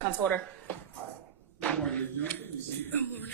Council order. Good morning. Good morning.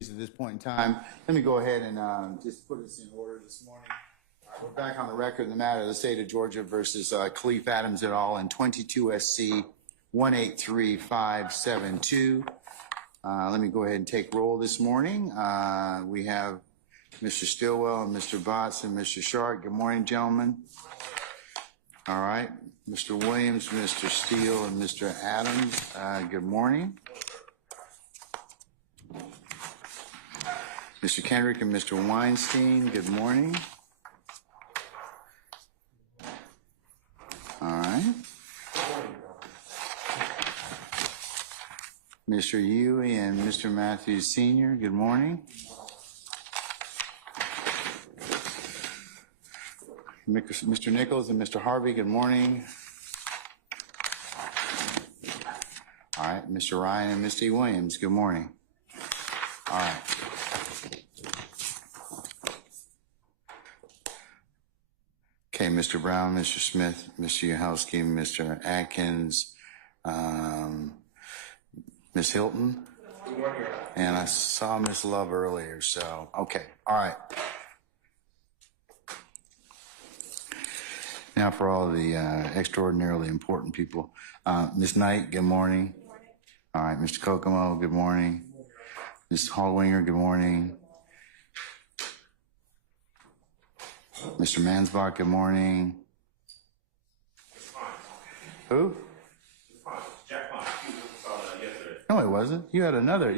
At this point in time, let me go ahead and just put this in order this morning. We're back on the record in the matter of the state of Georgia versus Khalif Adams et al. in 22 SC 183572. Let me go ahead and take roll this morning. We have Mr. Stillwell and Mr. Botts and Mr. Sharp. Good morning, gentlemen. All right. Mr. Williams, Mr. Steele, and Mr. Adams, good morning. Mr. Kendrick and Mr. Weinstein, good morning. All right. Mr. Huey and Mr. Matthews Sr., good morning. Mr. Nichols and Mr. Harvey, good morning. All right, Mr. Ryan and Mr. Williams, good morning. All right. Okay, Mr. Brown, Mr. Smith, Mr. Yahowski, Mr. Atkins, Ms. Hilton. Good morning. And I saw Ms. Love earlier, so, okay, all right. Now for all the extraordinarily important people. Ms. Knight, good morning. Good morning. All right, Mr. Kokomo, good morning. Ms. Hallwinger, good morning. Mr. Mansbach, good morning. Who? Jack Pine. Yesterday. No, it wasn't. You had another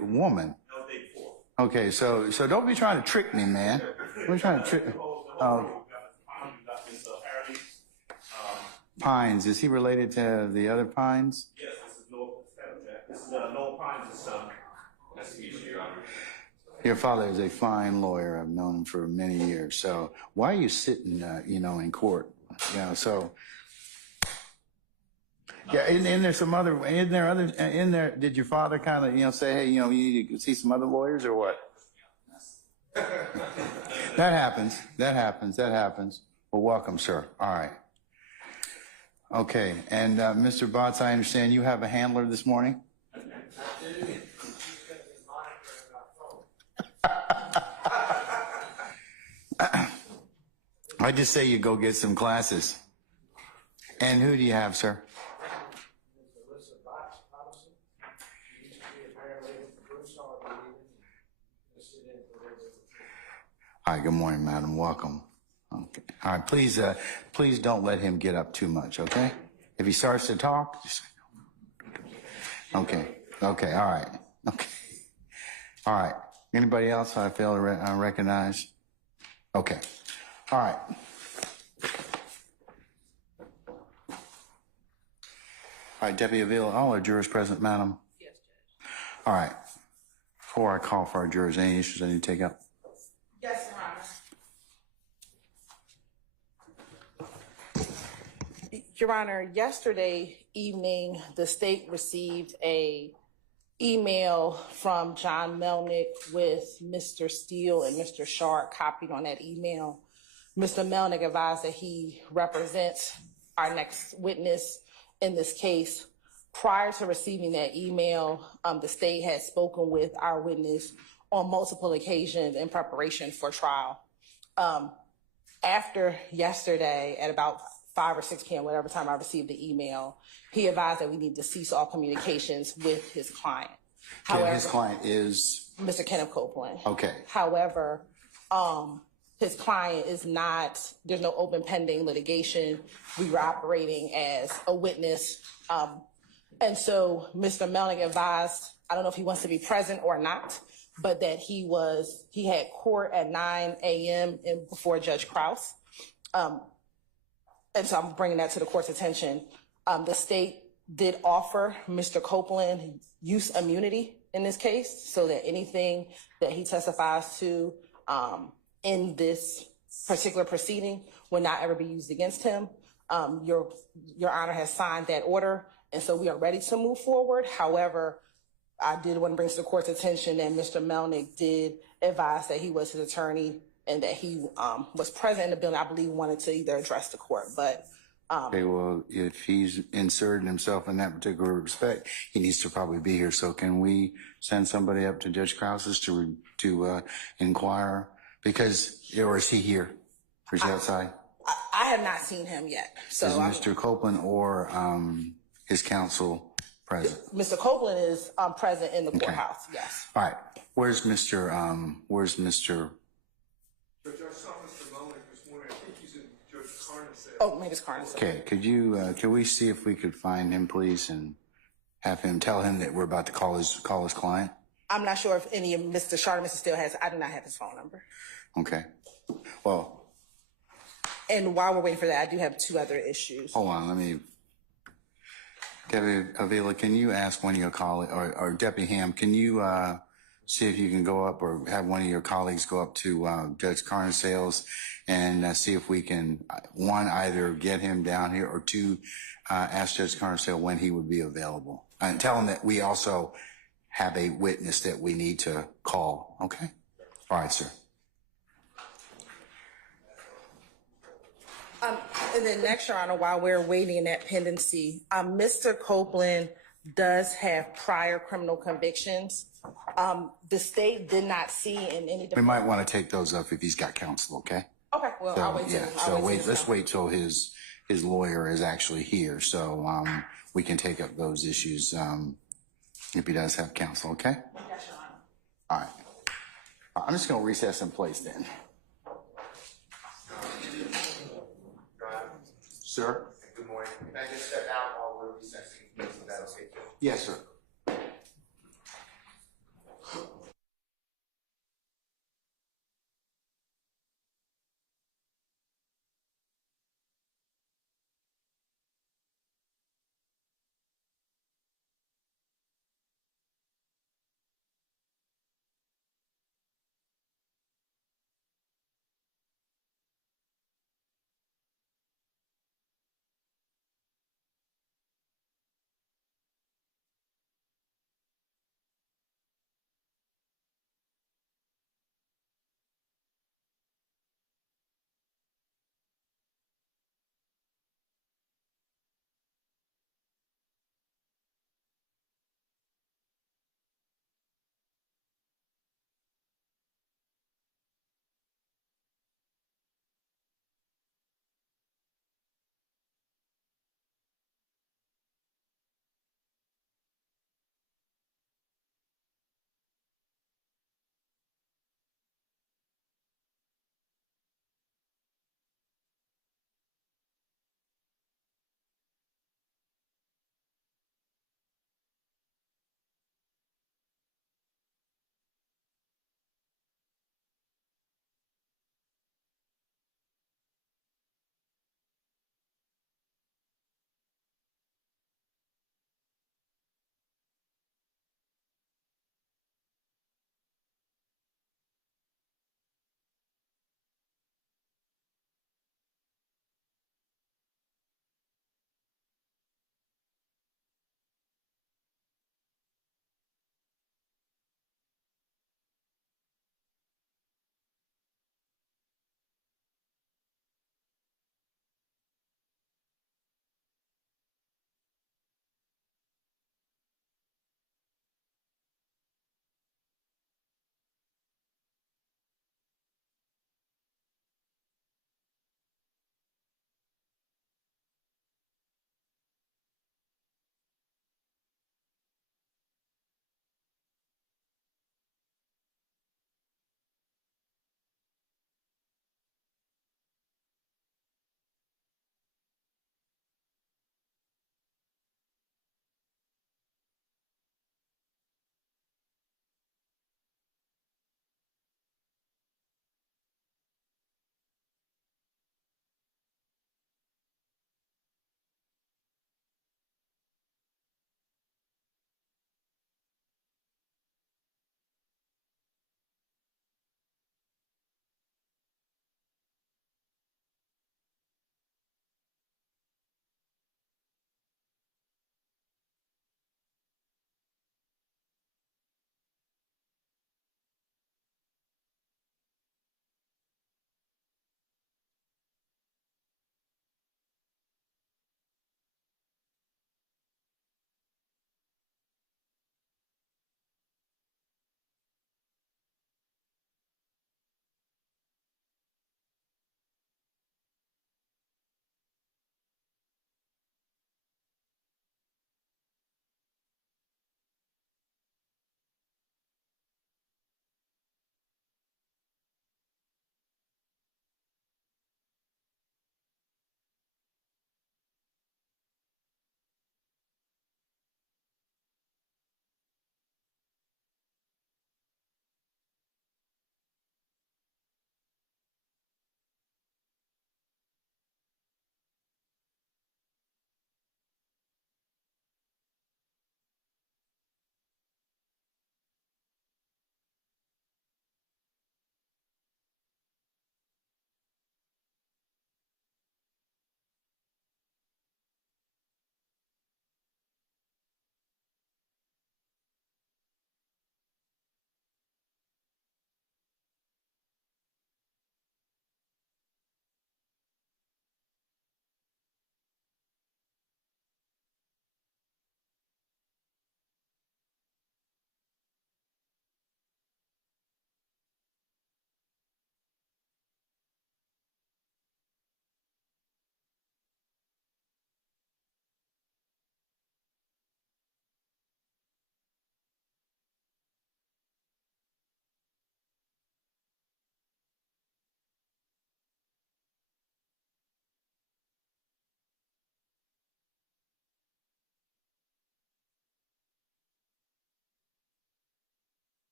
woman. That was day before. Okay, so don't be trying to trick me, man. Don't be trying to trick me. Pines, is he related to the other Pines? Yes, this is Noel Pines' son. Nice to meet you, Your Honor. Your father is a fine lawyer. I've known him for many years. So why are you sitting, in court? So yeah, and there's some other, in there, did your father kind of, say, hey, you need to see some other lawyers or what? That happens. Well, welcome, sir. All right. Okay, and Mr. Botts, I understand you have a handler this morning? I just say you go get some classes. And who do you have, sir? Hi, good morning, madam. Welcome. Okay. All right, please don't let him get up too much, okay? If he starts to talk, just okay. Okay, all right. Okay. All right. Anybody else I fail to recognize? Okay. All right. All right, Deputy Avila, all our jurors present, madam? Yes, Judge. All right. Before I call for our jurors, any issues I need to take up? Yes, Your Honor, yesterday evening, the state received a email from John Melnick with Mr. Steele and Mr. Sharp copied on that email. Mr. Melnick advised that he represents our next witness in this case. Prior to receiving that email, the state had spoken with our witness on multiple occasions in preparation for trial. After yesterday at about 5 or 6 p.m., whatever time I received the email, he advised that we need to cease all communications with his client. However, his client is? Mr. Kenneth Copeland. Okay. However, his client is not, there's no open pending litigation. We were operating as a witness. And so Mr. Melnick advised, I don't know if he wants to be present or not, but that he had court at 9 a.m. before Judge Krause. And so I'm bringing that to the court's attention. The state did offer Mr. Copeland use immunity in this case so that anything that he testifies to in this particular proceeding will not ever be used against him. Your Honor has signed that order, and so we are ready to move forward. However, I did want to bring to the court's attention that Mr. Melnick did advise that he was his attorney and that he was present in the building. I believe wanted to either address the court, but Okay, well, if he's inserted himself in that particular respect, he needs to probably be here. So can we send somebody up to Judge Krause's to inquire? Because, or is he here? Or is he outside? I have not seen him yet. So Is Mr. Copeland or his counsel present? Mr. Copeland is present in the courthouse, yes. All right. Where's Mr. Judge, I saw Mr. Melnick this morning. I think he's in Judge Carnes' cell. Oh, maybe it's Carnes. Okay, can we see if we could find him, please, and have him tell him that we're about to call his client? I'm not sure if any of Mr. Sharp or Mr. Steele has, I do not have his phone number. Okay. Well, And while we're waiting for that, I do have two other issues. hold on, Deputy Avila, can you ask one of your colleagues, or Deputy Ham, can you see if you can go up or have one of your colleagues go up to Judge Carnes' sales and see if we can, one, either get him down here, or two, ask Judge Carnes' sale when he would be available. And tell him that we also have a witness that we need to call, okay? All right, sir. And then next, Your Honor, while we're waiting in that pendency, Mr. Copeland does have prior criminal convictions. The state did not see in any. We might want to take those up if he's got counsel, okay? Okay, well, So, I'll wait. yeah, so let's wait till his lawyer is actually here, so we can take up those issues if he does have counsel, okay? Yes, Your Honor. All right. I'm just going to recess in place then. Sir? Good morning. Can I just step out while we're recessing? Is that okay? Yes, sir.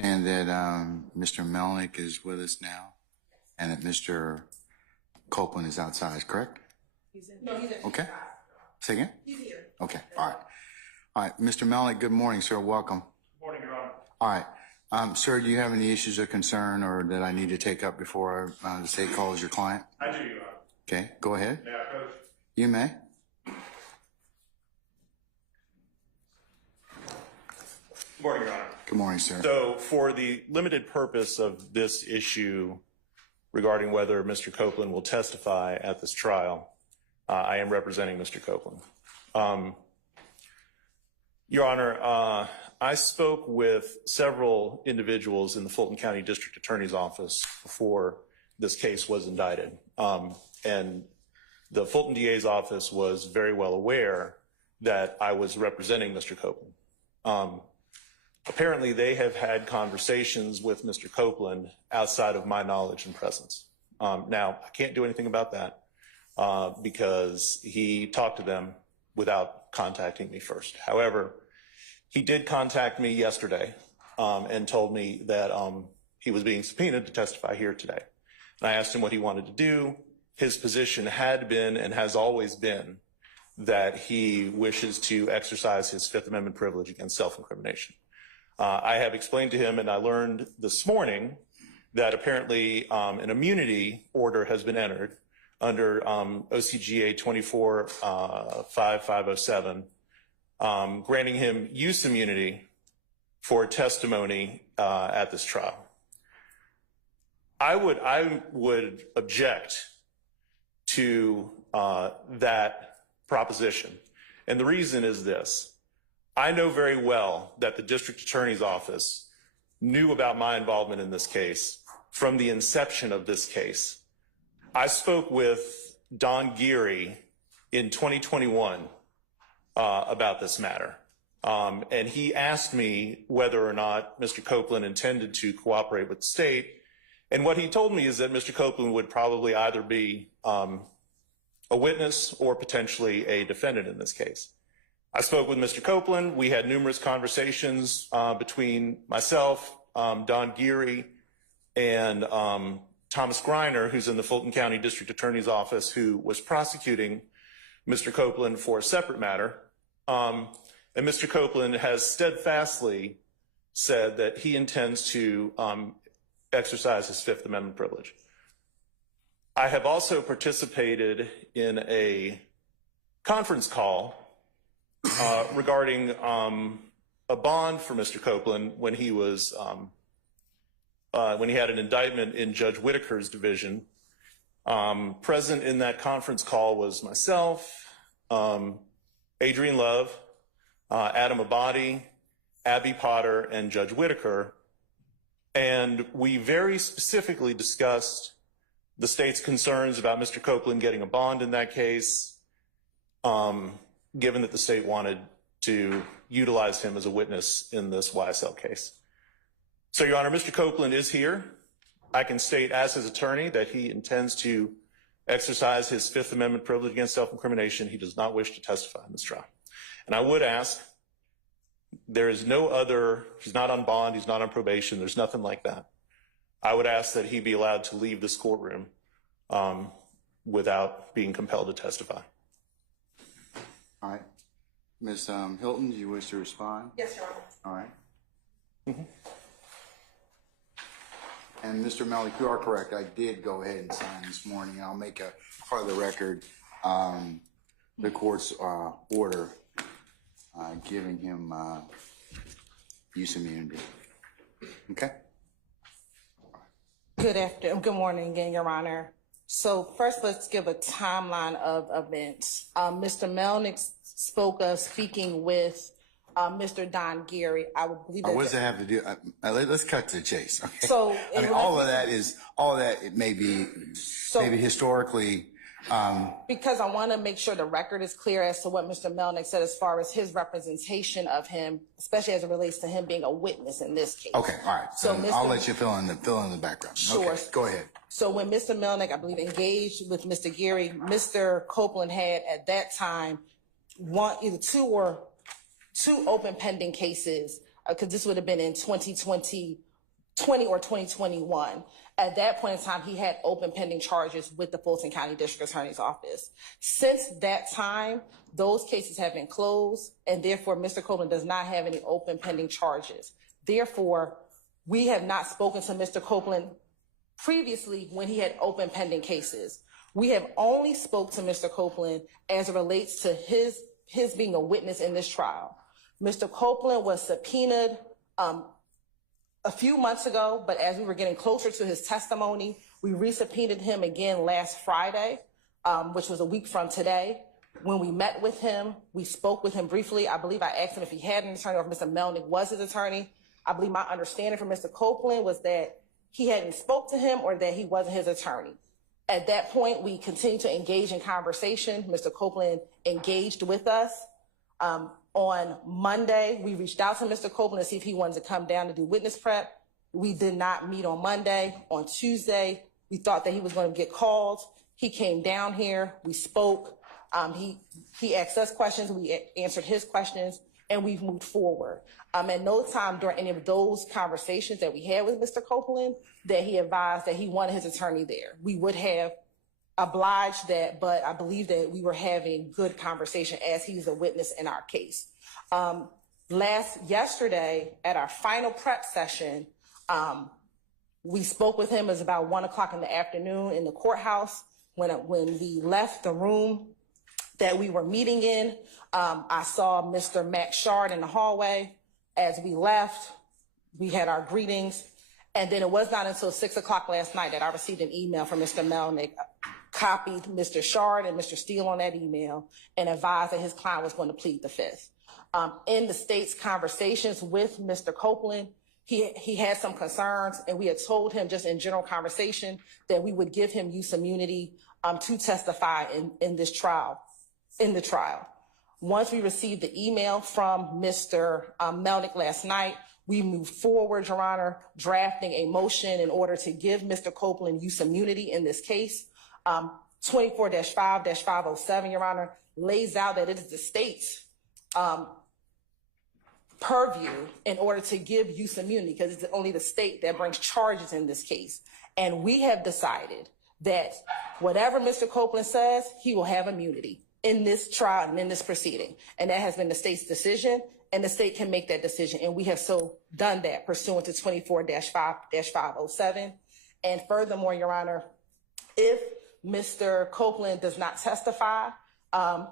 And that Mr. Melnick is with us now, and that Mr. Copeland is outside, correct? He's in. Okay. Say again? He's here. Okay, all right. All right, Mr. Melnick, good morning, sir. Welcome. Good morning, Your Honor. All right. Sir, do you have any issues of concern or that I need to take up before the state calls your client? I do, Your Honor. Okay, go ahead. May I approach? You may. Good morning, Your Honor. Good morning, sir. So for the limited purpose of this issue regarding whether Mr. Copeland will testify at this trial, I am representing Mr. Copeland. Your Honor, I spoke with several individuals in the Fulton County District Attorney's Office before this case was indicted. And the Fulton DA's office was very well aware that I was representing Mr. Copeland. Apparently, they have had conversations with Mr. Copeland outside of my knowledge and presence. Now, I can't do anything about that because he talked to them without contacting me first. However, he did contact me yesterday and told me that he was being subpoenaed to testify here today. And I asked him what he wanted to do. His position had been and has always been that he wishes to exercise his Fifth Amendment privilege against self-incrimination. I have explained to him, and I learned this morning, that apparently an immunity order has been entered under OCGA 24-5507, granting him use immunity for testimony at this trial. I would object to that proposition. And the reason is this. I know very well that the district attorney's office knew about my involvement in this case from the inception of this case. I spoke with Don Geary in 2021 about this matter. And he asked me whether or not Mr. Copeland intended to cooperate with the state. And what he told me is that Mr. Copeland would probably either be a witness or potentially a defendant in this case. I spoke with Mr. Copeland. We had numerous conversations between myself, Don Geary, and Thomas Greiner, who's in the Fulton County District Attorney's Office, who was prosecuting Mr. Copeland for a separate matter. And Mr. Copeland has steadfastly said that he intends to exercise his Fifth Amendment privilege. I have also participated in a conference call regarding a bond for Mr. Copeland when he was when he had an indictment in Judge Whitaker's division. Present in that conference call was myself, Adrian Love, Adam Abadi, Abby Potter, and Judge Whitaker. And we very specifically discussed the state's concerns about Mr. Copeland getting a bond in that case, given that the state wanted to utilize him as a witness in this YSL case. So, Your Honor, Mr. Copeland is here. I can state as his attorney that he intends to exercise his Fifth Amendment privilege against self-incrimination. He does not wish to testify in this trial. And I would ask, there is no other, he's not on bond, he's not on probation, there's nothing like that. I would ask that he be allowed to leave this courtroom without being compelled to testify. All right. Ms. Hilton, do you wish to respond? Yes, Your Honor. All right. And Mr. Melnick, you are correct. I did go ahead and sign this morning. I'll make a part of the record the court's order giving him use immunity. Okay. Good morning again, Your Honor. So first, let's give a timeline of events. Mr. Melnick spoke of speaking with Mr. Don Geary. I would believe that. What does that have to do? Let's cut to the chase. Okay. So I mean, all of that. It may be maybe historically. Because I want to make sure the record is clear as to what Mr. Melnick said as far as his representation of him, especially as it relates to him being a witness in this case. Okay, all right. So I'll let you fill in the background. Sure. Okay, go ahead. So when Mr. Melnick, I believe, engaged with Mr. Geary, Mr. Copeland had at that time either two open pending cases, because this would have been in 2021 or 2021. At that point in time, he had open pending charges with the Fulton County District Attorney's Office. Since that time, those cases have been closed, and therefore Mr. Copeland does not have any open pending charges. Therefore, we have not spoken to Mr. Copeland previously when he had open pending cases. We have only spoke to Mr. Copeland as it relates to his being a witness in this trial. Mr. Copeland was subpoenaed a few months ago, but as we were getting closer to his testimony, we resubpoenaed him again last Friday, which was a week from today. When we met with him, we spoke with him briefly. I believe I asked him if he had an attorney or if Mr. Melnick was his attorney. I believe my understanding from Mr. Copeland was that he hadn't spoke to him or that he wasn't his attorney. At that point, we continued to engage in conversation. Mr. Copeland engaged with us. On Monday, we reached out to Mr. Copeland to see if he wanted to come down to do witness prep. We did not meet on Monday. On Tuesday, we thought that he was going to get called. He came down here. We spoke. He asked us questions. We answered his questions, and we've moved forward. At no time during any of those conversations that we had with Mr. Copeland that he advised that he wanted his attorney there. We would have obliged that, but I believe that we were having good conversation as he's a witness in our case. Yesterday at our final prep session, we spoke with him. It was about 1 o'clock in the afternoon in the courthouse. When we left the room that we were meeting in, I saw Mr. Matt Shard in the hallway. As we left, we had our greetings. And then it was not until 6 o'clock last night that I received an email from Mr. Melnick, copied Mr. Shard and Mr. Steele on that email, and advised that his client was going to plead the fifth. In the state's conversations with Mr. Copeland, he had some concerns, and we had told him just in general conversation that we would give him use immunity to testify in the trial. Once we received the email from Mr. Melnick last night, we moved forward, Your Honor, drafting a motion in order to give Mr. Copeland use immunity in this case. 24-5-507, Your Honor, lays out that it is the state's purview in order to give use immunity, because it's only the state that brings charges in this case. And we have decided that whatever Mr. Copeland says, he will have immunity in this trial and in this proceeding. And that has been the state's decision, and the state can make that decision. And we have so done that pursuant to 24-5-507. And furthermore, Your Honor, if Mr. Copeland does not testify,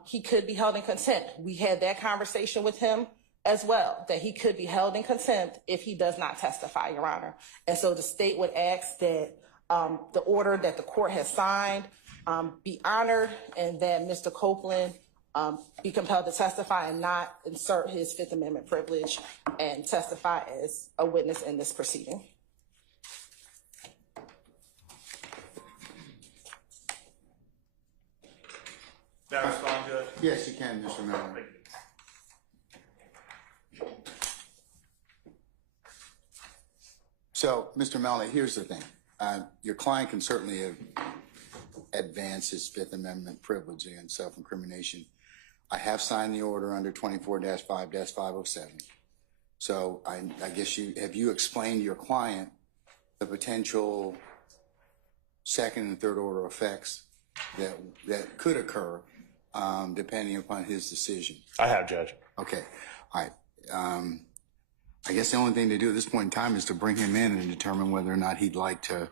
he could be held in contempt. We had that conversation with him as well, that he could be held in contempt if he does not testify, Your Honor. And so the state would ask that the order that the court has signed be honored, and that Mr. Copeland be compelled to testify and not insert his Fifth Amendment privilege and testify as a witness in this proceeding. May I respond, Judge? Yes, you can, Mr. Melnick. So, Mr. Melnick, here's the thing. Your client can certainly advance his Fifth Amendment privilege against self-incrimination. I have signed the order under 24-5-507. So I guess have you explained to your client the potential second and third order effects that could occur depending upon his decision? I have, Judge. Okay. All right. I guess the only thing to do at this point in time is to bring him in and determine whether or not he would like to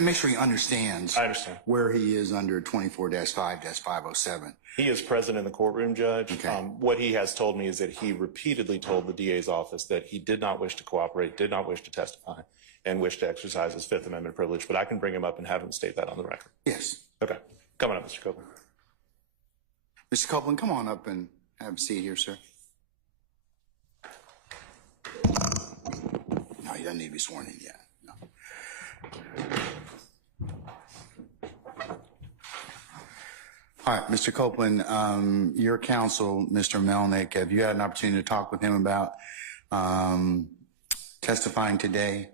make sure he understands. I understand where he is under 24-5-507. He is present in the courtroom, Judge. Okay. What he has told me is that he repeatedly told the DA's office that he did not wish to cooperate, did not wish to testify, and wished to exercise his Fifth Amendment privilege. But I can bring him up and have him state that on the record. Yes. Okay. Coming up, Mr. Copeland. Mr. Copeland, come on up and have a seat here, sir. No, he doesn't need to be sworn in yet. No. All right, Mr. Copeland, your counsel, Mr. Melnick, have you had an opportunity to talk with him about testifying today?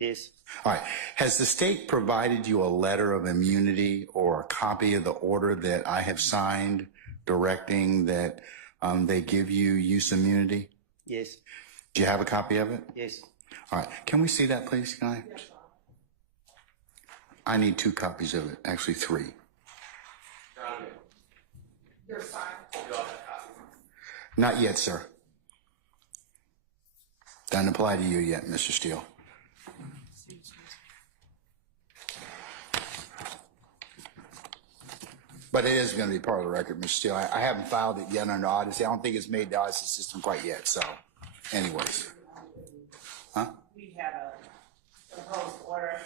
Yes. All right. Has the state provided you a letter of immunity or a copy of the order that I have signed directing that they give you use immunity? Yes. Do you have a copy of it? Yes. All right. Can we see that, please? Can I? I need 2 copies of it. Actually, 3. You're fine. Not yet, sir. Doesn't apply to you yet, Mr. Steele. But it is going to be part of the record, Mr. Steele. I haven't filed it yet under Odyssey. I don't think it's made the Odyssey system quite yet. So, anyways. Huh? We have a proposed order.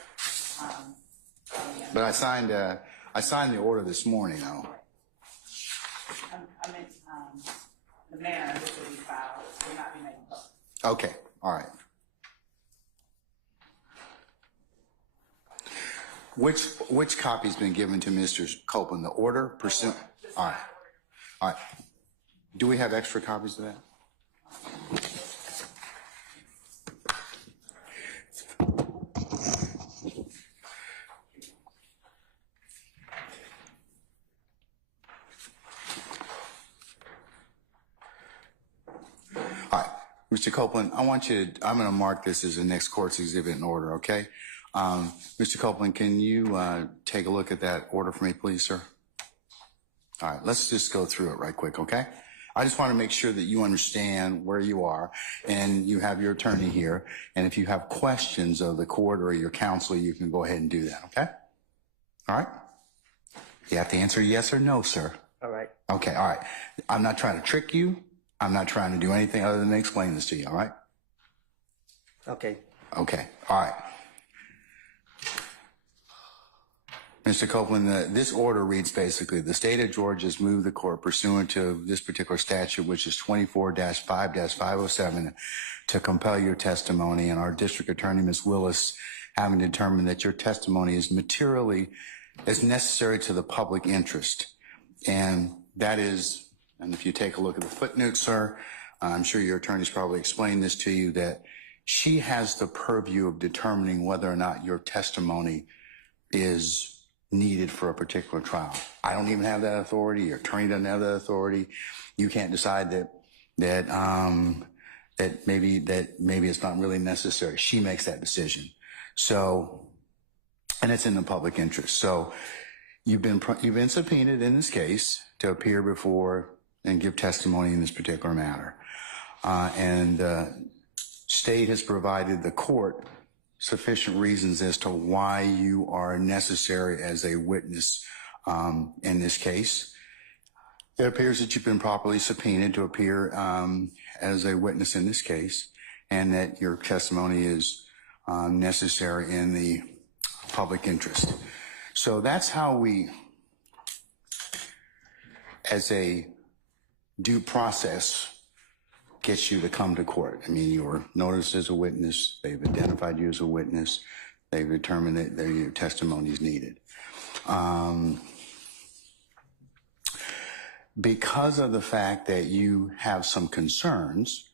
But I signed the order this morning, though. I meant the manner in which it will be filed will not be made public. Okay. All right. Which copy's been given to Mr. Copeland? The order pursuant? All right. All right. Do we have extra copies of that? All right. Mr. Copeland, I'm going to mark this as the next court's exhibit in order, okay? Mr. Copeland, can you take a look at that order for me, please, sir? All right, let's just go through it right quick, okay? I just want to make sure that you understand where you are and you have your attorney here. And if you have questions of the court or your counsel, you can go ahead and do that, okay? All right? You have to answer yes or no, sir. All right. Okay, all right. I'm not trying to trick you. I'm not trying to do anything other than explain this to you, all right? Okay. Okay, all right. Mr. Copeland, this order reads basically, the state of Georgia has moved the court pursuant to this particular statute, which is 24-5-507, to compel your testimony, and our district attorney, Ms. Willis, having determined that your testimony is materially as necessary to the public interest. And that is, and if you take a look at the footnote, sir, I'm sure your attorney's probably explained this to you, that she has the purview of determining whether or not your testimony is needed for a particular trial. I don't even have that authority. Your attorney doesn't have that authority. You can't decide that maybe it's not really necessary. She makes that decision. So, and it's in the public interest. So, you've been subpoenaed in this case to appear before and give testimony in this particular matter, and state has provided the court sufficient reasons as to why you are necessary as a witness in this case. It appears that you've been properly subpoenaed to appear as a witness in this case, and that your testimony is necessary in the public interest. So that's how we, as a due process, gets you to come to court. I mean, you were noticed as a witness. They've identified you as a witness. They've determined that your testimony is needed. Because of the fact that you have some concerns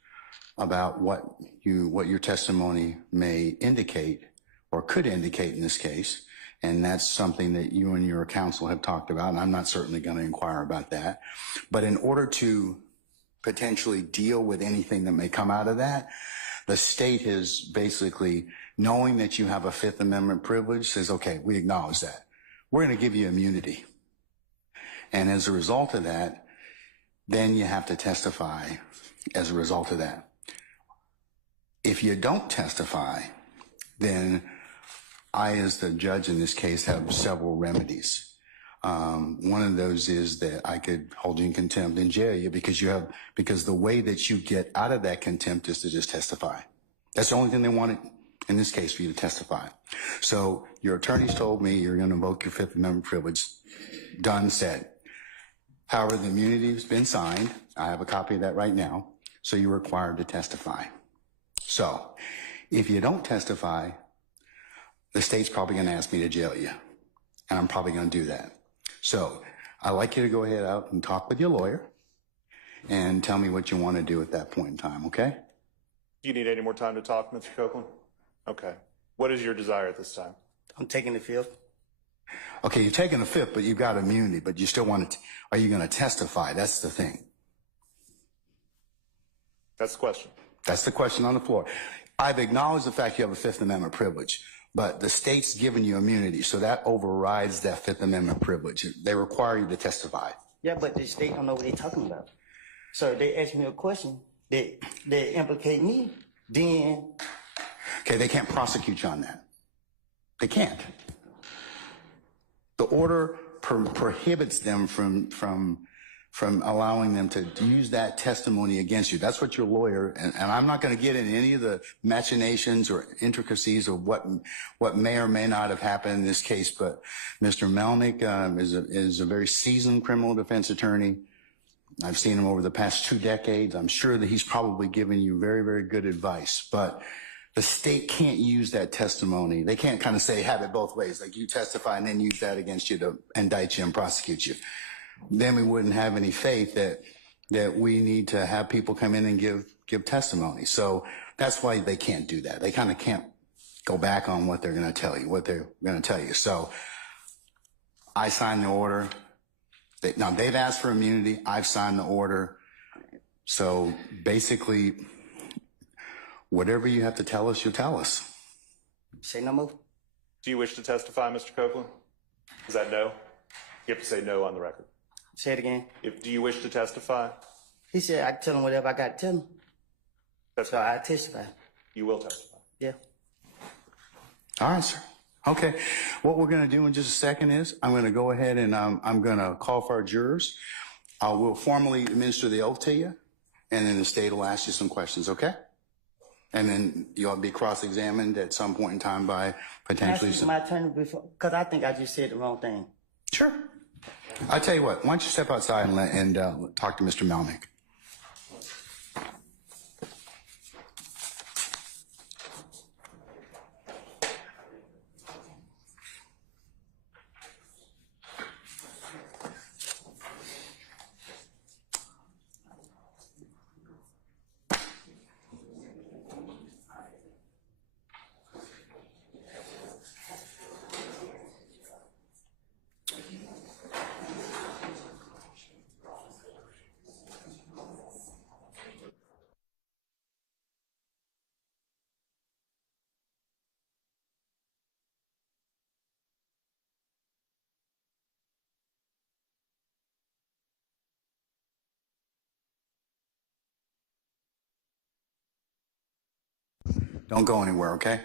about what your testimony may indicate or could indicate in this case, and that's something that you and your counsel have talked about, and I'm not certainly going to inquire about that. But in order to potentially deal with anything that may come out of that, the state is basically, knowing that you have a Fifth Amendment privilege, says, okay, we acknowledge that. We're going to give you immunity. And as a result of that, then you have to testify as a result of that. If you don't testify, then I, as the judge in this case, have several remedies. One of those is that I could hold you in contempt and jail you because the way that you get out of that contempt is to just testify. That's the only thing they wanted in this case, for you to testify. So your attorneys told me you're going to invoke your Fifth Amendment privilege. Done, said. However, the immunity has been signed. I have a copy of that right now. So you're required to testify. So if you don't testify, the state's probably going to ask me to jail you. And I'm probably going to do that. So I'd like you to go ahead out and talk with your lawyer and tell me what you want to do at that point in time, okay? Do you need any more time to talk, Mr. Copeland? Okay. What is your desire at this time? I'm taking the field. Okay, you're taking the fifth, but you've got immunity, but you still want to, are you going to testify? That's the thing. That's the question. That's the question on the floor. I've acknowledged the fact you have a Fifth Amendment privilege, but the state's given you immunity, so that overrides that Fifth Amendment privilege. They require you to testify. Yeah, but the state don't know what they're talking about. So if they ask me a question that implicate me, then Okay, they can't prosecute you on that. They can't. The order prohibits them from allowing them to use that testimony against you. That's what your lawyer, and I'm not going to get into any of the machinations or intricacies of what may or may not have happened in this case, but Mr. Melnick is a very seasoned criminal defense attorney. I've seen him over the past 2 decades. I'm sure that he's probably given you very, very good advice, but the state can't use that testimony. They can't kind of say, have it both ways, like you testify and then use that against you to indict you and prosecute you. Then we wouldn't have any faith that we need to have people come in and give testimony. So that's why they can't do that. They kind of can't go back on what they're going to tell you, So I signed the order. Now they've asked for immunity. I've signed the order. So basically, whatever you have to tell us, you'll tell us. say no more. Do you wish to testify, Mr. Copeland? Is that no? You have to say no on the record. Say it again. Do you wish to testify? He said I can tell him whatever I got to tell him. That's So right. I testify. You will testify. Yeah. All right, sir. Okay. What we're going to do in just a second is I'm going to go ahead and I'm going to call for our jurors. I will formally administer the oath to you, and then the state will ask you some questions, okay? And then you'll be cross-examined at some point in time by potentially Can I speak to my attorney before? Because I think I just said the wrong thing. Sure. I'll tell you what. Why don't you step outside and talk to Mr. Melnick? Don't go anywhere, okay?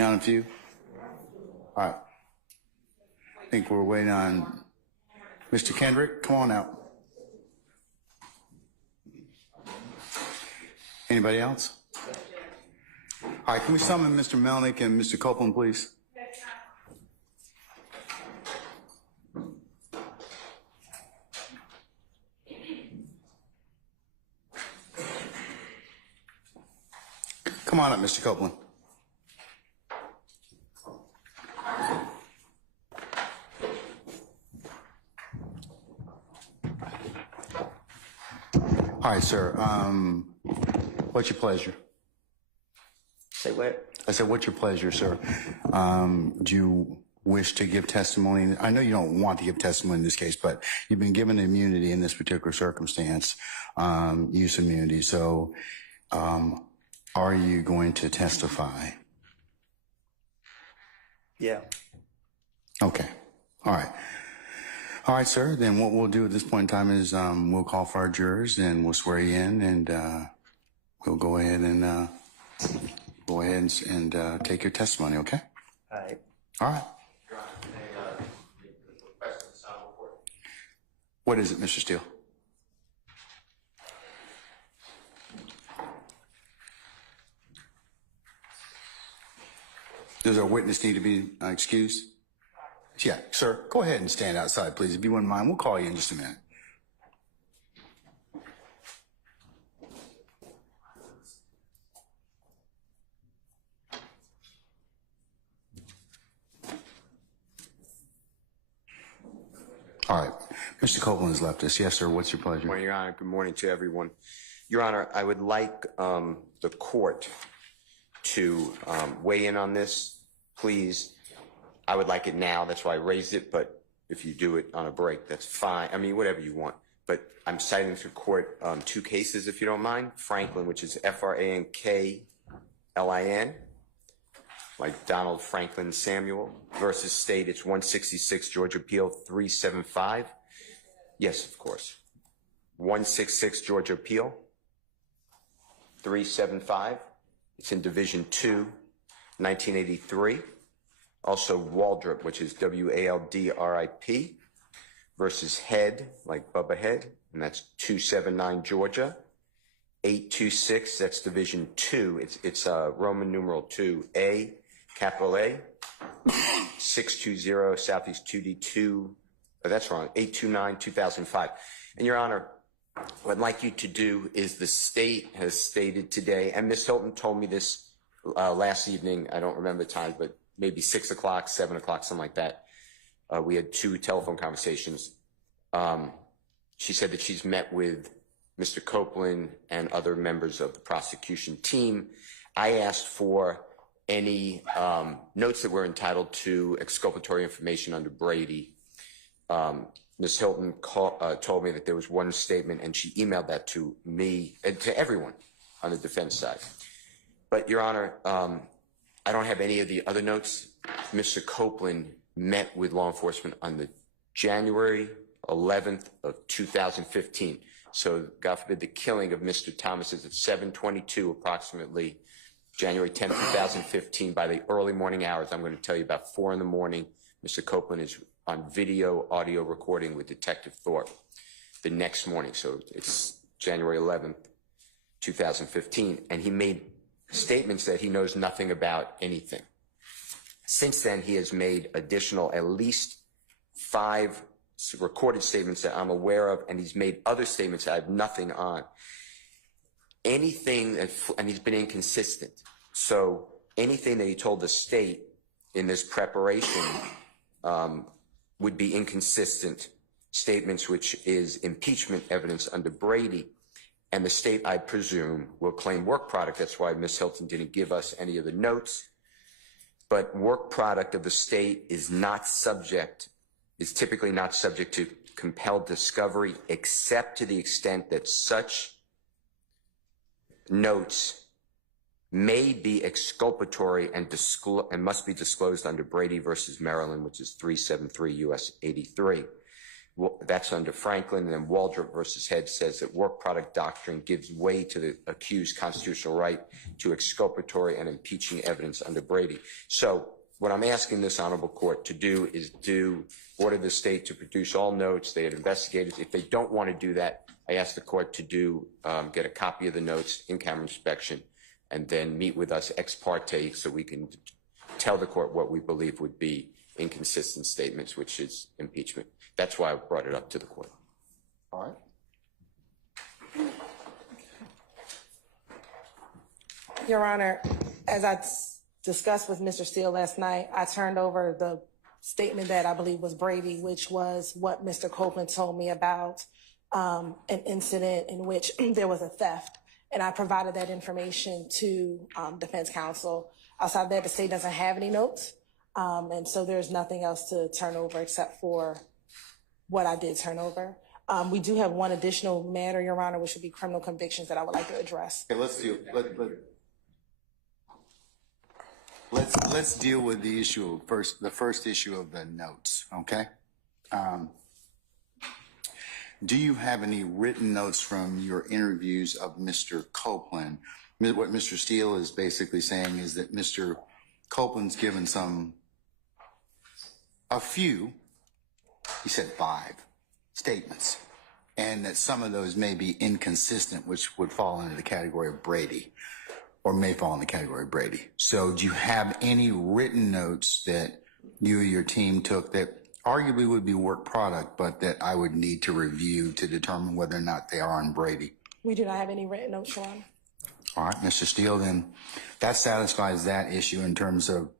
On a few? All right. I think we're waiting on Mr. Kendrick. Come on out. Anybody else? All right, can we summon Mr. Melnick and Mr. Copeland, please? Come on up, Mr. Copeland. All right, sir. What's your pleasure? Say what? I said, what's your pleasure, sir? Do you wish to give testimony? I know you don't want to give testimony in this case, but you've been given immunity in this particular circumstance, use immunity. So, are you going to testify? Yeah. Okay. All right. All right, sir. Then what we'll do at this point in time is we'll call for our jurors and we'll swear you in, and we'll go ahead and take your testimony. Okay. All right. All right. What is it, Mr. Steele? Does our witness need to be excused? Yeah, sir. Go ahead and stand outside, please, if you wouldn't mind. We'll call you in just a minute. All right. Mr. Copeland has left us. Yes, sir. What's your pleasure? Good morning, Your Honor. Good morning to everyone. Your Honor, I would like the court to weigh in on this, please. I would like it now. That's why I raised it. But if you do it on a break, that's fine. I mean, whatever you want. But I'm citing to court two cases, if you don't mind. Franklin, which is Franklin, like Donald Franklin Samuel, versus State. It's 166 Georgia Appeal 375. Yes, of course. 166 Georgia Appeal 375. It's in Division 2, 1983. Also Waldrop, which is Waldrip, versus Head, like Bubba Head, and that's 279 Georgia. 826, that's Division 2. It's Roman numeral 2A, capital A. 620 Southeast 2D2. Oh, that's wrong. 829 2005. And Your Honor, what I'd like you to do is the state has stated today, and Ms. Hilton told me this last evening. I don't remember the time, but maybe 6 o'clock, 7 o'clock, something like that. We had 2 telephone conversations. She said that she's met with Mr. Copeland and other members of the prosecution team. I asked for any notes that were entitled to exculpatory information under Brady. Ms. Hilton told me that there was one statement, and she emailed that to me and to everyone on the defense side. But, Your Honor, I don't have any of the other notes. Mr. Copeland met with law enforcement on the January 11th of 2015. So, God forbid, the killing of Mr. Thomas is at 7:22 approximately, January 10th, 2015. By the early morning hours, I'm going to tell you about 4 in the morning, Mr. Copeland is on video, audio recording with Detective Thorpe the next morning. So it's January 11th, 2015. And he made statements that he knows nothing about anything. Since then, he has made additional at least 5 recorded statements that I'm aware of, and he's made other statements that I have nothing on. Anything, and he's been inconsistent. So anything that he told the state in this preparation would be inconsistent statements, which is impeachment evidence under Brady. And the state, I presume, will claim work product. That's why Ms. Hilton didn't give us any of the notes. But work product of the state is typically not subject to compelled discovery, except to the extent that such notes may be exculpatory and must be disclosed under Brady versus Maryland, which is 373 U.S. 83. That's under Franklin. And then Waldrop versus Head says that work product doctrine gives way to the accused constitutional right to exculpatory and impeaching evidence under Brady. So what I'm asking this honorable court to do is order the state to produce all notes. They had investigated. If they don't want to do that, I ask the court to get a copy of the notes in camera inspection and then meet with us ex parte so we can tell the court what we believe would be inconsistent statements, which is impeachment. That's why I brought it up to the court. All right. Your Honor, as I discussed with Mr. Steele last night, I turned over the statement that I believe was Brady, which was what Mr. Copeland told me about an incident in which there was a theft. And I provided that information to defense counsel. Outside of that, the state doesn't have any notes. And so there's nothing else to turn over except for what I did turn over. We do have one additional matter, Your Honor, which would be criminal convictions that I would like to address. Okay, let's deal with the issue first, the first issue of the notes, okay? Do you have any written notes from your interviews of Mr. Copeland? What Mr. Steele is basically saying is that Mr. Copeland's given a few, he said 5 statements, and that some of those may be inconsistent, which would fall into the category of Brady, or may fall in the category of Brady. So do you have any written notes that you or your team took that arguably would be work product, but that I would need to review to determine whether or not they are on Brady? We do not have any written notes, Your Honor. All right, Mr. Steele, then that satisfies that issue in terms of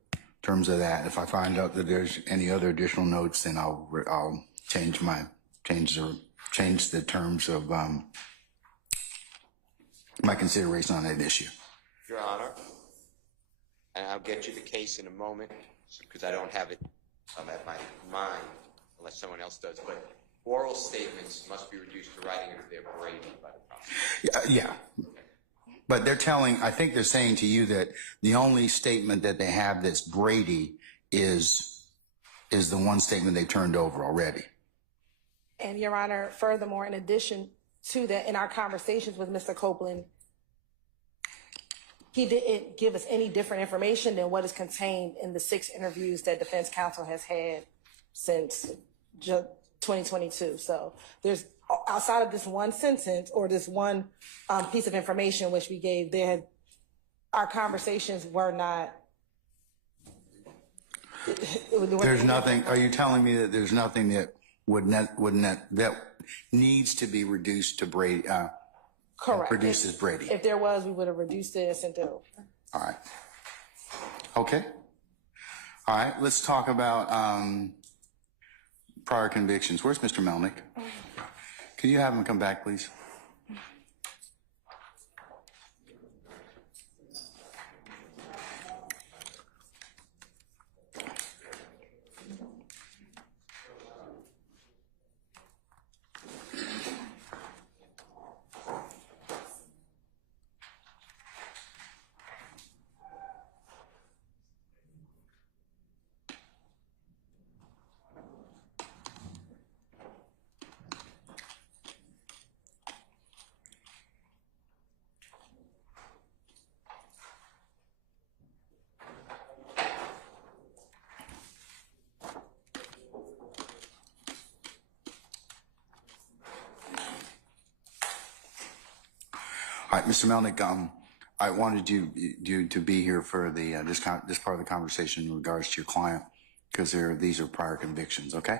that. If I find out that there's any other additional notes, then I'll change the terms of my consideration on that issue. Your Honor, and I'll get you the case in a moment because I don't have it at my mind unless someone else does, but oral statements must be reduced to writing if they're Brady by the prosecutor. Yeah. But I think they're saying to you that the only statement that they have that's Brady is the one statement they turned over already. And Your Honor, furthermore, in addition to that, in our conversations with Mr. Copeland, he didn't give us any different information than what is contained in the 6 interviews that defense counsel has had since 2022. So there's, outside of this one sentence or this one piece of information which we gave, our conversations were not. There's nothing. Are you telling me that there's nothing that that needs to be reduced to Brady? Correct. Produces Brady. If there was, we would have reduced it and sent it over. All right. Okay. All right. Let's talk about prior convictions. Where's Mr. Melnick? Can you have him come back, please? All right, Mr. Melnick, I wanted you to be here for the this part of the conversation in regards to your client, because these are prior convictions. Okay.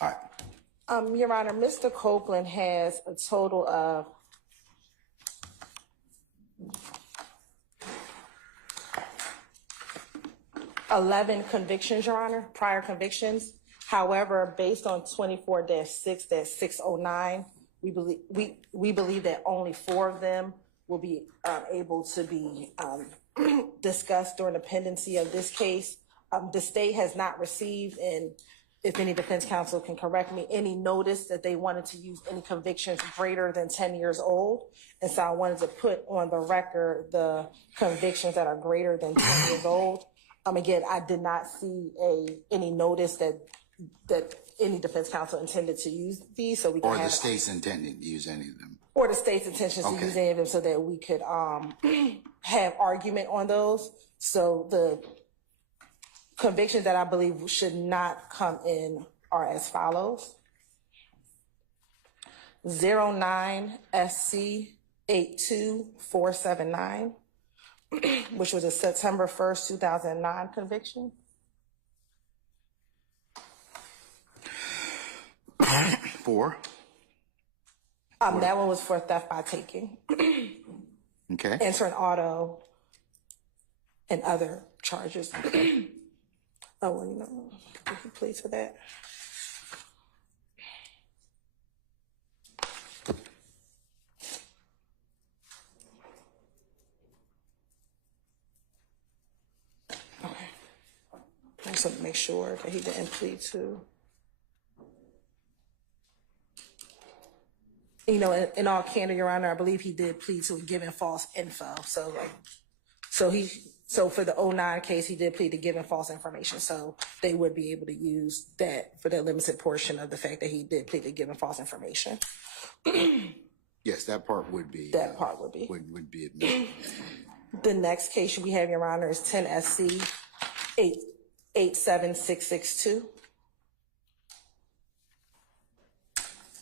All right. Your Honor, Mr. Copeland has a total of 11 convictions, Your Honor, prior convictions. However, based on 24-6-609, we believe that only 4 of them will be able to be discussed during the pendency of this case. The state has not received, and if any defense counsel can correct me, any notice that they wanted to use any convictions greater than 10 years old. And so I wanted to put on the record the convictions that are greater than 10 years old. Again, I did not see any notice that that any defense counsel intended to use these, so we can Or the have, state's intending to use any of them. or the state's intentions to Okay. use any of them, so that we could have argument on those. So the convictions that I believe should not come in are as follows: 09 SC 82479, which was a September 1st, 2009 conviction. Four. That one was for theft by taking, Okay. entering auto, and other charges. Oh, well, you know, did he plead for that? Okay. I just want to make sure that he didn't plead to. You know, in all candor, Your Honor, I believe he did plead to giving false info. So for the 09 case, he did plead to giving false information. So they would be able to use that for the limited portion of the fact that he did plead to giving false information. Yes, that part would be. That part would be. Would be admitted. The next case we have, Your Honor, is 10 SC 88662.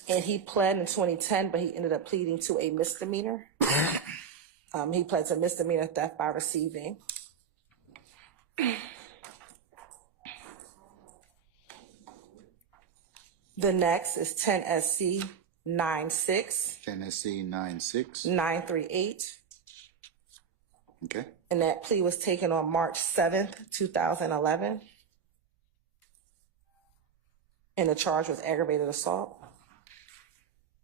And he pled in 2010, but he ended up pleading to a misdemeanor. He pled to misdemeanor theft by receiving. The next is 10 SC 96 Tennessee 96. 938. Okay. And that plea was taken on March 7th, 2011. And the charge was aggravated assault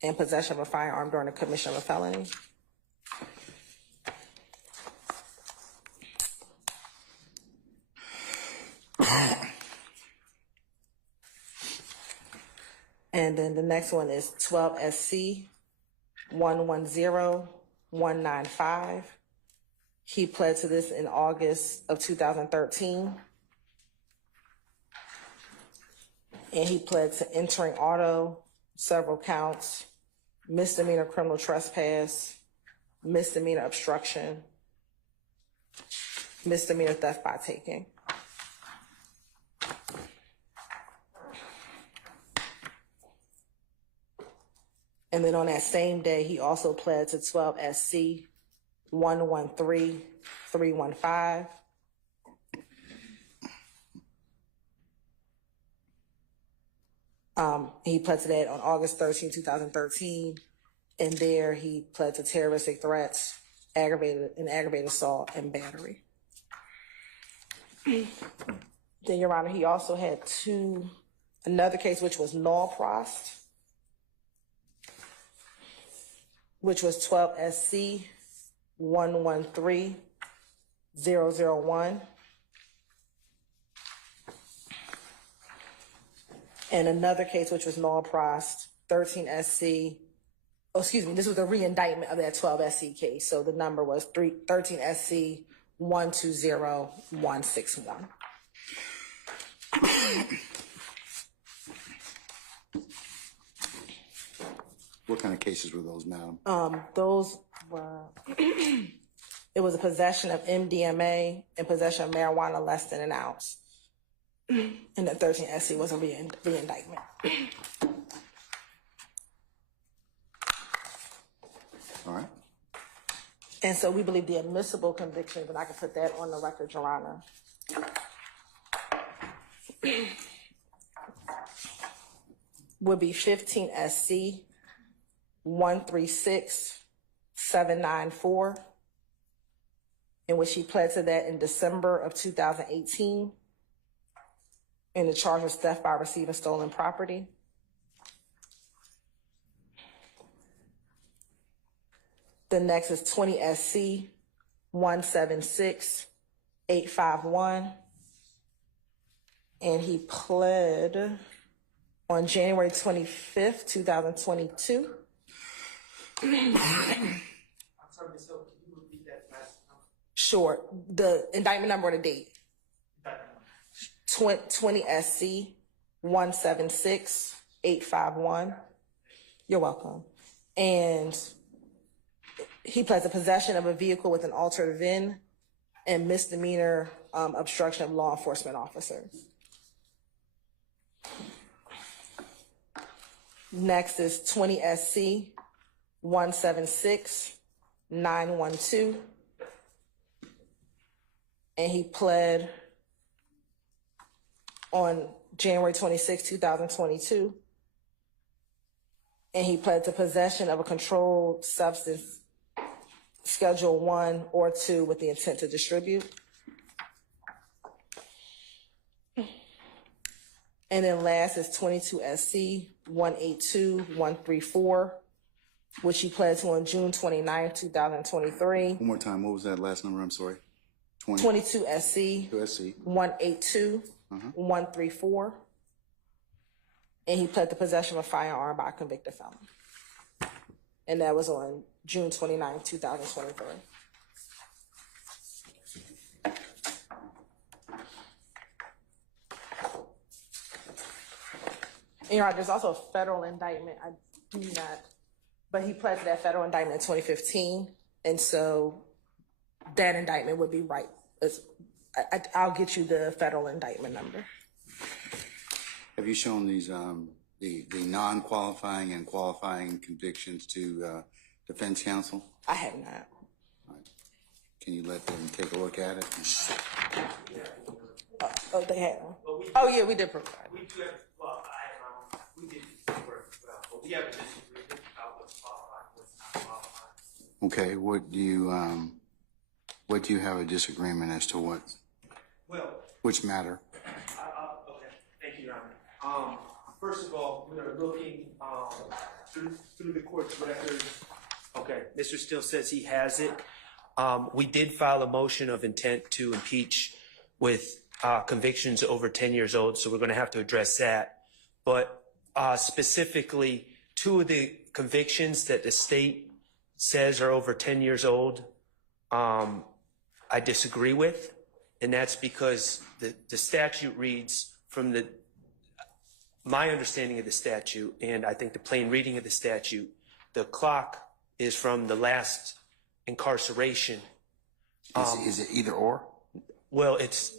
and possession of a firearm during the commission of a felony. And then the next one is 12 SC 110195. He pled to this in August of 2013. And he pled to entering auto, several counts, misdemeanor criminal trespass, misdemeanor obstruction, misdemeanor theft by taking. And then on that same day, he also pled to 12 SC 113315. He pled to that on August 13, 2013. And there he pled to terroristic threats, aggravated assault, and battery. Then, Your Honor, he also had another case which was null prost, which was 12 SC 113001. And another case which was null prost, 13 SC, oh, excuse me, this was a re-indictment of that 12 SC case. So the number was 13 SC 120161. What kind of cases were those, madam? Those were, it was a possession of MDMA and possession of marijuana less than an ounce. And the 13 SC was a re-indictment. All right. And so we believe the admissible convictions, and I can put that on the record, Your Honor, would be 15 SC 136794, in which he pled to that in December of 2018. And the charge was theft by receiving stolen property. The next is 20 SC 176851. And he pled on January 25th, 2022. I'm sorry, Ms. Hill, can you repeat that last number? Sure. The indictment number or the date? Indictment number. 20 SC 176851. You're welcome. And he pled to possession of a vehicle with an altered VIN and misdemeanor obstruction of law enforcement officers. Next is 20 SC 176912. And he pled on January 26, 2022. And he pled to possession of a controlled substance, Schedule 1 or 2, with the intent to distribute. And then last is 22 SC 182134, which he pled to on June 29, 2023. One more time, what was that last number? I'm sorry. 22 SC 182134. And he pled to possession of a firearm by a convicted felon. And that was on June 29, 2023. And Your Honor, there's also a federal indictment. I do not, but he pled to that federal indictment in 2015. And so that indictment would be right. I'll get you the federal indictment number. Have you shown these, the non-qualifying and qualifying convictions to defense counsel? I have not. Can you let them take a look at it? Oh, they have. Oh, yeah, we did provide. We do have, well, we did work well, but we have a disagreement about what's qualified, what's not qualified. Okay, what do you have a disagreement as to what, Well, which matter? okay, thank you, Your Honor. First of all, we are looking through the court's records. Okay, Mr. Steele says he has it. We did file a motion of intent to impeach with convictions over 10 years old, so we're going to have to address that. But specifically, two of the convictions that the state says are over 10 years old, I disagree with, and that's because the statute reads from my understanding of the statute, and I think the plain reading of the statute, the clock is from the last incarceration. Is it either or? Well, it's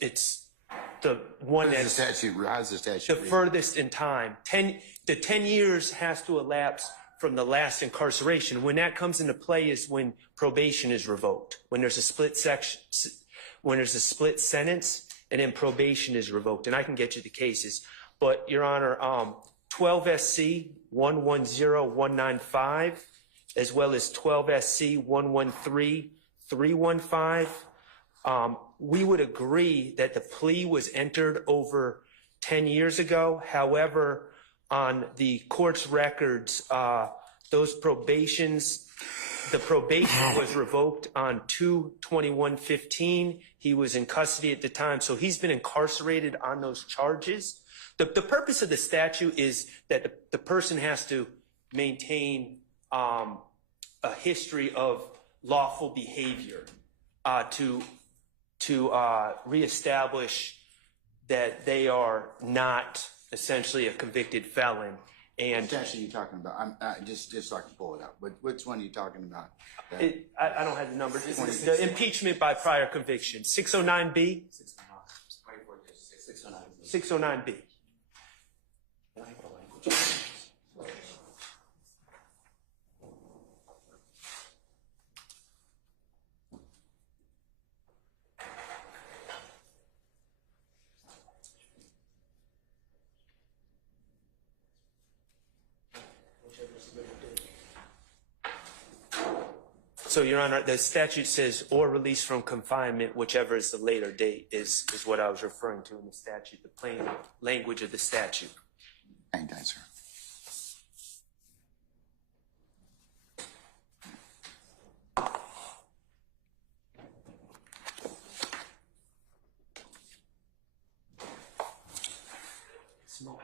the one How that's does the statute the read? furthest in time. The 10 years has to elapse from the last incarceration. When that comes into play is when probation is revoked. When there's a split sentence, and then probation is revoked. And I can get you the cases. But, Your Honor, 12 SC 110195, as well as 12 SC 113315, we would agree that the plea was entered over 10 years ago. However, on the court's records, the probation was revoked on 2/21/15. He was in custody at the time, so he's been incarcerated on those charges. The purpose of the statute is that the person has to maintain a history of lawful behavior to reestablish that they are not essentially a convicted felon. And Which statute are you talking about? Just so I can pull it up. But which one are you talking about? I don't have the number. The impeachment by prior conviction, 609B. 609B. So, Your Honor, the statute says or release from confinement, whichever is the later date, is what I was referring to in the statute, the plain language of the statute. Hang tight, sir. Small.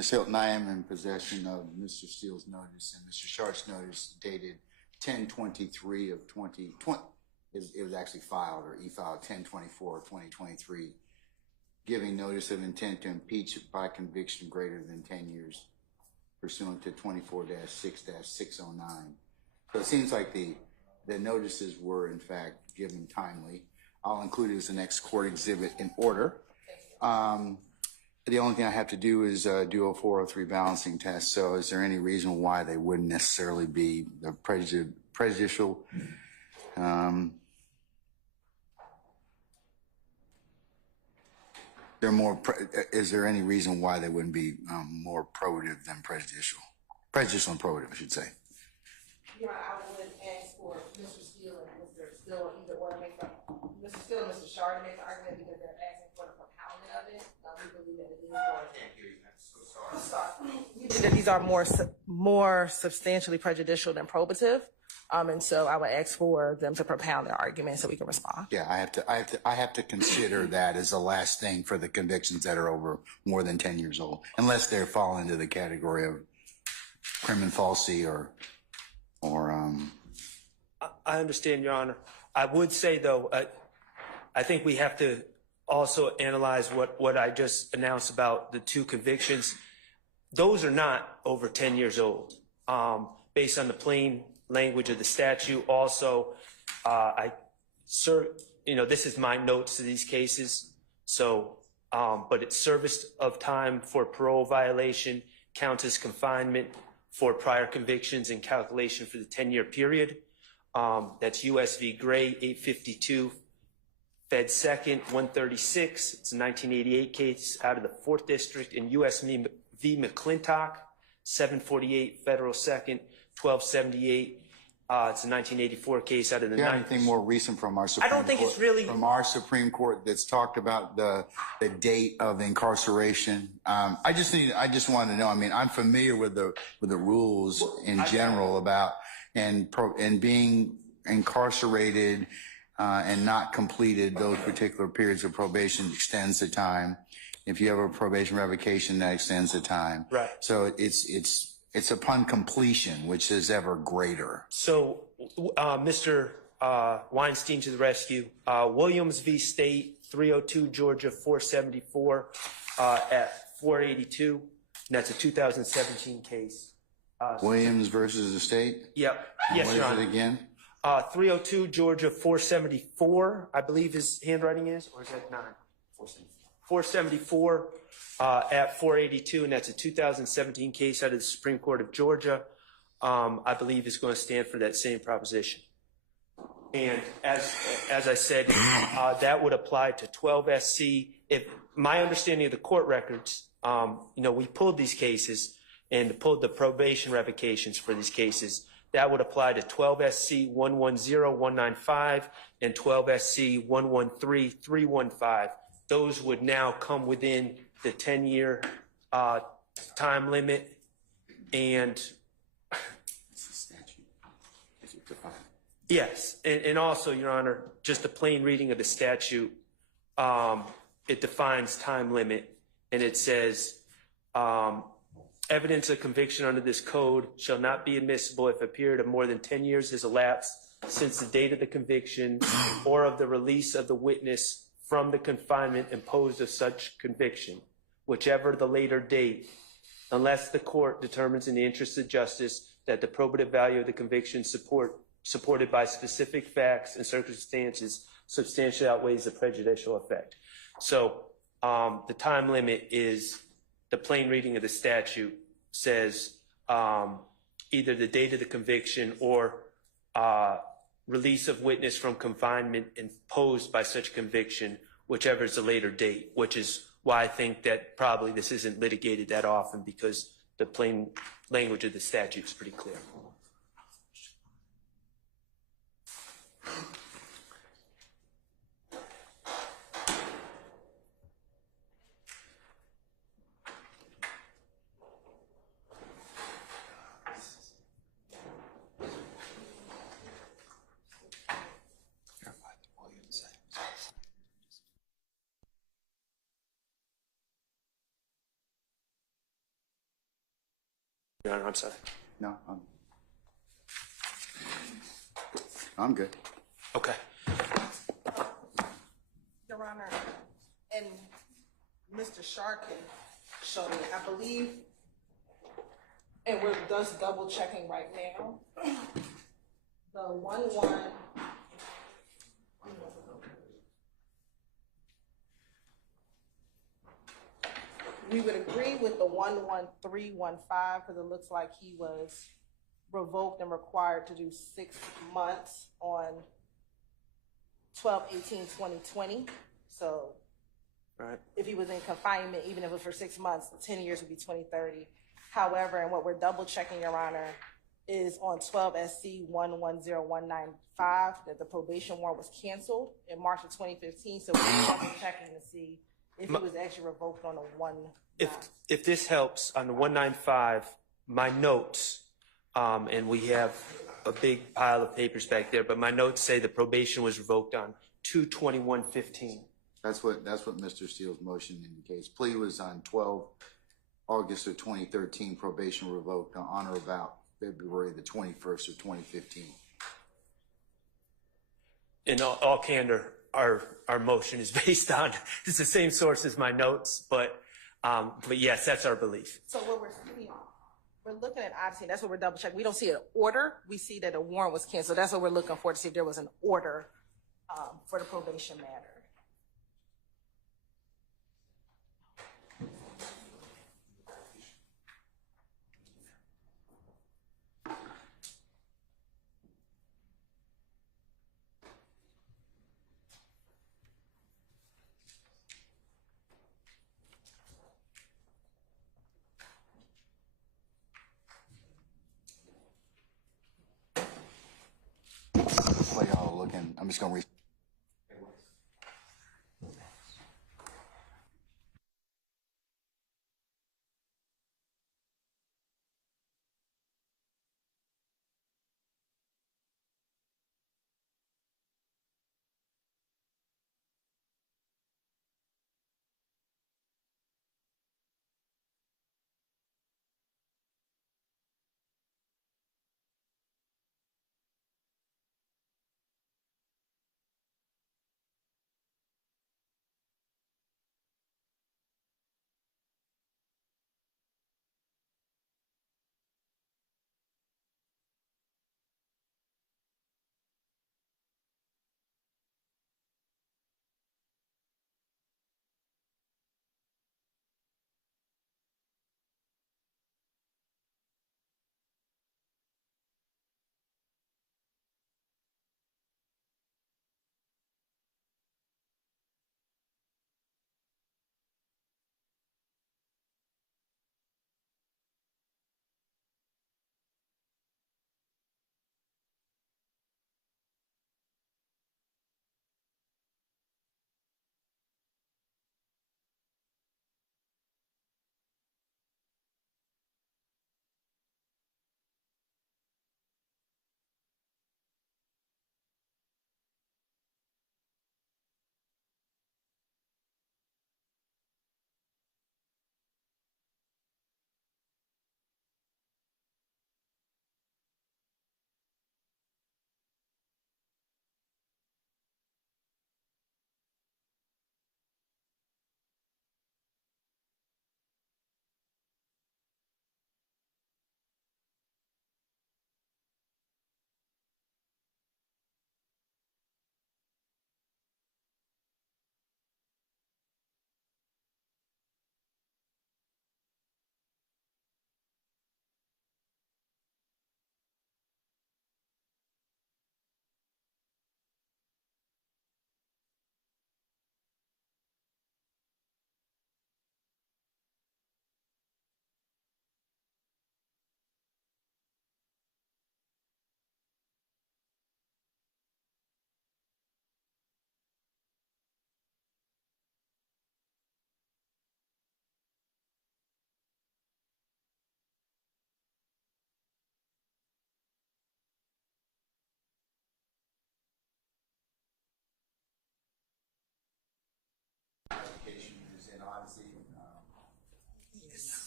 Ms. Hilton, I am in possession of Mr. Steele's notice and Mr. Sharp's notice dated 10/23 of 2020. It was actually filed, or e-filed 10/24 of 2023, giving notice of intent to impeach by conviction greater than 10 years pursuant to 24-6-609. So it seems like the notices were in fact given timely. I'll include it as the next court exhibit in order. The only thing I have to do is do a 403 balancing test. So is there any reason why they wouldn't necessarily be prejudicial? Is there any reason why they wouldn't be more probative than prejudicial? Prejudicial and probative, I should say. Your Honor, I would ask for Mr. Steele and Mr. Steele either or to make Mr. Steele and Mr. Shard to make the argument because they're asking for the propounding of it. We believe that it is we believe that these are more substantially prejudicial than probative. And so I would ask for them to propound their argument so we can respond. Yeah, I have to consider that as the last thing for the convictions that are over more than 10 years old, unless they're fall into the category of crimen falsi or I understand, Your Honor. I would say, though, I think we have to also analyze what I just announced about the two convictions. Those are not over 10 years old. Based on the plain language of the statute, also, this is my notes to these cases. So, but it's service of time for parole violation counts as confinement for prior convictions and calculation for the 10-year period. That's U.S. v. Gray, 852, Fed 2nd, 136. It's a 1988 case out of the 4th District. In U.S. v. McClintock, 748, Federal 2nd, 1278. It's a 1984 case out of the 9th. Do you have anything more recent from our Supreme Court? I don't think it's really from our Supreme Court that's talked about the date of incarceration. I just want to know. I mean, I'm familiar with the rules in general about and being incarcerated and not completed those particular periods of probation extends the time. If you have a probation revocation, that extends the time. Right. So it's upon completion, which is ever greater. So, Mr. Weinstein to the rescue. Williams v. State, 302 Georgia 474 at 482. And that's a 2017 case. Williams versus the state? Yep. Yes, What Your is Honor. it again? 302 Georgia 474, I believe his handwriting is, or is that 9? 474 at 482, and that's a 2017 case out of the Supreme Court of Georgia. I believe is going to stand for that same proposition. And as I said, that would apply to 12 SC. If my understanding of the court records, we pulled these cases and pulled the probation revocations for these cases. That would apply to 12 SC 110195 and 12 SC 113315. Those would now come within the 10-year time limit. And yes, and also, Your Honor, just a plain reading of the statute, it defines time limit, and it says, evidence of conviction under this code shall not be admissible if a period of more than 10 years has elapsed since the date of the conviction or of the release of the witness from the confinement imposed of such conviction, whichever the later date, unless the court determines in the interest of justice that the probative value of the conviction supported by specific facts and circumstances substantially outweighs the prejudicial effect. So the time limit is the plain reading of the statute says either the date of the conviction or release of witness from confinement imposed by such conviction, whichever is the later date, which is why I think that probably this isn't litigated that often, because the plain language of the statute is pretty clear. Your Honor, I'm sorry. No, I'm good. Okay. Your Honor, and Mr. Shark can show me, I believe, and we're just double checking right now. The 1-1. We would agree with the 11315 because it looks like he was revoked and required to do 6 months on 12/18/2020. So Right. if he was in confinement, even if it was for 6 months, 10 years would be 2030. However, and what we're double checking, Your Honor, is on 12 SC 110195 that the probation warrant was canceled in March of 2015. So we're double checking to see if he was actually revoked on a 1. If this helps, on the 195, my notes, and we have a big pile of papers back there, but my notes say the probation was revoked on 2/21/15. That's what Mr. Steele's motion indicates. Plea was on 12 August of 2013, probation revoked on or about February the 21st of 2015. In all candor, our motion is based on, it's the same source as my notes, but yes, that's our belief. So what we're looking at, obviously, that's what we're double checking. We don't see an order. We see that a warrant was canceled. That's what we're looking for, to see if there was an order for the probation matter. While y'all are looking, I'm just going to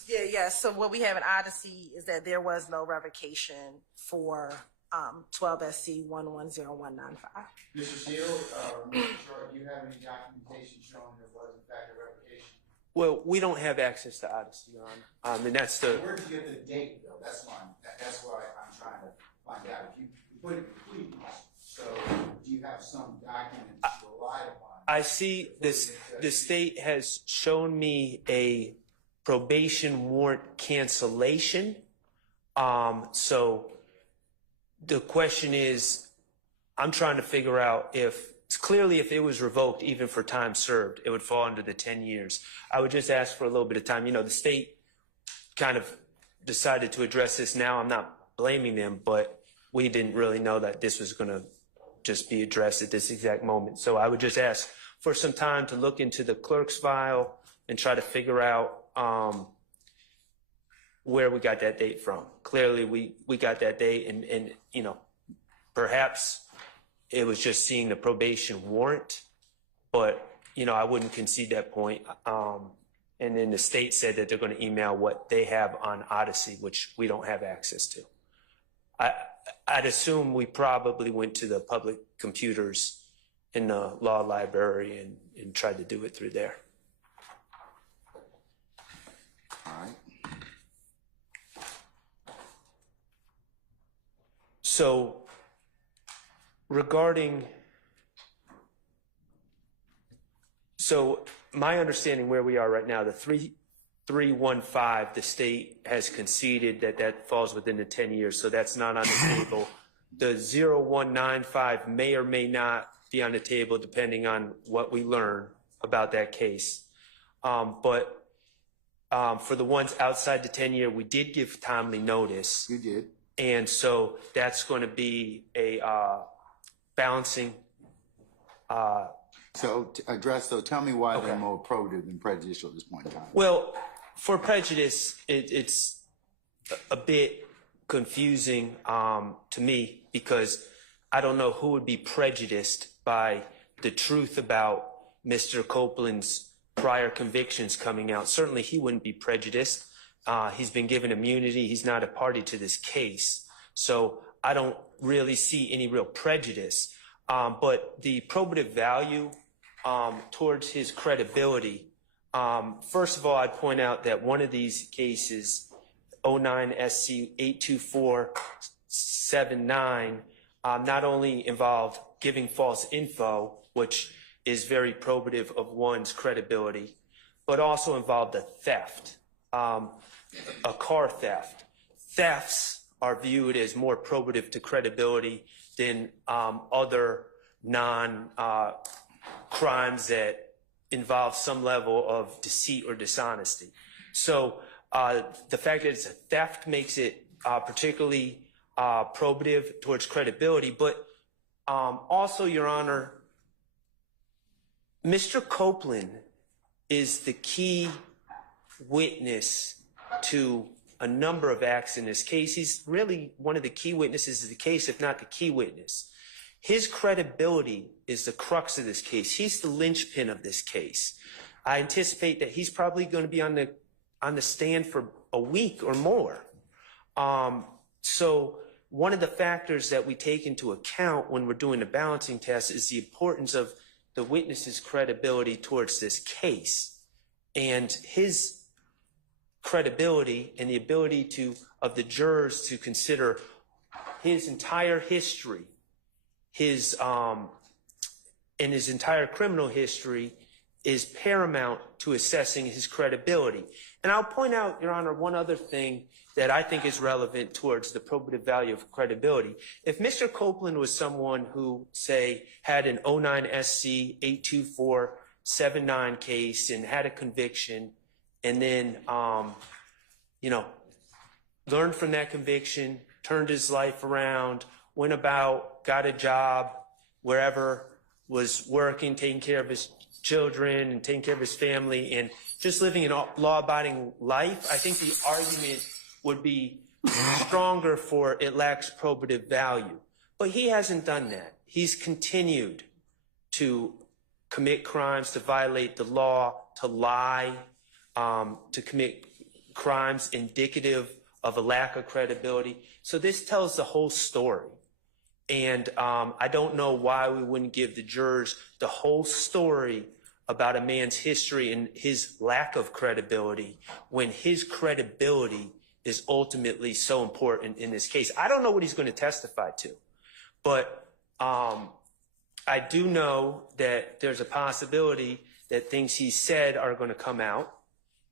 Yeah. So what we have in Odyssey is that there was no revocation for 12 SC 110195. Mr. Steele, Mr. Short, do you have any documentation showing there was in fact a revocation? Well, we don't have access to Odyssey, Your Honor. And that's the, Where did you get the date, though? That's why I'm trying to find out. If you put it, please. So, do you have some document to rely upon? I see this, the state has shown me a probation warrant cancellation. So the question is, I'm trying to figure out if, clearly if it was revoked even for time served, it would fall under the 10 years. I would just ask for a little bit of time. You know, the state kind of decided to address this now. I'm not blaming them, but we didn't really know that this was going to just be addressed at this exact moment. So I would just ask for some time to look into the clerk's file and try to figure out where we got that date from. Clearly we got that date, and you know, perhaps it was just seeing the probation warrant, but you know, I wouldn't concede that point. And then the state said that they're going to email what they have on Odyssey, which we don't have access to. I'd assume we probably went to the public computers in the law library and tried to do it through there. All right. So my understanding where we are right now, the 3315, the state has conceded that falls within the 10 years, so that's not on the table. The 0195 may or may not be on the table depending on what we learn about that case. But for the ones outside the 10-year, we did give timely notice. You did. And so that's going to be a balancing. So tell me why they're more probative than prejudicial at this point in time. Well, for prejudice, it's a bit confusing to me, because I don't know who would be prejudiced by the truth about Mr. Copeland's prior convictions coming out. Certainly he wouldn't be prejudiced. He's been given immunity. He's not a party to this case. So I don't really see any real prejudice. But the probative value towards his credibility, first of all, I'd point out that one of these cases, 09 SC 82479, not only involved giving false info, which is very probative of one's credibility, but also involved a theft, a car theft. Thefts are viewed as more probative to credibility than other non-crimes that involve some level of deceit or dishonesty. So the fact that it's a theft makes it particularly probative towards credibility. But also, Your Honor, Mr. Copeland is the key witness to a number of acts in this case. He's really one of the key witnesses of the case, if not the key witness. His credibility is the crux of this case. He's the linchpin of this case. I anticipate that he's probably going to be on the stand for a week or more. So one of the factors that we take into account when we're doing the balancing test is the importance of the witness's credibility towards this case, and his credibility and the ability of the jurors to consider his entire history, his entire criminal history is paramount to assessing his credibility. And I'll point out, Your Honor, one other thing that I think is relevant towards the probative value of credibility. If Mr. Copeland was someone who, say, had an 09 SC 82479 case and had a conviction, and then, learned from that conviction, turned his life around, went about, got a job wherever, was working, taking care of his children and taking care of his family, and just living a law-abiding life, I think the argument would be stronger for it lacks probative value. But he hasn't done that. He's continued to commit crimes, to violate the law, to lie, to commit crimes indicative of a lack of credibility. So this tells the whole story. And I don't know why we wouldn't give the jurors the whole story about a man's history and his lack of credibility when his credibility is ultimately so important in this case. I don't know what he's going to testify to, but I do know that there's a possibility that things he said are going to come out,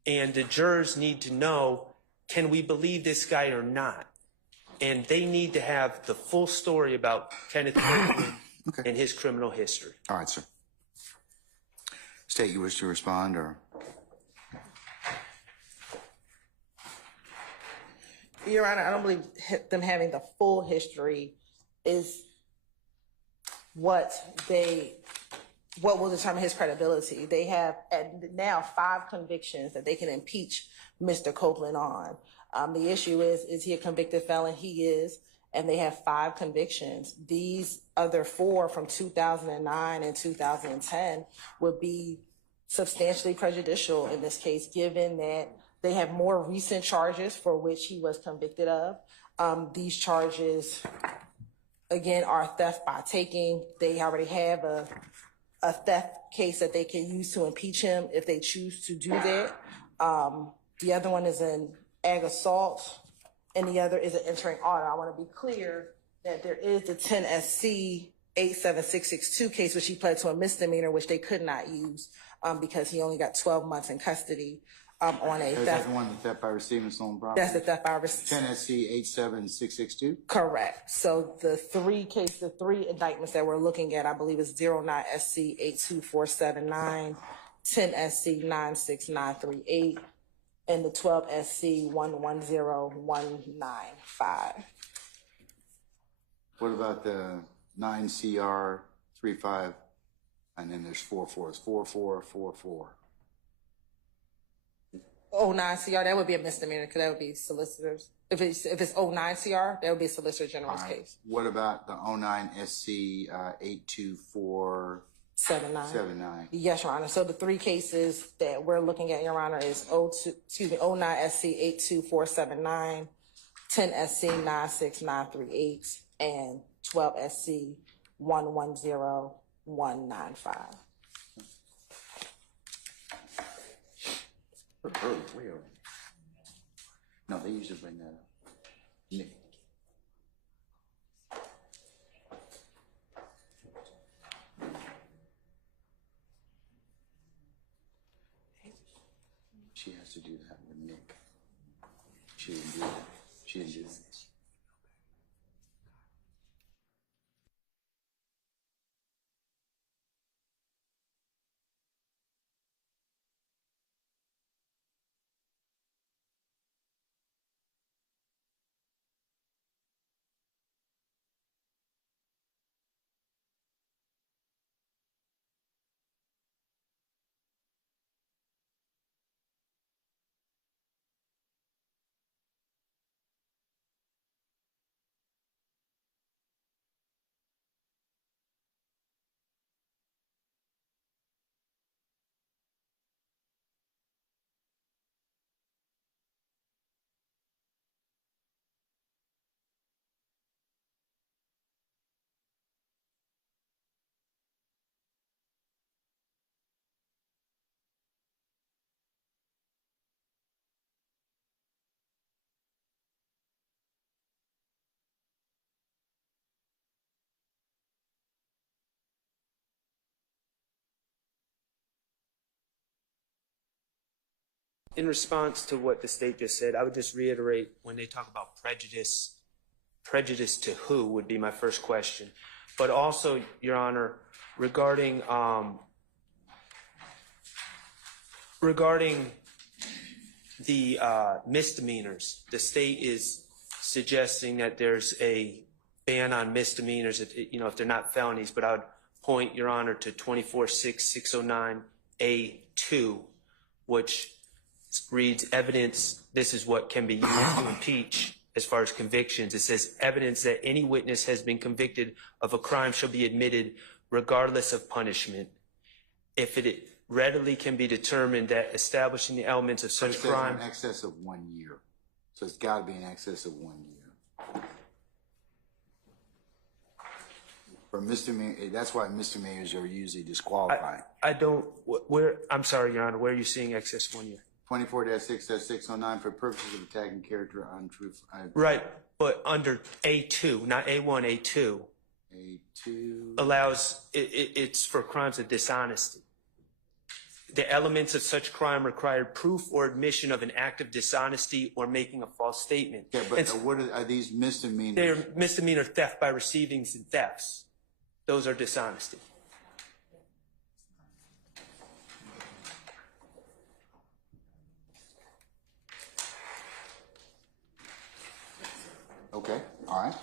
and the jurors need to know, can we believe this guy or not? And they need to have the full story about Kenneth Copeland and his criminal history. All right, sir. State, you wish to respond, or? Your Honor, I don't believe them having the full history is what will determine his credibility. They have now 5 convictions that they can impeach Mr. Copeland on. The issue is he a convicted felon? He is, and they have 5 convictions. These other 4 from 2009 and 2010 would be substantially prejudicial in this case, given that they have more recent charges for which he was convicted of. These charges, again, are theft by taking. They already have a theft case that they can use to impeach him if they choose to do that. The other one is an ag assault, and the other is an entering order. I want to be clear that there is the 10 SC 87662 case, which he pled to a misdemeanor, which they could not use because he only got 12 months in custody on a Is theft. that the one, the theft by receiving stolen property? That's the theft by receiving. 10 SC 87662? Correct. So the 3 indictments that we're looking at, I believe, is 09 SC 82479, 10 SC 96938, and the 12 SC 110195. What about the 9 CR 35, and then there's 44, it's 4444. 09 CR, that would be a misdemeanor because that would be solicitors. If it's 09 CR, that would be Solicitor General's case. What about the 09 SC 82479? Yes, Your Honor. So the 3 cases that we're looking at, Your Honor, is 09 SC 82479, 10 SC 96938, and 12 SC 110195. No, they usually bring that up. Nick. She has to do that with Nick. She didn't do that. She didn't do that. In response to what the state just said, I would just reiterate, when they talk about prejudice to who would be my first question. But also, Your Honor, regarding the misdemeanors, the state is suggesting that there's a ban on misdemeanors if they're not felonies. But I would point, Your Honor, to 246609A2, which reads evidence. This is what can be used to impeach as far as convictions. It says evidence that any witness has been convicted of a crime shall be admitted regardless of punishment. If it readily can be determined that establishing the elements of It such says crime. in excess of 1 year. So it's got to be in excess of 1 year. For misdemeanor, that's why misdemeanors are usually disqualified. I don't, where, I'm sorry, Your Honor, where are you seeing excess 1 year? 24-6-609 for purposes of attacking character, untruth. Right, but under A2, not A1, A2, A2. allows, it's for crimes of dishonesty. The elements of such crime required proof or admission of an act of dishonesty or making a false statement. Yeah, but And what are these misdemeanors? they're misdemeanor theft by receivings and thefts. Those are dishonesty. Okay, all right.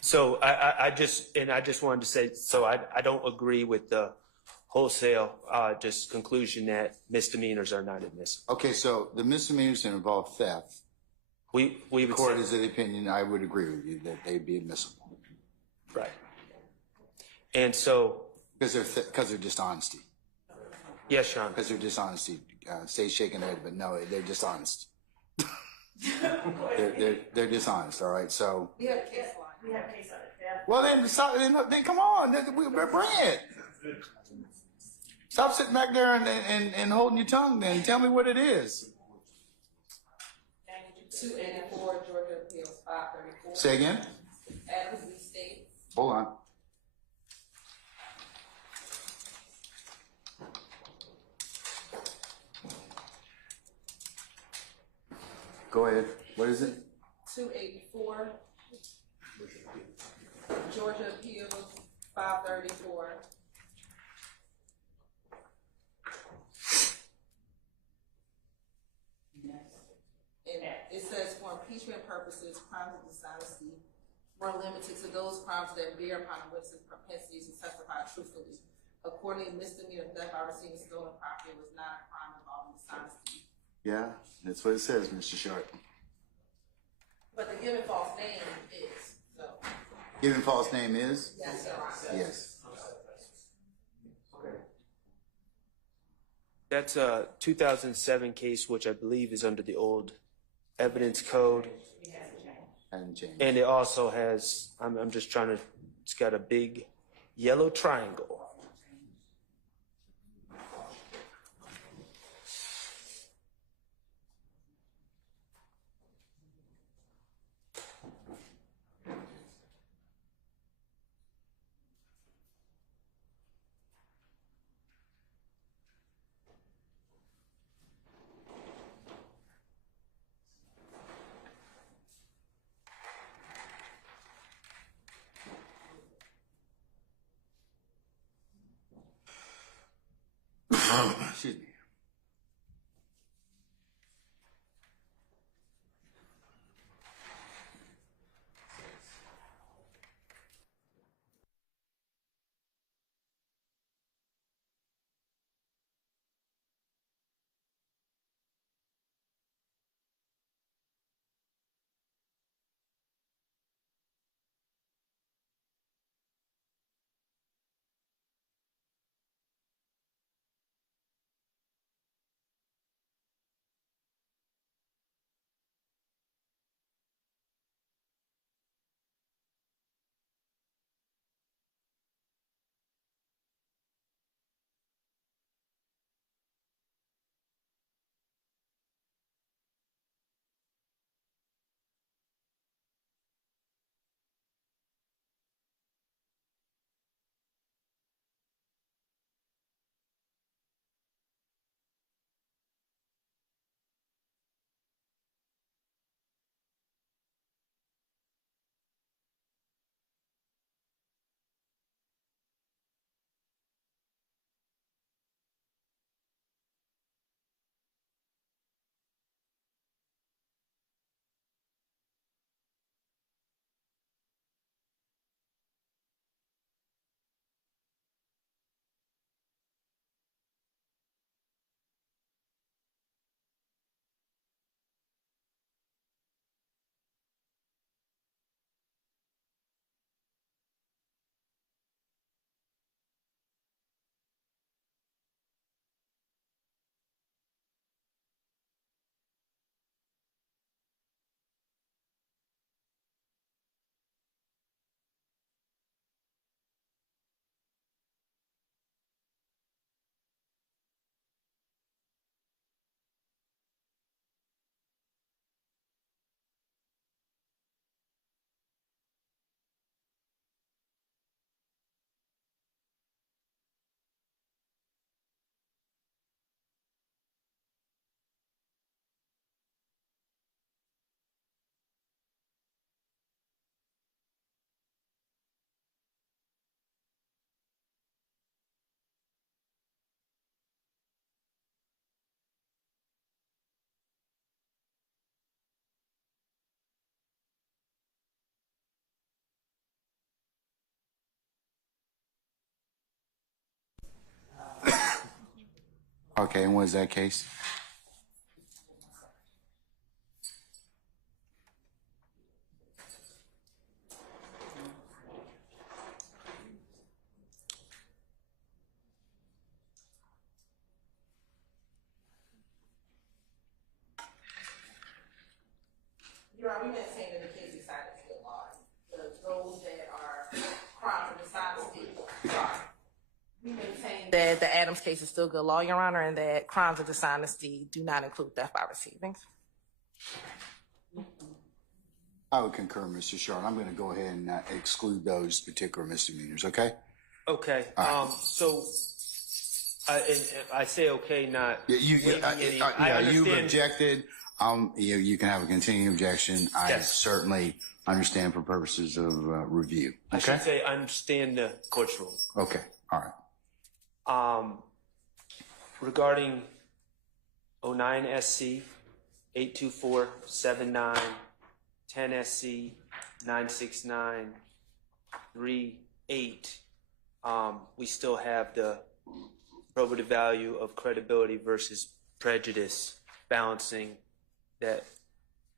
So I just wanted to say, so I don't agree with the wholesale just conclusion that misdemeanors are not admissible. Okay, so the misdemeanors that involve theft, We the would court say, is of the opinion, I would agree with you, that they'd be admissible. right. And so, Because they're dishonesty. yes, Your Honor. Because they're dishonesty. State's shaking their head, but no, they're dishonest. they're dishonest, all right? So. We have a case line. We have a case line. Well, then come on, bring it. Stop sitting back there and holding your tongue. Then tell me what it is. 284 Georgia Appeals 534. Say again. Advocacy State. Hold on. Go ahead. What is it? 284 Georgia Appeals 534. And it says for impeachment purposes, crimes of dishonesty were limited to those crimes that bear upon a witness's propensities to testify truthfully. Accordingly, misdemeanor theft by receiving stolen property was not a crime involving dishonesty. Yeah, that's what it says, Mr. Sharp. But the given false name is, so, Given false name is? yes, Your Honor. Yes. That's a 2007 case, which I believe is under the old evidence code. Hadn't changed. And it also has, I'm just trying to, it's got a big yellow triangle. Excuse me. Okay, and what is that case? You're right, we maintain that the case is cited as good law. Those that are crimes of dishonesty. We maintain that the Adams case is still good law, Your Honor, and that crimes of dishonesty do not include theft by receiving. I would concur, Mr. Sharp. I'm going to go ahead and exclude those particular misdemeanors, okay? Okay, so, I say okay, not. You've objected. You can have a continuing objection. I Yes. certainly understand for purposes of review. I Okay? should say I understand the court's rule. Okay, all right. Regarding 09 SC 82479, 10 SC 96938, we still have the probative value of credibility versus prejudice balancing that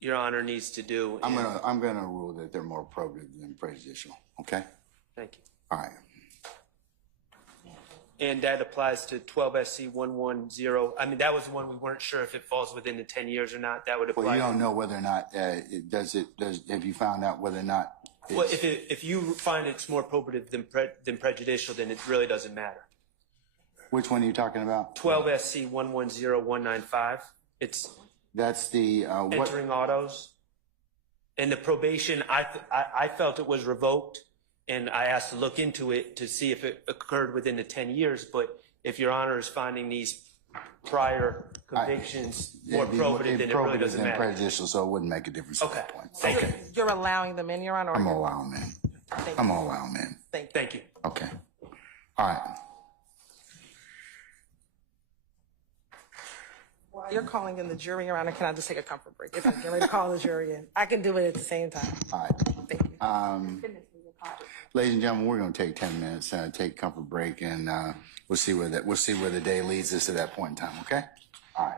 Your Honor needs to do. I'm gonna rule that they're more probative than prejudicial. Okay? Thank you. All right. And that applies to 12 SC 110. I mean, that was the one we weren't sure if it falls within the 10 years or not. That would apply. Well, you don't know whether or not it does. Have you found out whether or not? Well, if you find it's more probative than prejudicial, then it really doesn't matter. Which one are you talking about? 12 SC 110195. That's the what? Entering autos. And the probation, I felt it was revoked, and I asked to look into it to see if it occurred within the 10 years. But if Your Honor is finding these prior convictions more It'd be probative, then it really doesn't than matter. prejudicial, so it wouldn't make a difference at Okay. that point. So you're allowing them in, Your Honor? I'm gonna allow them in. I'm gonna allow them in. Thank you. Okay. All right. While you're calling in the jury, Your Honor, can I just take a comfort break? If I'm getting ready to call the jury in, I can do it at the same time. All right. Thank you. Ladies and gentlemen, we're going to take 10 minutes, take a comfort break, and we'll see where the day leads us at that point in time. Okay? All right.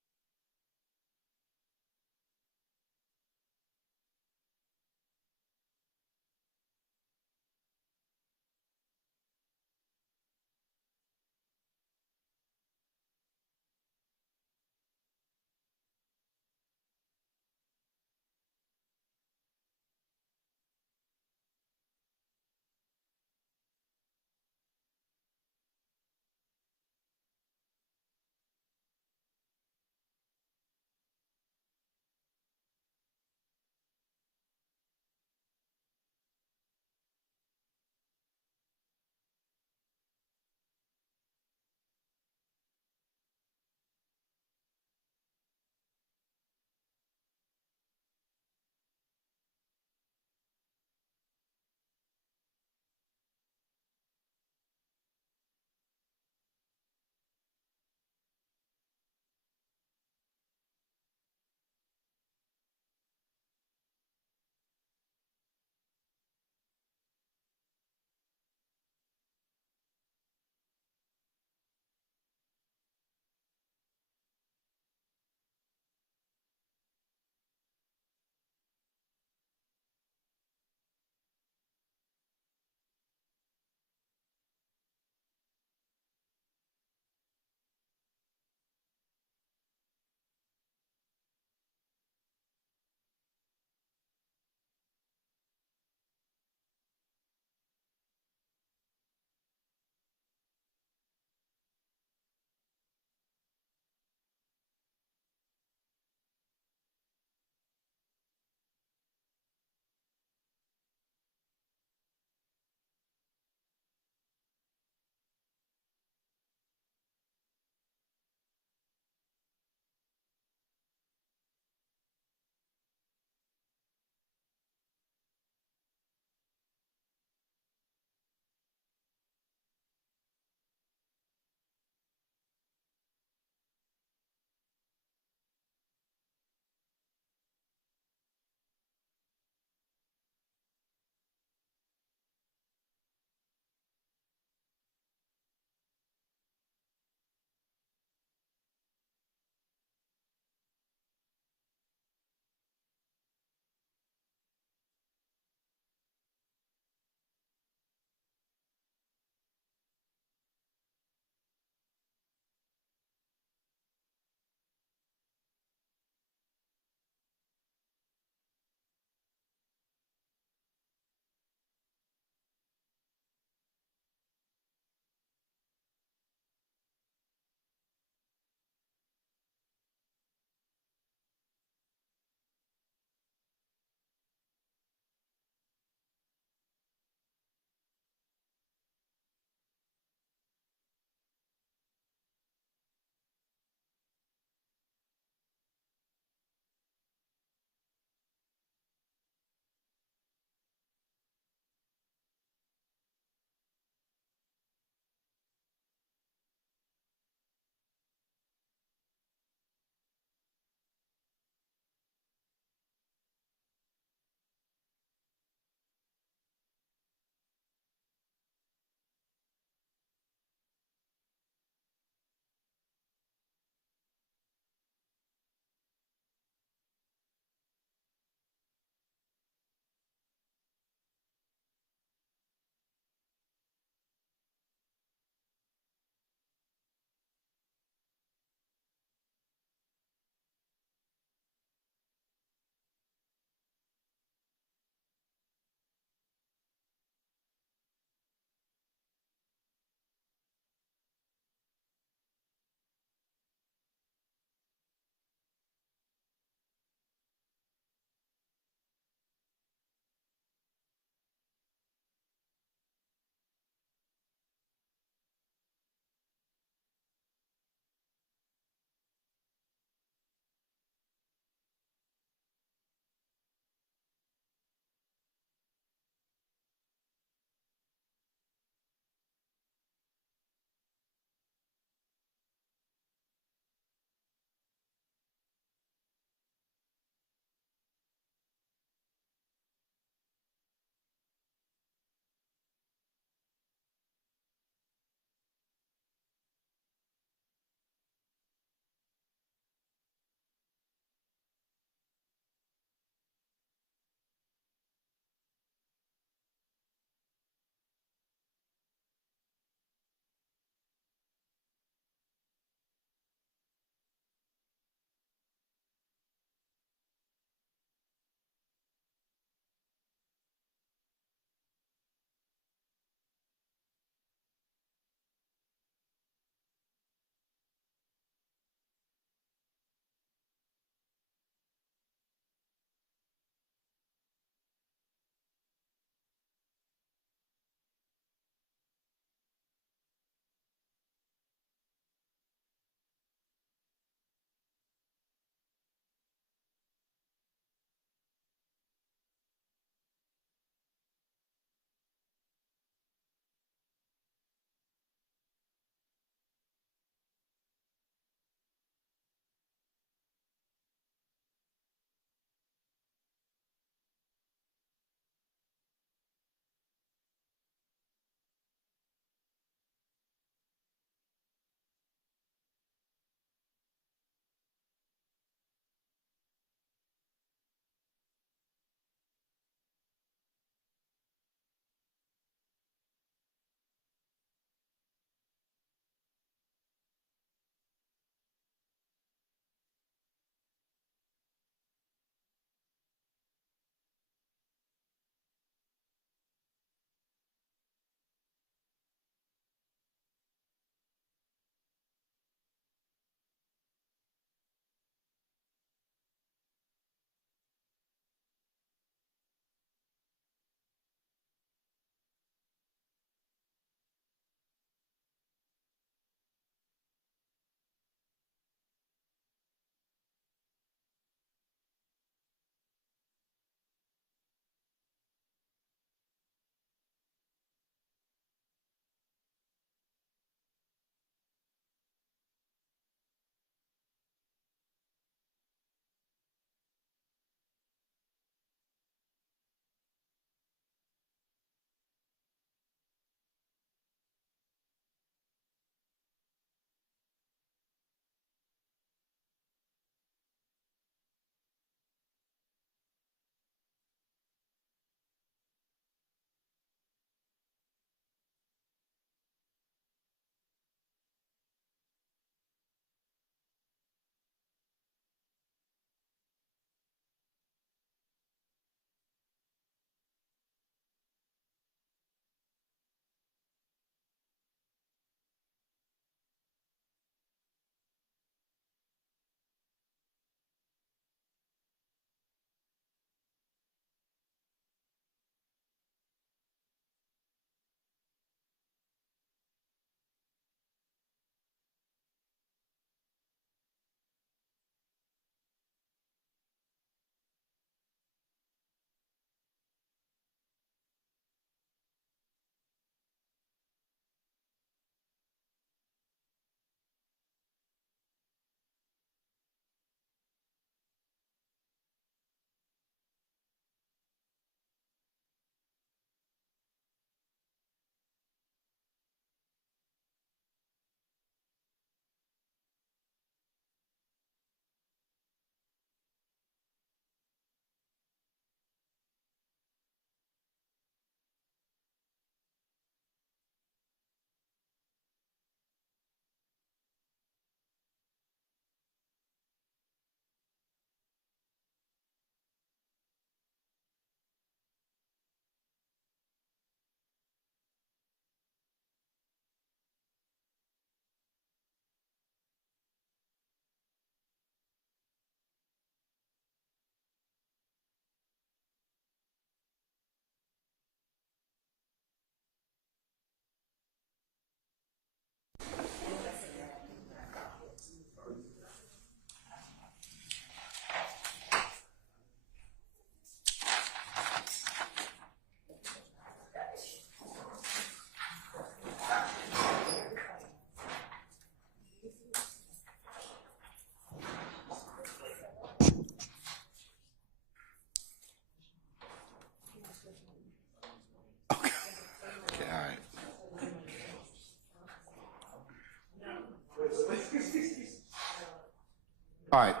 All right,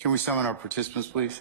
can we summon our participants, please?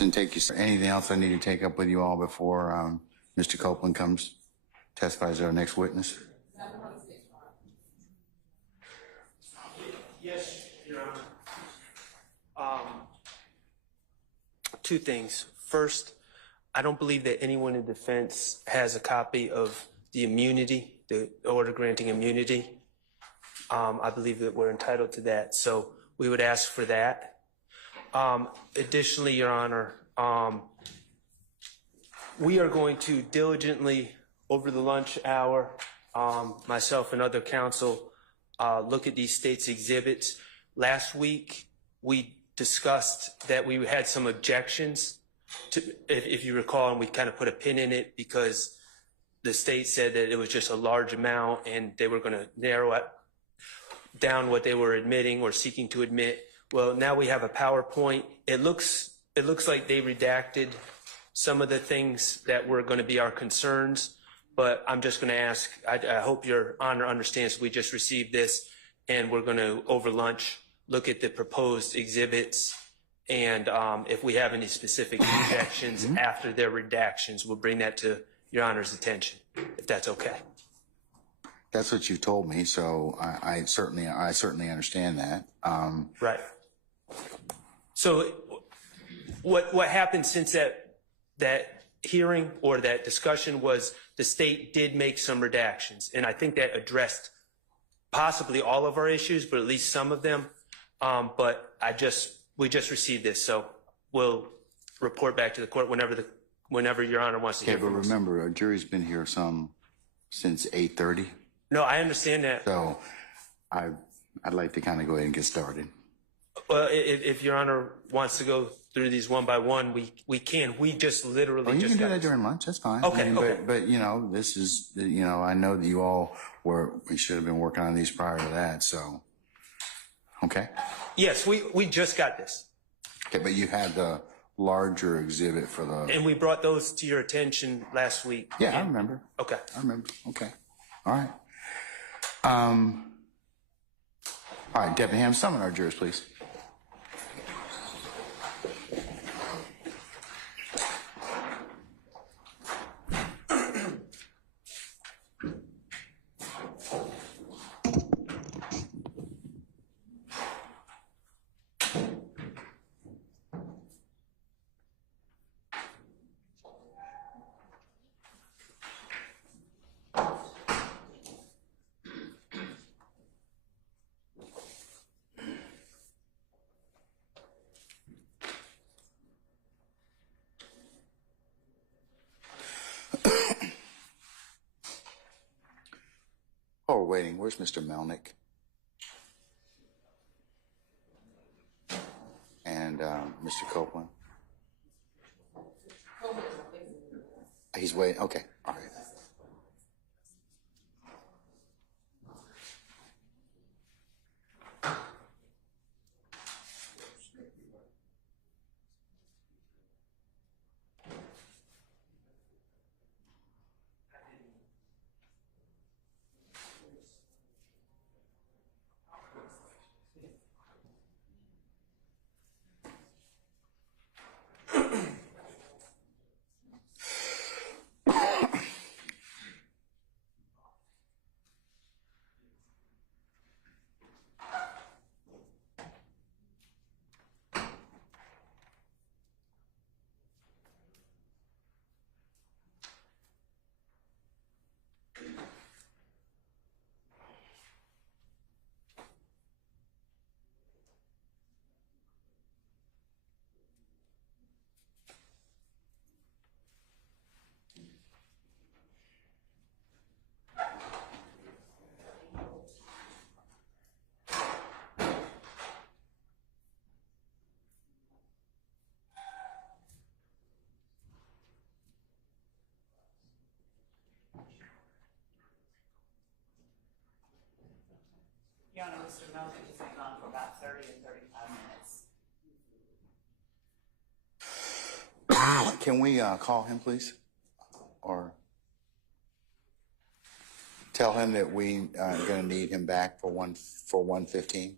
And take you, anything else I need to take up with you all before Mr. Copeland comes, testifies as our next witness? Yes, Your Honor. Two things. First, I don't believe that anyone in defense has a copy of the immunity, the order granting immunity. I believe that we're entitled to that, so we would ask for that. Additionally, Your Honor, we are going to diligently, over the lunch hour, myself and other counsel, look at these state's exhibits. last week we discussed that we had some objections to, if you recall, and we kind of put a pin in it because the state said that it was just a large amount and they were going to narrow it down what they were admitting or seeking to admit. Well, now we have a PowerPoint. It looks like they redacted some of the things that were going to be our concerns, but I'm just going to ask, I hope Your Honor understands we just received this and we're going to, over lunch, look at the proposed exhibits, and if we have any specific objections after their redactions, we'll bring that to Your Honor's attention, if that's okay. That's what you told me, so I certainly understand that. Right. So what happened since that hearing or that discussion was the state did make some redactions, and I think that addressed possibly all of our issues, but at least some of them. But we just received this, so we'll report back to the court whenever Your Honor wants to hear Okay, but from us. remember, our jury's been here since 8:30, No, I understand that. so I'd like to kind of go ahead and get started. Well, if Your Honor wants to go through these one by one, we can. We just literally Oh, you just can do got that this. during lunch. That's fine. Okay, okay. But this is, I know that you all we should have been working on these prior to that. So, okay. Yes, we just got this. Okay, but you had the larger exhibit for the. And we brought those to your attention last week. Yeah, I remember. Okay. I remember. Okay. All right. All right, Deputy Ham, summon our jurors, please. Oh, we're waiting. Where's Mr. Melnick? And Mr. Copeland? He's waiting. Okay. All right. Your Honor, Mr. Melnick has been gone for about 30 and 35 minutes. Can we call him, please? Or tell him that we are going to need him back for 1:15?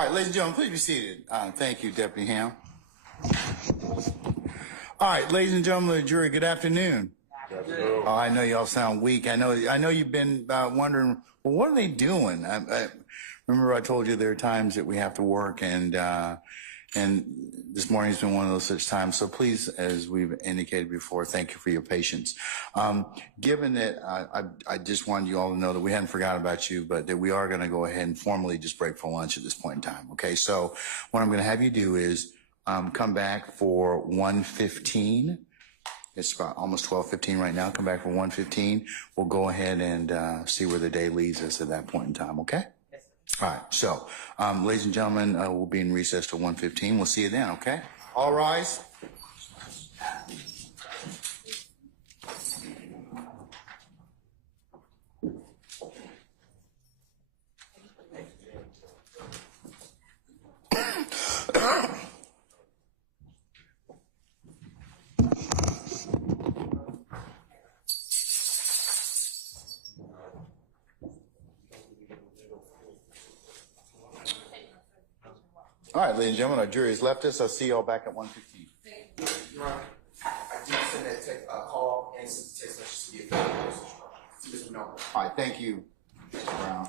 All right, ladies and gentlemen, please be seated. Thank you, Deputy Ham. All right, ladies and gentlemen of the jury, good afternoon. Oh, I know y'all sound weak. I know you've been wondering, well, what are they doing? I remember I told you there are times that we have to work, and this morning's been one of those such times. So please, as we've indicated before, thank you for your patience. Given that I just wanted you all to know that we hadn't forgotten about you, but that we are going to go ahead and formally just break for lunch at this point in time. Okay, so what I'm going to have you do is come back for 1:15. It's about almost 12:15 right now. Come back for 1:15. We'll go ahead and see where the day leads us at that point in time, okay? Yes, sir. All right, so, ladies and gentlemen, we'll be in recess till 1:15. We'll see you then, okay? All rise. All right, ladies and gentlemen, our jury has left us. I'll see you all back at 1:15. Your Honor, I did send that call and sent the text message to the offender. All right, thank you, Mr. Brown.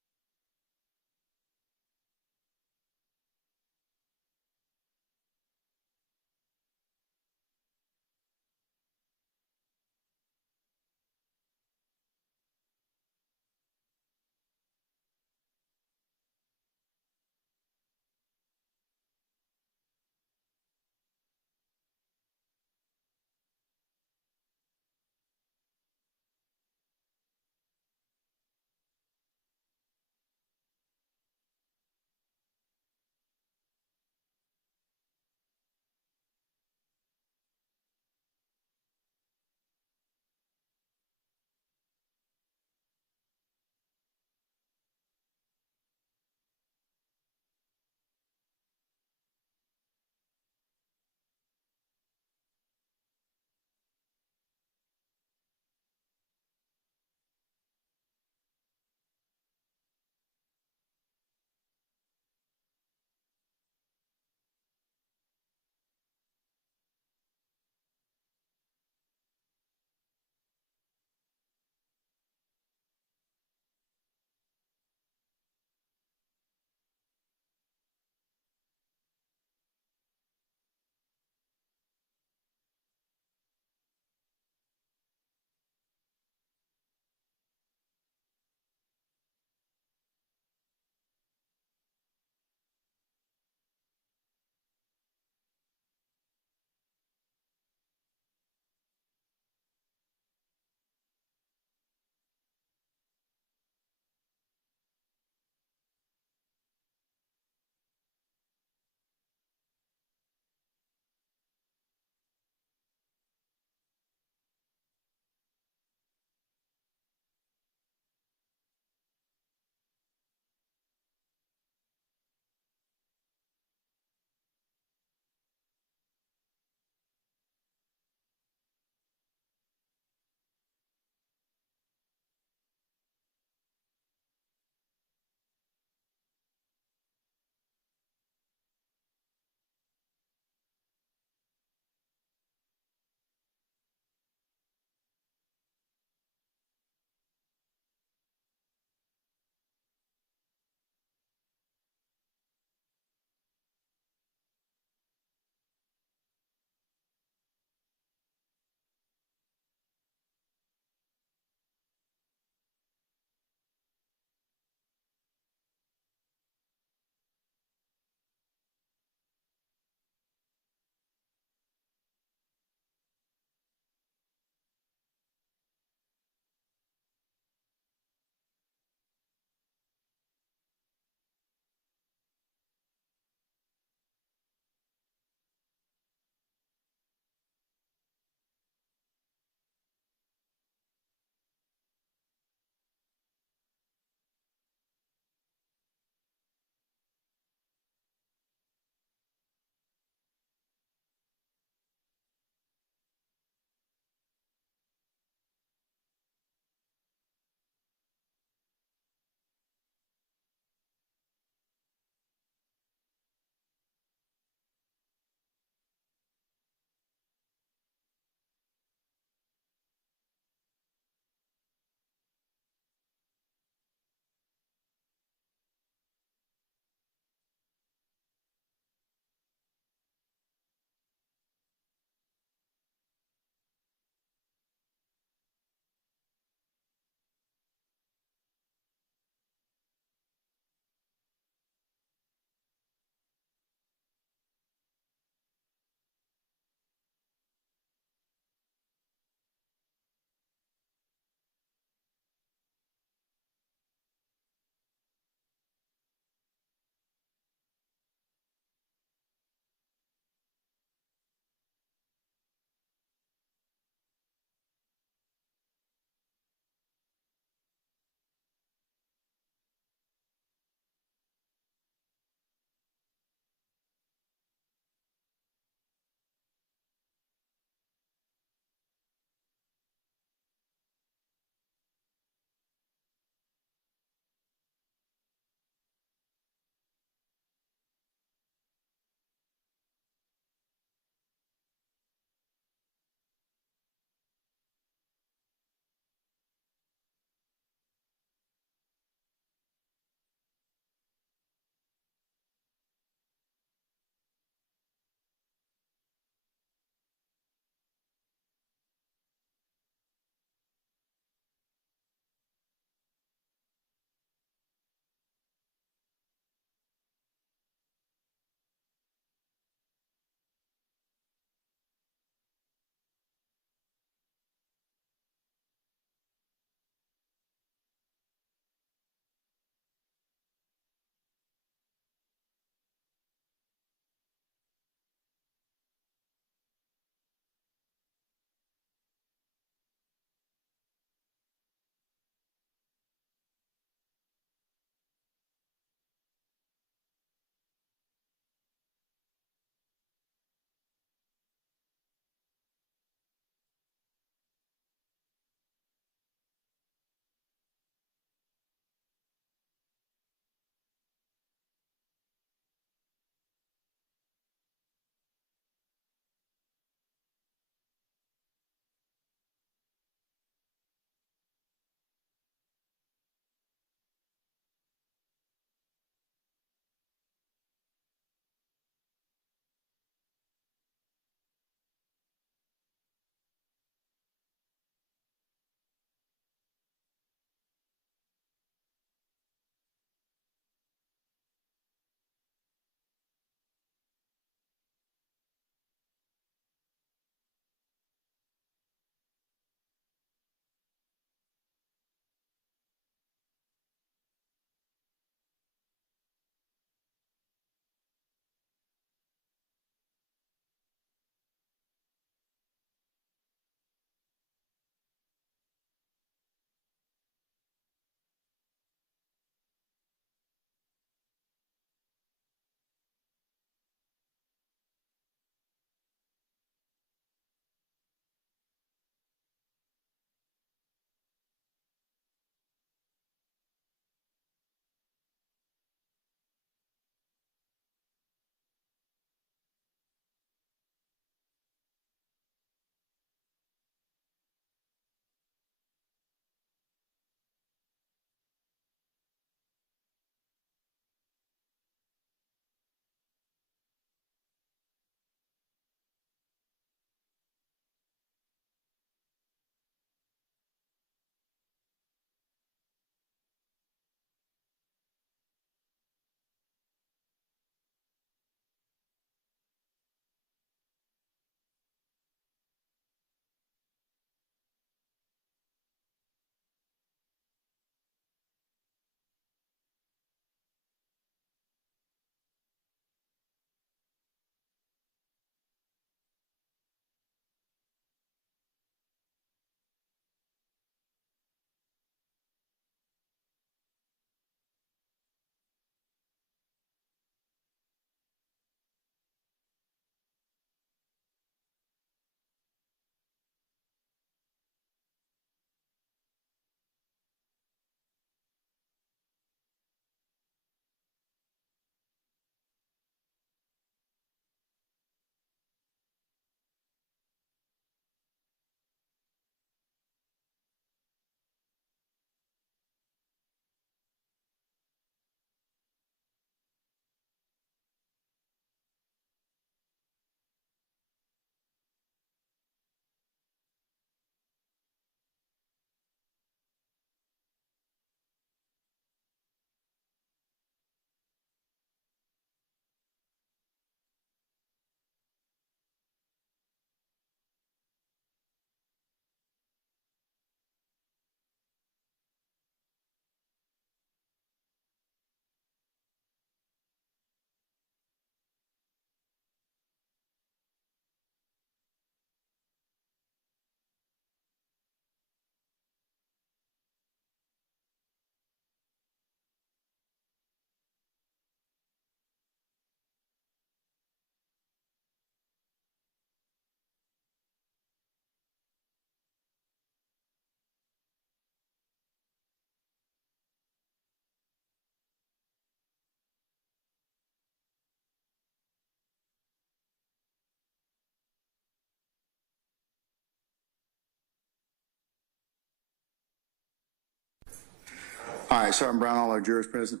All right, Sergeant Brown, all our jurors present?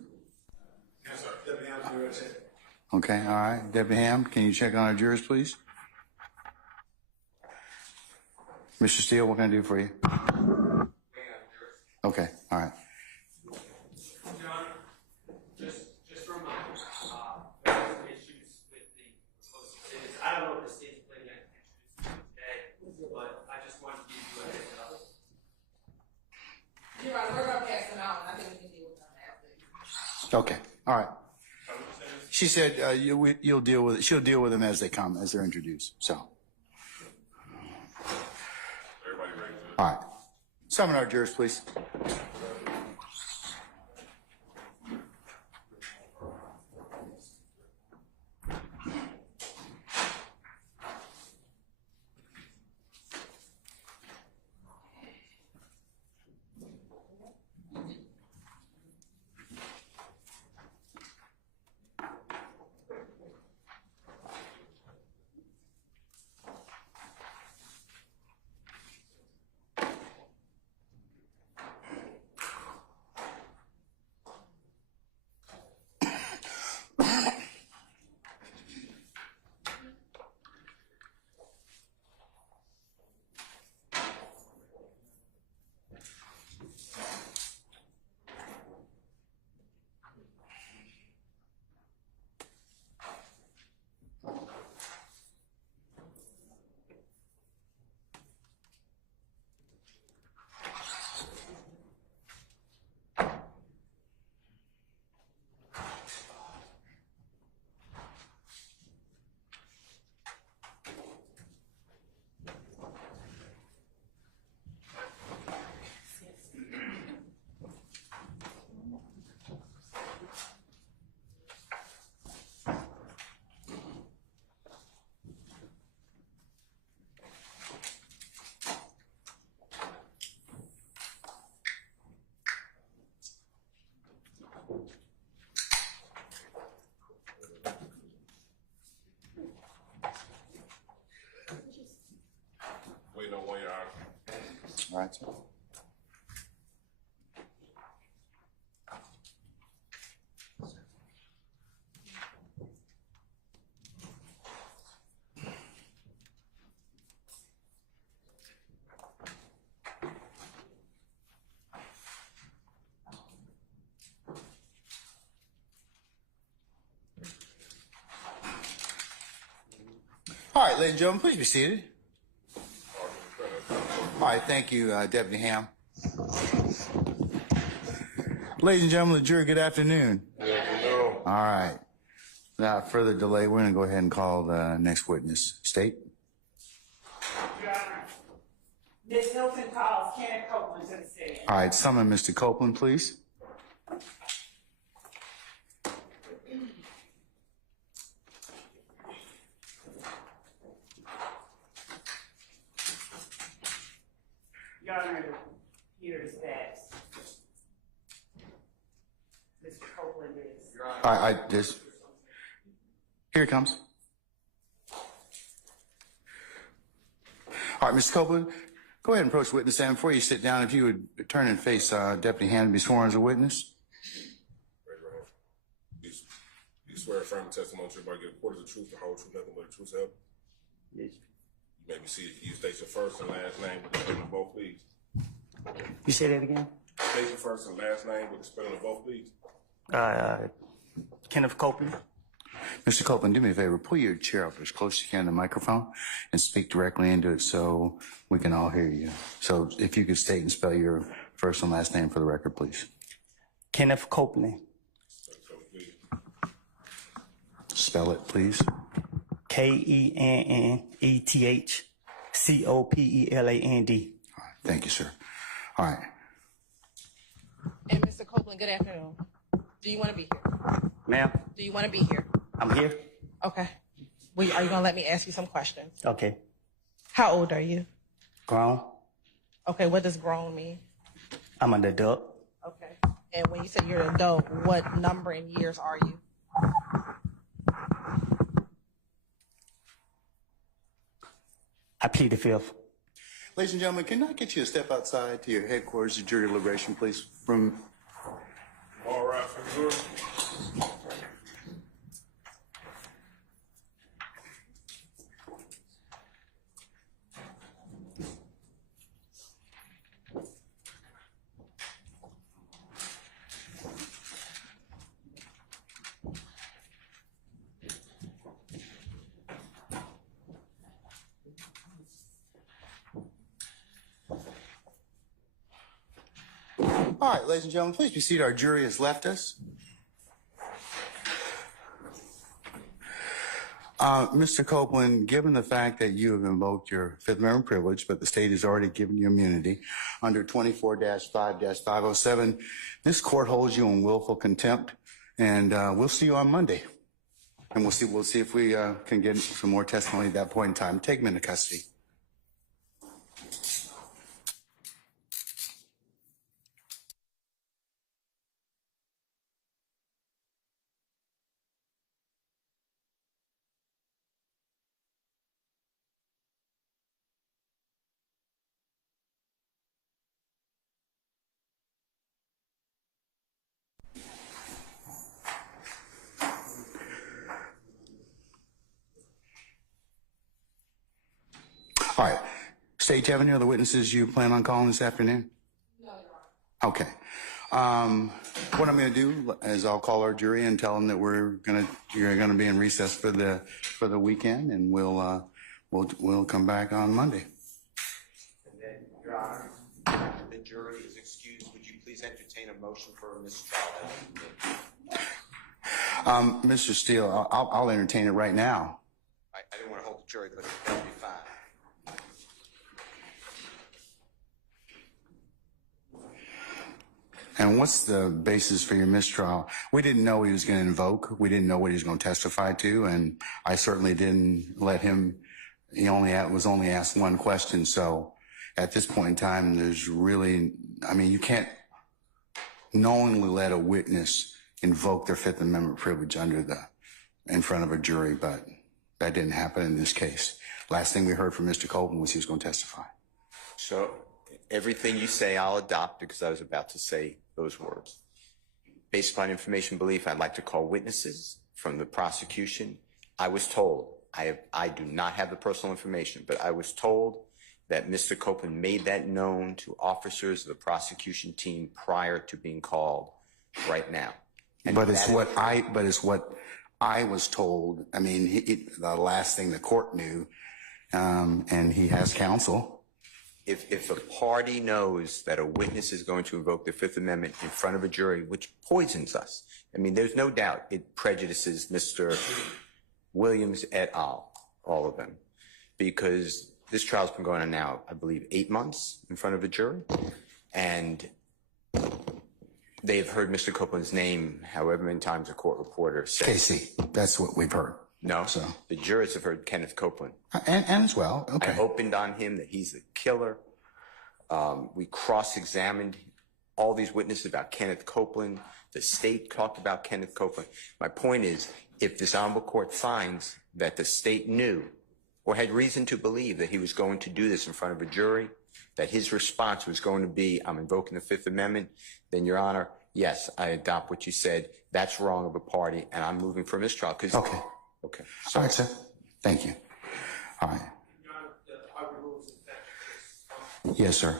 Yes, sir. Deputy Ham's here, that's it. Okay, all right. Deputy Ham, can you check on our jurors, please? Mr. Steele, what can I do for you? Okay, all right. Your Honor, just for a moment, there are some issues with the proposed exhibits. I don't know if the state's planning on introducing them today, but I just wanted to give you a heads up. Your Honor, we're gonna pass them out, and I think we can deal with them after. Okay, all right. She said you'll deal with it. She'll deal with them as they come, as they're introduced. So. Everybody ready? All right. Summon our jurors, please. Wait, no way, Your Honor. All right, sir. All right, ladies and gentlemen, please be seated. All right, thank you, Deputy Ham. Ladies and gentlemen of the jury, good afternoon. Good afternoon. All right. Without further delay, we're going to go ahead and call the next witness. State. Your Honor, Ms. Hilton calls Kenneth Copeland to the stand. All right, summon Mr. Copeland, please. Your Honor, here's that. Mr. Copeland is. All right, here it comes. All right, Mr. Copeland, go ahead and approach the witness stand. Before you sit down, if you would turn and face Deputy Hand and be sworn as a witness. Raise your hand. You swear affirm the testimony to everybody give a quarter of the truth, the whole truth, nothing but the truth, so help? Yes. You may be seated. You state your first and last name with the spelling of both, please. You say that again? State your first and last name with the spelling of both, please. Kenneth Copeland. Mr. Copeland, do me a favor. Pull your chair up as close as you can to the microphone and speak directly into it so we can all hear you. So if you could state and spell your first and last name for the record, please. Kenneth Copeland. Spell it, please. KENNETHCOPELAND. All right, thank you, sir. All right. And Mr. Copeland, good afternoon. Do you want to be here? Ma'am, Do you want to be here? I'm here. Okay. Are you going to let me ask you some questions? Okay. How old are you? Grown. Okay, what does grown mean? I'm an adult. Okay. And when you say you're an adult, what number in years are you? I plead the fifth. Ladies and gentlemen, can I get you to step outside to your headquarters of jury deliberation, please? Room Rise for the jury. All right, ladies and gentlemen, please be seated. Our jury has left us. Mr. Copeland, given the fact that you have invoked your Fifth Amendment privilege, but the state has already given you immunity under 24-5-507, this court holds you in willful contempt, and we'll see you on Monday. And we'll see if we can get some more testimony at that point in time. Take him into custody. All right. State, do you have any other witnesses you plan on calling this afternoon? No, Your Honor. Okay. What I'm going to do is I'll call our jury and tell them that you're going to be in recess for the weekend, and we'll come back on Monday. And then, Your Honor, the jury is excused. Would you please entertain a motion for mistrial? Mr. Steele, I'll entertain it right now. I didn't want to hold the jury, but that'll be fine. And what's the basis for your mistrial? We didn't know he was going to invoke. We didn't know what he was going to testify to, and I certainly didn't let him. He was only asked one question. So at this point in time, there's really, you can't knowingly let a witness invoke their Fifth Amendment privilege in front of a jury, but that didn't happen in this case. Last thing we heard from Mr. Copeland was he was going to testify. So everything you say, I'll adopt, because I was about to say those words. Based upon information belief, I'd like to call witnesses from the prosecution. I was told, I do not have the personal information, but I was told that Mr. Copeland made that known to officers of the prosecution team prior to being called right now. But it's what I was told. The last thing the court knew, and he has counsel. If a party knows that a witness is going to invoke the Fifth Amendment in front of a jury, which poisons us, there's no doubt it prejudices Mr. Williams et al., all of them, because this trial's been going on now, I believe, 8 months in front of a jury, and they've heard Mr. Copeland's name however many times a court reporter says. Casey, that's what we've heard. No, so the jurors have heard Kenneth Copeland. And as well, okay. I opened on him that he's the killer. We cross-examined all these witnesses about Kenneth Copeland. The state talked about Kenneth Copeland. My point is, if this honorable court finds that the state knew or had reason to believe that he was going to do this in front of a jury, that his response was going to be, I'm invoking the Fifth Amendment, then, Your Honor, yes, I adopt what you said. That's wrong of a party, and I'm moving for mistrial. Okay. Okay. All right, sir. Thank you. All right. Yes, sir.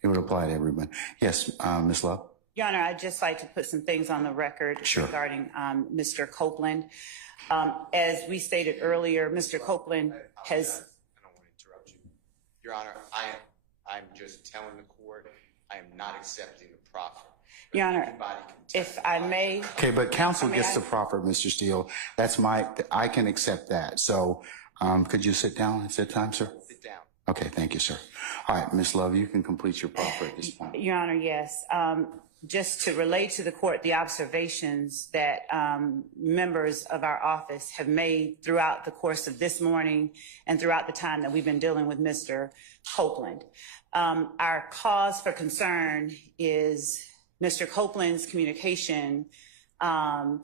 It would apply to everyone. Yes, Ms. Love. Your Honor, I'd just like to put some things on the record regarding Mr. Copeland. As we stated earlier, Mr. Copeland has... I don't want to interrupt you. Your Honor, I'm just telling the court I am not accepting the proffer. Your Honor, if I may... Okay, but counsel gets the proffer, Mr. Steele. I can accept that. So could you sit down at that time, sir? Sit down. Okay, thank you, sir. All right, Ms. Love, you can complete your proffer at this point. Your Honor, yes. Just to relate to the court the observations that members of our office have made throughout the course of this morning and throughout the time that we've been dealing with Mr. Copeland. Our cause for concern is Mr. Copeland's communication that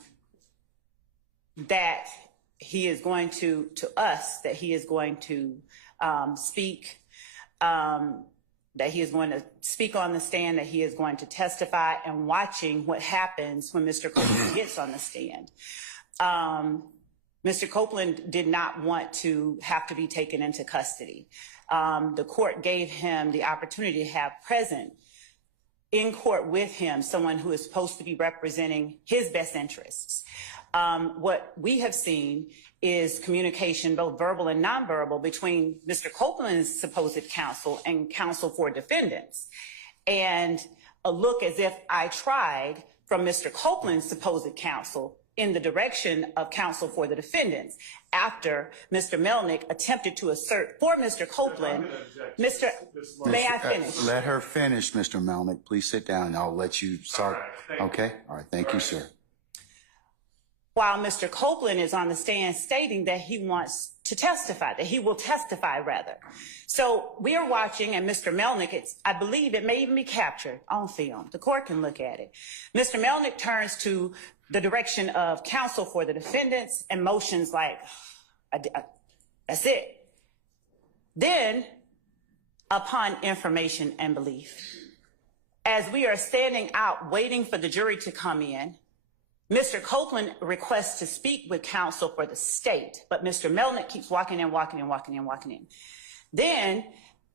he is going to us, that he is going to speak that he is going to speak on the stand, that he is going to testify, and watching what happens when Mr. Copeland gets on the stand. Mr. Copeland did not want to have to be taken into custody. The court gave him the opportunity to have present in court with him someone who is supposed to be representing his best interests. What we have seen is communication, both verbal and nonverbal, between Mr. Copeland's supposed counsel and counsel for defendants. And a look as if I tried from Mr. Copeland's supposed counsel in the direction of counsel for the defendants after Mr. Melnick attempted to assert for Mr. Copeland. May I finish? Let her finish, Mr. Melnick. Please sit down. I'll let you start. Okay? All right. Thank you, sir. While Mr. Copeland is on the stand stating that he wants to testify, that he will testify rather. So we are watching, and Mr. Melnick, I believe it may even be captured on film. The court can look at it. Mr. Melnick turns to the direction of counsel for the defendants and motions like, that's it. Then, upon information and belief, as we are standing out waiting for the jury to come in, Mr. Copeland requests to speak with counsel for the state, but Mr. Melnick keeps walking in. Then,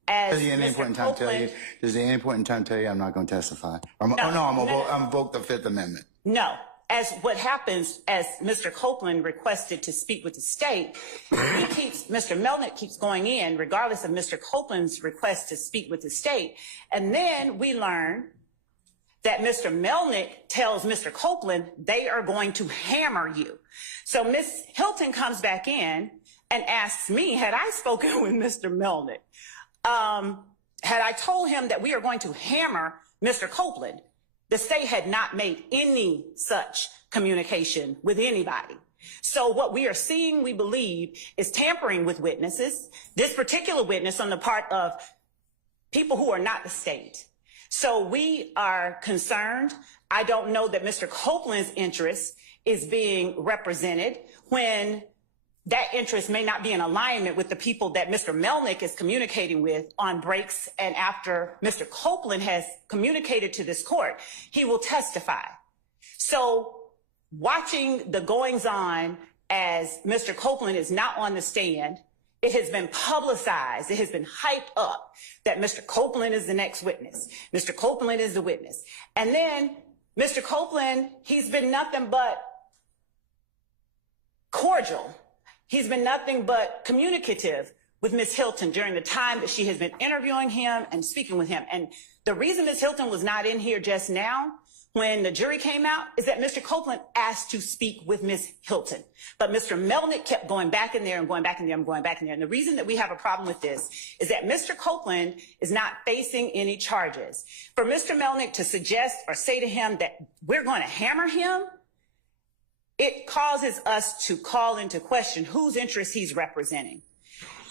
as Does he at any point in time tell you? Does he at any point in time tell you I'm not going to testify? I'm invoke the Fifth Amendment. No. As what happens, as Mr. Copeland requested to speak with the state, Mr. Melnick keeps going in, regardless of Mr. Copeland's request to speak with the state. And then we learn that Mr. Melnick tells Mr. Copeland they are going to hammer you. So Ms. Hilton comes back in and asks me, had I spoken with Mr. Melnick? Had I told him that we are going to hammer Mr. Copeland? The state had not made any such communication with anybody. So what we are seeing, we believe, is tampering with witnesses, this particular witness on the part of people who are not the state. So we are concerned. I don't know that Mr. Copeland's interest is being represented when that interest may not be in alignment with the people that Mr. Melnick is communicating with on breaks. And after Mr. Copeland has communicated to this court, he will testify. So watching the goings on as Mr. Copeland is not on the stand, it has been publicized, it has been hyped up that Mr. Copeland is the next witness. Mr. Copeland is the witness. And then Mr. Copeland, he's been nothing but cordial. He's been nothing but communicative with Ms. Hilton during the time that she has been interviewing him and speaking with him. And the reason Ms. Hilton was not in here just now when the jury came out is that Mr. Copeland asked to speak with Ms. Hilton. But Mr. Melnick kept going back in there and going back in there and going back in there. And the reason that we have a problem with this is that Mr. Copeland is not facing any charges. For Mr. Melnick to suggest or say to him that we're going to hammer him, it causes us to call into question whose interest he's representing.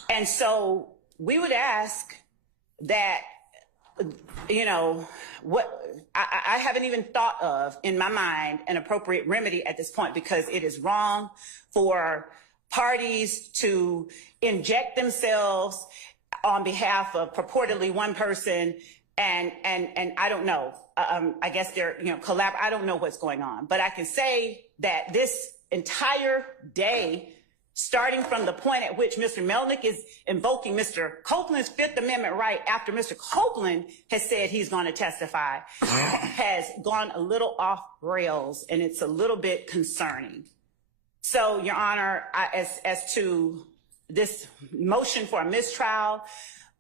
And so we would ask that, you know, what I haven't even thought of in my mind an appropriate remedy at this point, because it is wrong for parties to inject themselves on behalf of purportedly one person. And I don't know. I guess they're, I don't know what's going on. But I can say that this entire day, starting from the point at which Mr. Melnick is invoking Mr. Copeland's Fifth Amendment right after Mr. Copeland has said he's going to testify, has gone a little off rails, and it's a little bit concerning. So, Your Honor, as to this motion for a mistrial,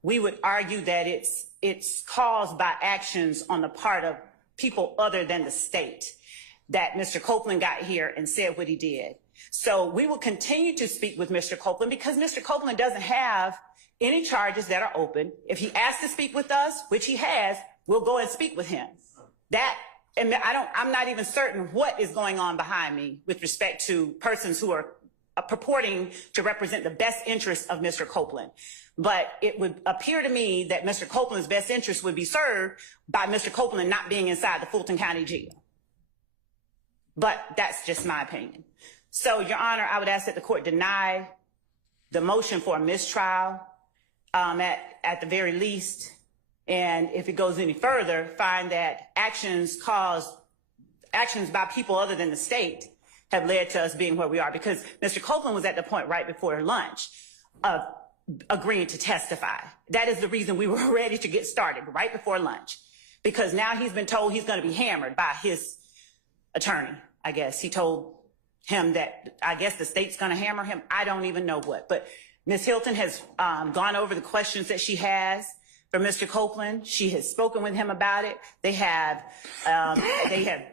we would argue that it's caused by actions on the part of people other than the state, that Mr. Copeland got here and said what he did. So we will continue to speak with Mr. Copeland because Mr. Copeland doesn't have any charges that are open. If he asks to speak with us, which he has, we'll go and speak with him. And I'm not even certain what is going on behind me with respect to persons who are purporting to represent the best interest of Mr. Copeland. But it would appear to me that Mr. Copeland's best interest would be served by Mr. Copeland not being inside the Fulton County Jail. But that's just my opinion. So, Your Honor, I would ask that the court deny the motion for a mistrial, at the very least, And if it goes any further, find that actions by people other than the state have led to us being where we are. Because Mr. Copeland was at the point right before lunch of agreeing to testify. That is the reason we were ready to get started right before lunch. Because now he's been told he's going to be hammered by his attorney, I guess. He told him that, I guess, the state's going to hammer him. I don't even know what. But Ms. Hilton has gone over the questions that she has for Mr. Copeland. She has spoken with him about it. They have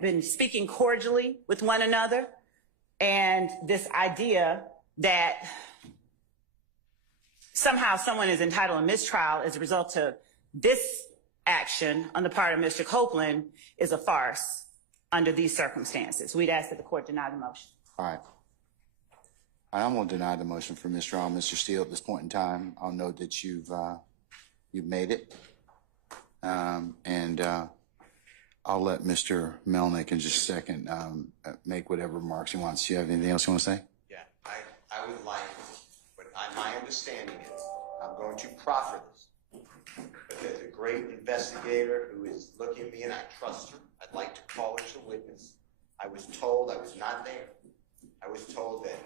been speaking cordially with one another. And this idea that somehow someone is entitled to mistrial as a result of this action on the part of Mr. Copeland is a farce under these circumstances. We'd ask that the court deny the motion. All right. I'm going to deny the motion for mistrial. Mr. Steele, at this point in time, I'll note that you've made it. And I'll let Mr. Melnick in just a second make whatever remarks he wants. Do you have anything else you want to say? Yeah, I would like, but my understanding is, I'm going to proffer this, but there's a great investigator who is looking at me and I trust her. I'd like to call her as a witness. I was told, I was not there. I was told that,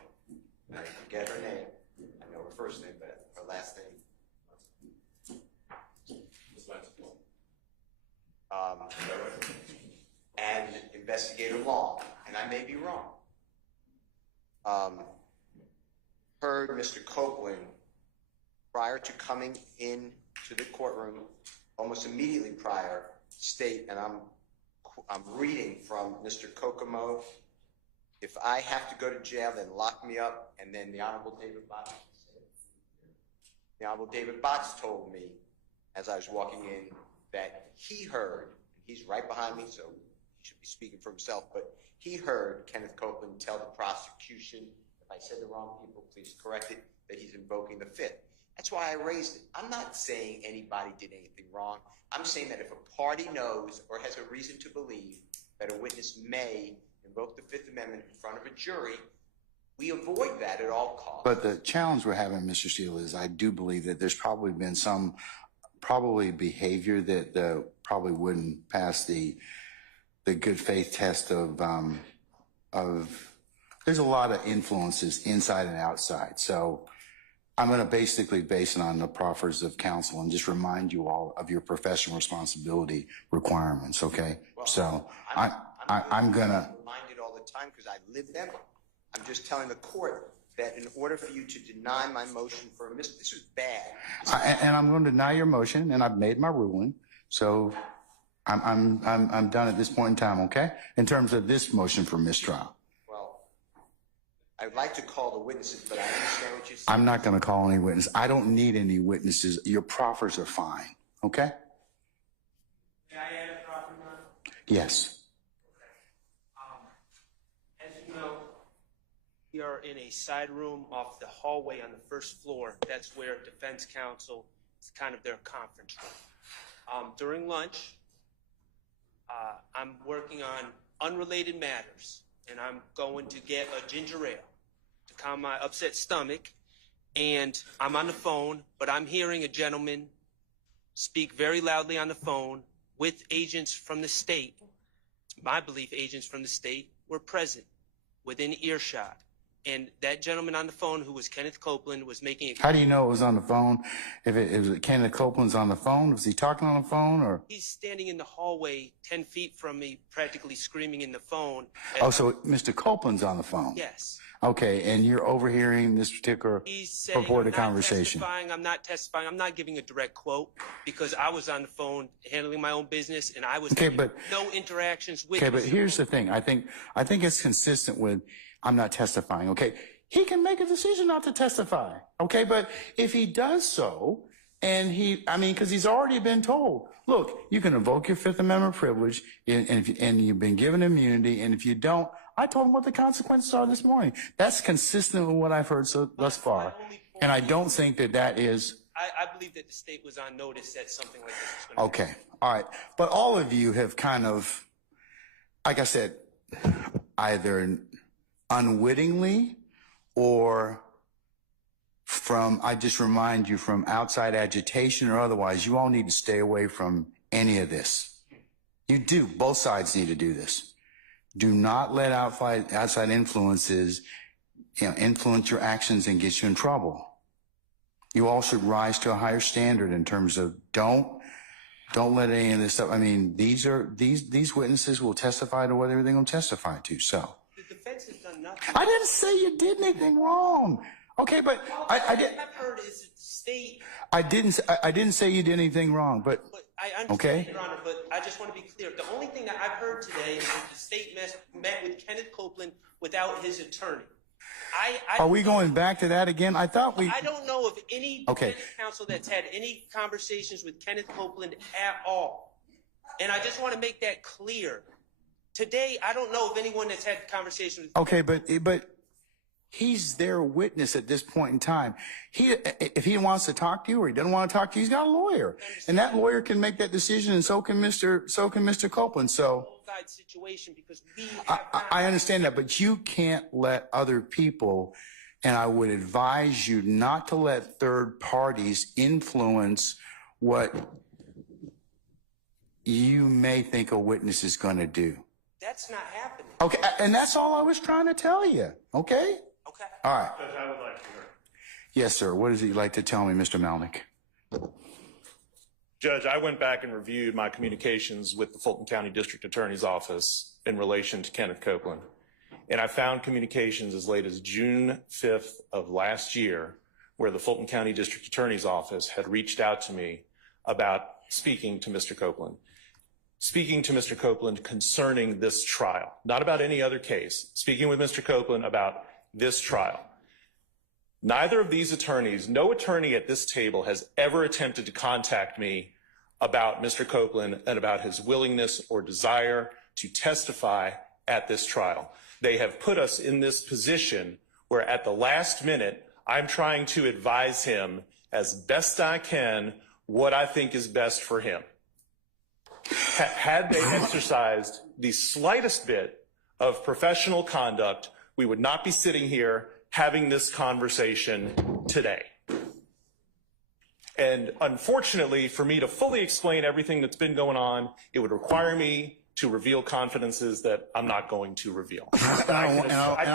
and I forget her name. I know her first name, but her last name. And Investigator Long, and I may be wrong, heard Mr. Copeland prior to coming in to the courtroom, almost immediately prior, state, and I'm reading from Mr. Kokomo, if I have to go to jail, then lock me up, and then the Honorable David Botts told me, as I was walking in, that he heard, he's right behind me, so he should be speaking for himself, but he heard Kenneth Copeland tell the prosecution, if I said the wrong people, please correct it, that he's invoking the Fifth. That's why I raised it. I'm not saying anybody did anything wrong. I'm saying that if a party knows or has a reason to believe that a witness may invoke the Fifth Amendment in front of a jury, we avoid that at all costs. But the challenge we're having, Mr. Steele, is I do believe that there's probably been some behavior that probably wouldn't pass the good faith test of there's a lot of influences inside and outside. So I'm going to basically base it on the proffers of counsel and just remind you all of your professional responsibility requirements. Okay. Well, so I'm going to remind it all the time because I live them. I'm just telling the court that in order for you to deny my motion for a mistrial, this is bad. And I'm going to deny your motion, and I've made my ruling. So I'm done at this point in time. Okay. In terms of this motion for mistrial. Well, I'd like to call the witnesses, but I understand what you're saying. I'm not going to call any witness. I don't need any witnesses. Your proffers are fine. Okay. May I add a proffer, Your Honor? Yes. As you know, we are in a side room off the hallway on the first floor. That's where defense counsel, it's kind of their conference room. During lunch, I'm working on unrelated matters, and I'm going to get a ginger ale to calm my upset stomach, and I'm on the phone, but I'm hearing a gentleman speak very loudly on the phone with agents from the state. It's my belief agents from the state were present within earshot. And that gentleman on the phone, who was Kenneth Copeland, was making a... How do you know it was on the phone? If it was Kenneth Copeland's on the phone, was he talking on the phone or? He's standing in the hallway 10 feet from me, practically screaming in the phone. Oh, so Mr. Copeland's on the phone? Yes. Okay, and you're overhearing this particular purported conversation. I'm not testifying. I'm not giving a direct quote because I was on the phone handling my own business and I was no interactions with. Okay, but here's the thing. I think it's consistent with I'm not testifying. Okay, he can make a decision not to testify. Okay, but if he does so, and because he's already been told, look, you can invoke your Fifth Amendment privilege, and you've been given immunity, and if you don't, I told him what the consequences are this morning. That's consistent with what I've heard thus far, and I don't think that is. I believe that the state was on notice that something like this was going to happen. Okay, all right, but all of you have kind of, like I said, either unwittingly or I just remind you, from outside agitation or otherwise, you all need to stay away from any of this. You do. Both sides need to do this. Do not let outside influences, influence your actions and get you in trouble. You all should rise to a higher standard in terms of don't let any of this stuff. I mean, these witnesses will testify to whatever they're going to testify to. So The defense has done nothing. I didn't say you did anything wrong. Okay, but I did. I've heard is that the state. I didn't say you did anything wrong, but I understand, okay. Your Honor, but I just want to be clear. The only thing that I've heard today is that the state met with Kenneth Copeland without his attorney. Are we going back to that again? I thought we. I don't know of any Okay. defense counsel that's had any conversations with Kenneth Copeland at all. And I just want to make that clear. Today, I don't know of anyone that's had conversations with. Okay, but he's their witness at this point in time. If he wants to talk to you or he doesn't want to talk to you, he's got a lawyer, and that lawyer can make that decision, and so can Mr. Copeland. So Situation because we have I understand that, but you can't let other people, and I would advise you not to let third parties influence what you may think a witness is going to do. That's not happening. Okay, and that's all I was trying to tell you. Okay? Okay. All right. Judge, I would like to hear. Yes, sir. What does he like to tell me, Mr. Melnick? Judge, I went back and reviewed my communications with the Fulton County District Attorney's Office in relation to Kenneth Copeland. And I found communications as late as June 5th of last year where the Fulton County District Attorney's Office had reached out to me about speaking to Mr. Copeland. Speaking to Mr. Copeland concerning this trial, not about any other case, speaking with Mr. Copeland about this trial. Neither of these attorneys, no attorney at this table has ever attempted to contact me about Mr. Copeland and about his willingness or desire to testify at this trial. They have put us in this position where at the last minute, I'm trying to advise him as best I can what I think is best for him. Had they exercised the slightest bit of professional conduct, we would not be sitting here having this conversation today. And unfortunately, for me to fully explain everything that's been going on, it would require me to reveal confidences that I'm not going to reveal. I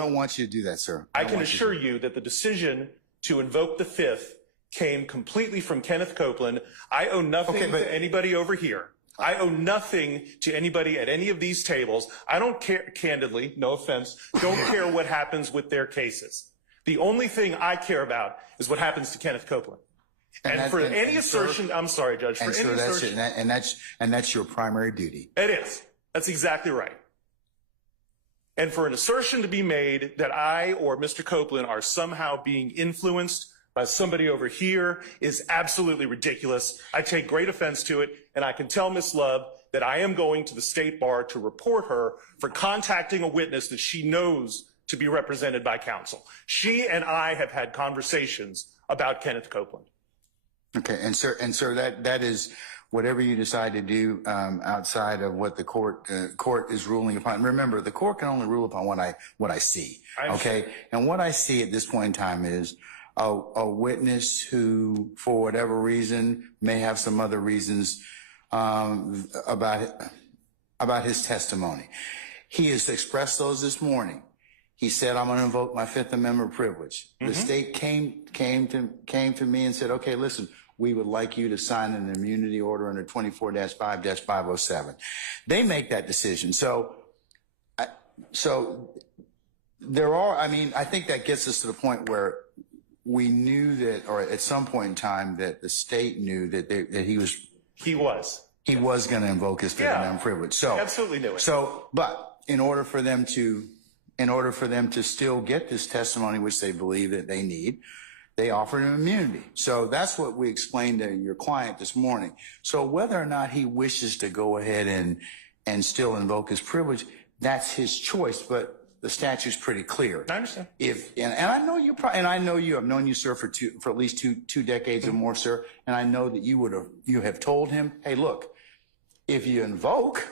don't want you to do that, sir. I can assure you that the decision to invoke the Fifth came completely from Kenneth Copeland. I owe nothing to anybody over here. I owe nothing to anybody at any of these tables. I don't care, candidly, no offense, don't care what happens with their cases. The only thing I care about is what happens to Kenneth Copeland. And for any assertion, I'm sorry, Judge, for any assertion. And that's your primary duty. It is. That's exactly right. And for an assertion to be made that I or Mr. Copeland are somehow being influenced by somebody over here is absolutely ridiculous. I take great offense to it, and I can tell Ms. Love that I am going to the state bar to report her for contacting a witness that she knows to be represented by counsel. She and I have had conversations about Kenneth Copeland. Okay, and sir, that is whatever you decide to do outside of what the court is ruling upon. Remember, the court can only rule upon what I see. Okay, and what I see at this point in time is a witness who, for whatever reason, may have some other reasons about his testimony. He has expressed those this morning. He said, "I'm going to invoke my Fifth Amendment privilege." Mm-hmm. The state came to me and said, "Okay, listen, we would like you to sign an immunity order under 24-5-507. They make that decision. So there are. I mean, I think that gets us to the point where we knew that, or at some point in time, that the state knew that he was going to invoke his Fifth Amendment privilege. So absolutely knew it. So, but in order for them to still get this testimony, which they believe that they need, they offered him immunity. So that's what we explained to your client this morning. So whether or not he wishes to go ahead and still invoke his privilege, that's his choice. But the statute's pretty clear. I understand. And I know you, and I know you. I've known you, sir, for at least two decades or more, sir. And I know that you have told him, "Hey, look, if you invoke,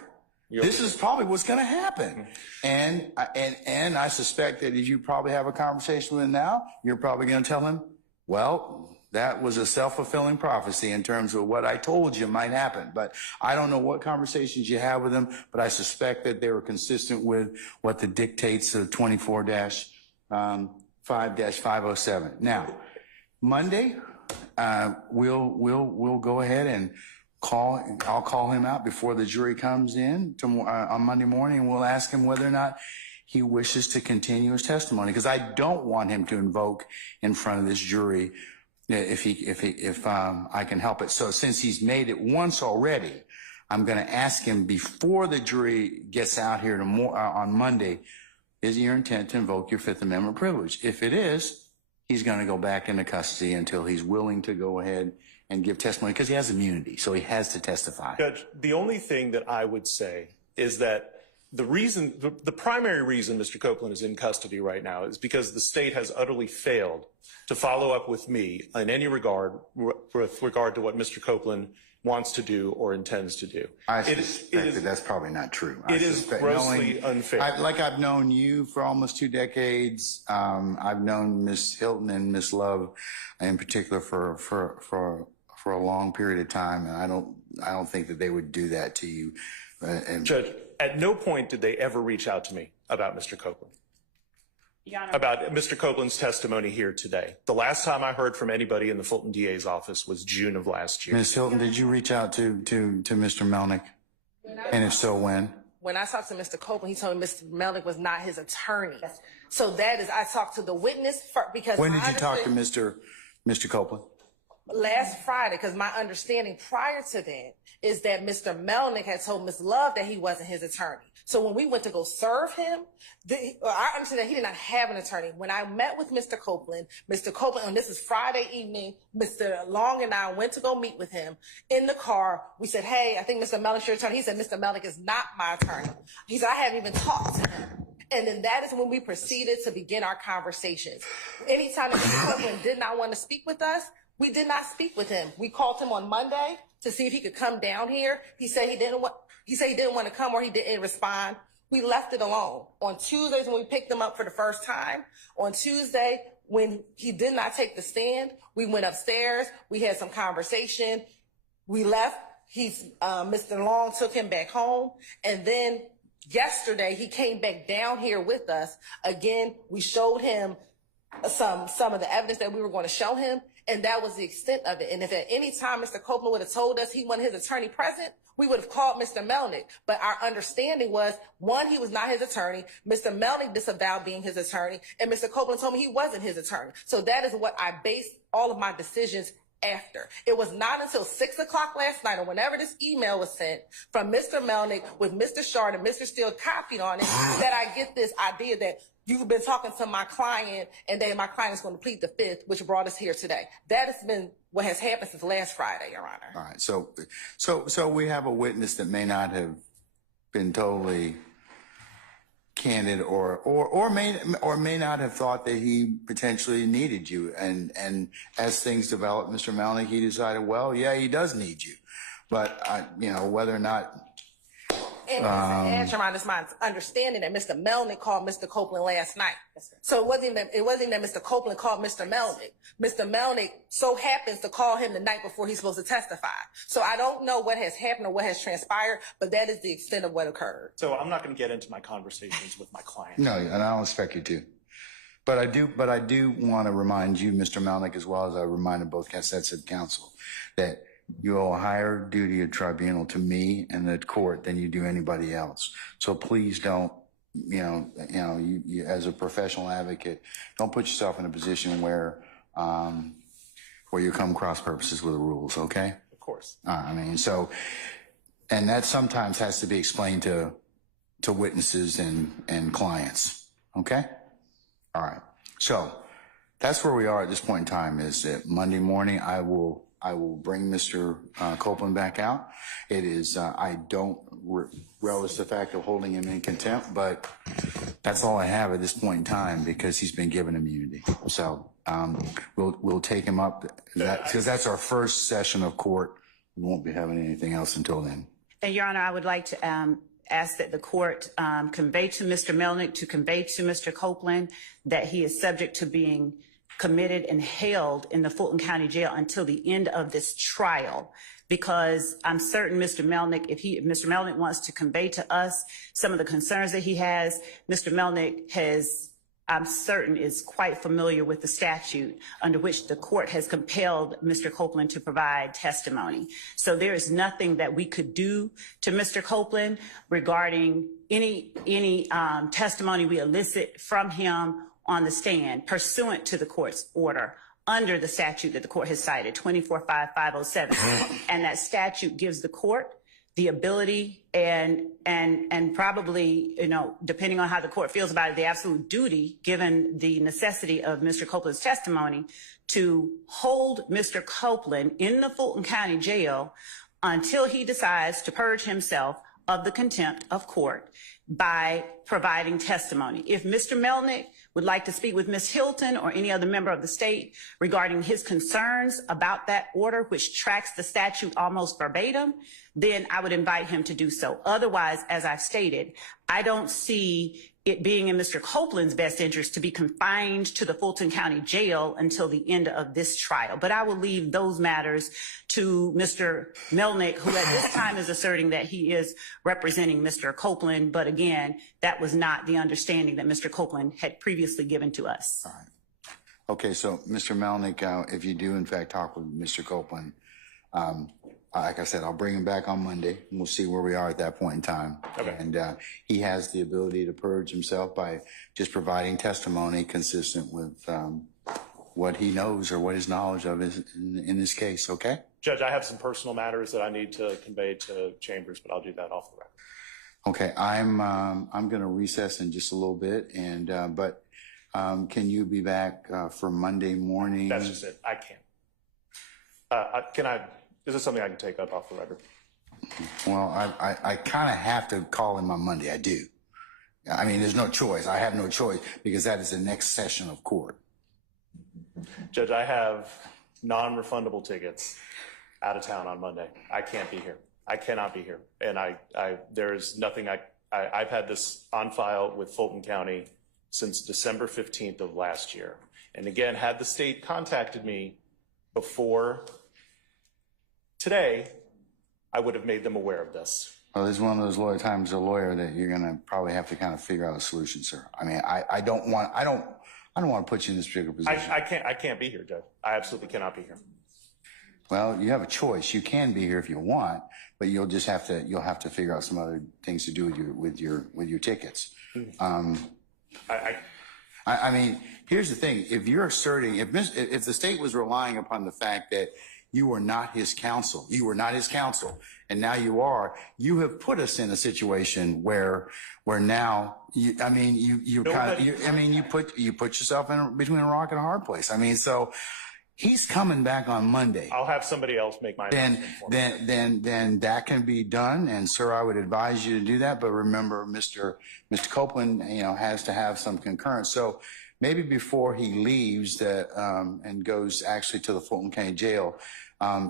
This is probably what's going to happen. And I suspect that if you probably have a conversation with him now, you're probably going to tell him, well, that was a self-fulfilling prophecy in terms of what I told you might happen. But I don't know what conversations you have with him, but I suspect that they were consistent with what the dictates of 24-5-507. Now, Monday, we'll go ahead and I'll call him out before the jury comes in on Monday morning, and we'll ask him whether or not he wishes to continue his testimony, because I don't want him to invoke in front of this jury if I can help it. So since he's made it once already, I'm going to ask him before the jury gets out here on Monday, is it your intent to invoke your Fifth Amendment privilege? If it is, he's going to go back into custody until he's willing to go ahead and give testimony, because he has immunity, so he has to testify. Judge, the only thing that I would say is that the primary reason Mr. Copeland is in custody right now is because the state has utterly failed to follow up with me in any regard with regard to what Mr. Copeland wants to do or intends to do. I suspect that that's probably not true. It is grossly unfair. I've known you for almost 2 decades. I've known Ms. Hilton and Ms. Love in particular for a long period of time, and I don't think that they would do that to you. Judge, at no point did they ever reach out to me about Mr. Copeland. About Mr. Copeland's testimony here today. The last time I heard from anybody in the Fulton DA's office was June of last year. Ms. Hilton, did you reach out to Mr. Melnick? And if so, when? When I talked to Mr. Copeland, he told me Mr. Melnick was not his attorney. So that is, I talked to the witness because when did you talk to Mr. Copeland? Last Friday, because my understanding prior to that is that Mr. Melnick had told Ms. Love that he wasn't his attorney. So when we went to go serve him, I understand that he did not have an attorney. When I met with Mr. Copeland, and this is Friday evening, Mr. Long and I went to go meet with him in the car. We said, hey, I think Mr. Melnick's your attorney. He said, Mr. Melnick is not my attorney. He said, I haven't even talked to him. And then that is when we proceeded to begin our conversations. Anytime that Mr. Copeland did not want to speak with us, we did not speak with him. We called him on Monday to see if he could come down here. He said he didn't want to come, or he didn't respond. We left it alone. On Tuesdays when we picked him up for the first time, on Tuesday when he did not take the stand, we went upstairs. We had some conversation. We left. Mr. Long took him back home, and then yesterday he came back down here with us. Again, we showed him some of the evidence that we were going to show him. And that was the extent of it. And if at any time Mr. Copeland would have told us he wanted his attorney present, we would have called Mr. Melnick. But our understanding was, one, he was not his attorney. Mr. Melnick disavowed being his attorney. And Mr. Copeland told me he wasn't his attorney. So that is what I based all of my decisions after. It was not until 6 o'clock last night, or whenever this email was sent from Mr. Melnick with Mr. Shard and Mr. Steele copied on it, that I get this idea that you've been talking to my client, and then my client is going to plead the Fifth, which brought us here today. That has been what has happened since last Friday, Your Honor. All right. So we have a witness that may not have been totally candid, or may not have thought that he potentially needed you. And as things developed, Mr. Melnick, he decided, well, yeah, he does need you. But whether or not. And Your Honor, it's my understanding that Mr. Melnick called Mr. Copeland last night. So it wasn't that Mr. Copeland called Mr. Melnick. Mr. Melnick so happens to call him the night before he's supposed to testify. So I don't know what has happened or what has transpired, but that is the extent of what occurred. So I'm not going to get into my conversations with my client. No, and I don't expect you to. But I do want to remind you, Mr. Melnick, as well as I reminded both sets of counsel, that you owe a higher duty of tribunal to me and the court than you do anybody else. So please don't, you as a professional advocate, don't put yourself in a position where you come cross purposes with the rules. Okay? Of course. And that sometimes has to be explained to witnesses and clients. Okay? All right. So that's where we are at this point in time. Is that Monday morning I will bring Mr. Copeland back out. It is, I don't relish the fact of holding him in contempt, but that's all I have at this point in time because he's been given immunity. So we'll take him up because that's our first session of court. We won't be having anything else until then. And Your Honor, I would like to ask that the court convey to Mr. Melnick, to convey to Mr. Copeland that he is subject to being committed and held in the Fulton County Jail until the end of this trial. Because I'm certain Mr. Melnick, if Mr. Melnick wants to convey to us some of the concerns that he has, Mr. Melnick I'm certain is quite familiar with the statute under which the court has compelled Mr. Copeland to provide testimony. So there is nothing that we could do to Mr. Copeland regarding any testimony we elicit from him on the stand pursuant to the court's order under the statute that the court has cited, 245507. And that statute gives the court the ability and probably, depending on how the court feels about it, the absolute duty, given the necessity of Mr. Copeland's testimony, to hold Mr. Copeland in the Fulton County Jail until he decides to purge himself of the contempt of court by providing testimony. If Mr. Melnick would like to speak with Ms. Hilton or any other member of the state regarding his concerns about that order, which tracks the statute almost verbatim, then I would invite him to do so. Otherwise, as I've stated, I don't see it being in Mr. Copeland's best interest to be confined to the Fulton County Jail until the end of this trial. But I will leave those matters to Mr. Melnick, who at this time is asserting that he is representing Mr. Copeland. But again, that was not the understanding that Mr. Copeland had previously given to us. All right. Okay, so Mr. Melnick, if you do in fact talk with Mr. Copeland, like I said, I'll bring him back on Monday and we'll see where we are at that point in time. Okay. And he has the ability to purge himself by just providing testimony consistent with what he knows or what his knowledge of is in this case. Okay? Judge, I have some personal matters that I need to convey to Chambers, but I'll do that off the record. Okay, I'm going to recess in just a little bit, and but can you be back for Monday morning? That's just it. I can't. Is this something I can take up off the record? Well, I kind of have to call him on Monday. I do. I mean, there's no choice. I have no choice because that is the next session of court. Judge, I have non-refundable tickets out of town on Monday. I can't be here. I cannot be here. And there's nothing I've had this on file with Fulton County since December 15th of last year. And again, had the state contacted me before today, I would have made them aware of this. Well, there's one of those times as a lawyer that you're going to probably have to kind of figure out a solution, sir. I mean, I don't want to put you in this particular position. I can't be here, Judge. I absolutely cannot be here. Well, you have a choice. You can be here if you want, but you'll have to figure out some other things to do with your tickets. I mean, here's the thing. If you're asserting, if the state was relying upon the fact that you were not his counsel, and now you are, you have put us in a situation where now you put yourself in between a rock and a hard place. I mean, so he's coming back on Monday. I'll have somebody else make my announcement for me. Then that can be done, and sir, I would advise you to do that. But remember, Mr. Copeland, has to have some concurrence. So maybe before he leaves and goes actually to the Fulton County Jail,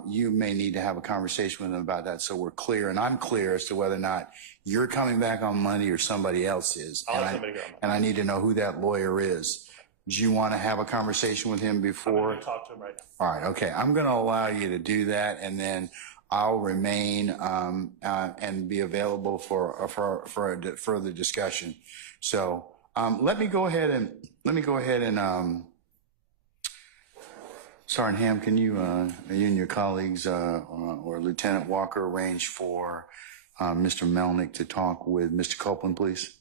you may need to have a conversation with him about that, so we're clear, and I'm clear as to whether or not you're coming back on Monday or somebody else is. I'll have somebody here on Monday. And I need to know who that lawyer is. Do you want to have a conversation with him before? I'm going to talk to him right now. All right, okay. I'm going to allow you to do that, and then I'll remain and be available for a further discussion. So let me go ahead and Sergeant Ham, can you and your colleagues or Lieutenant Walker arrange for Mr. Melnick to talk with Mr. Copeland, please?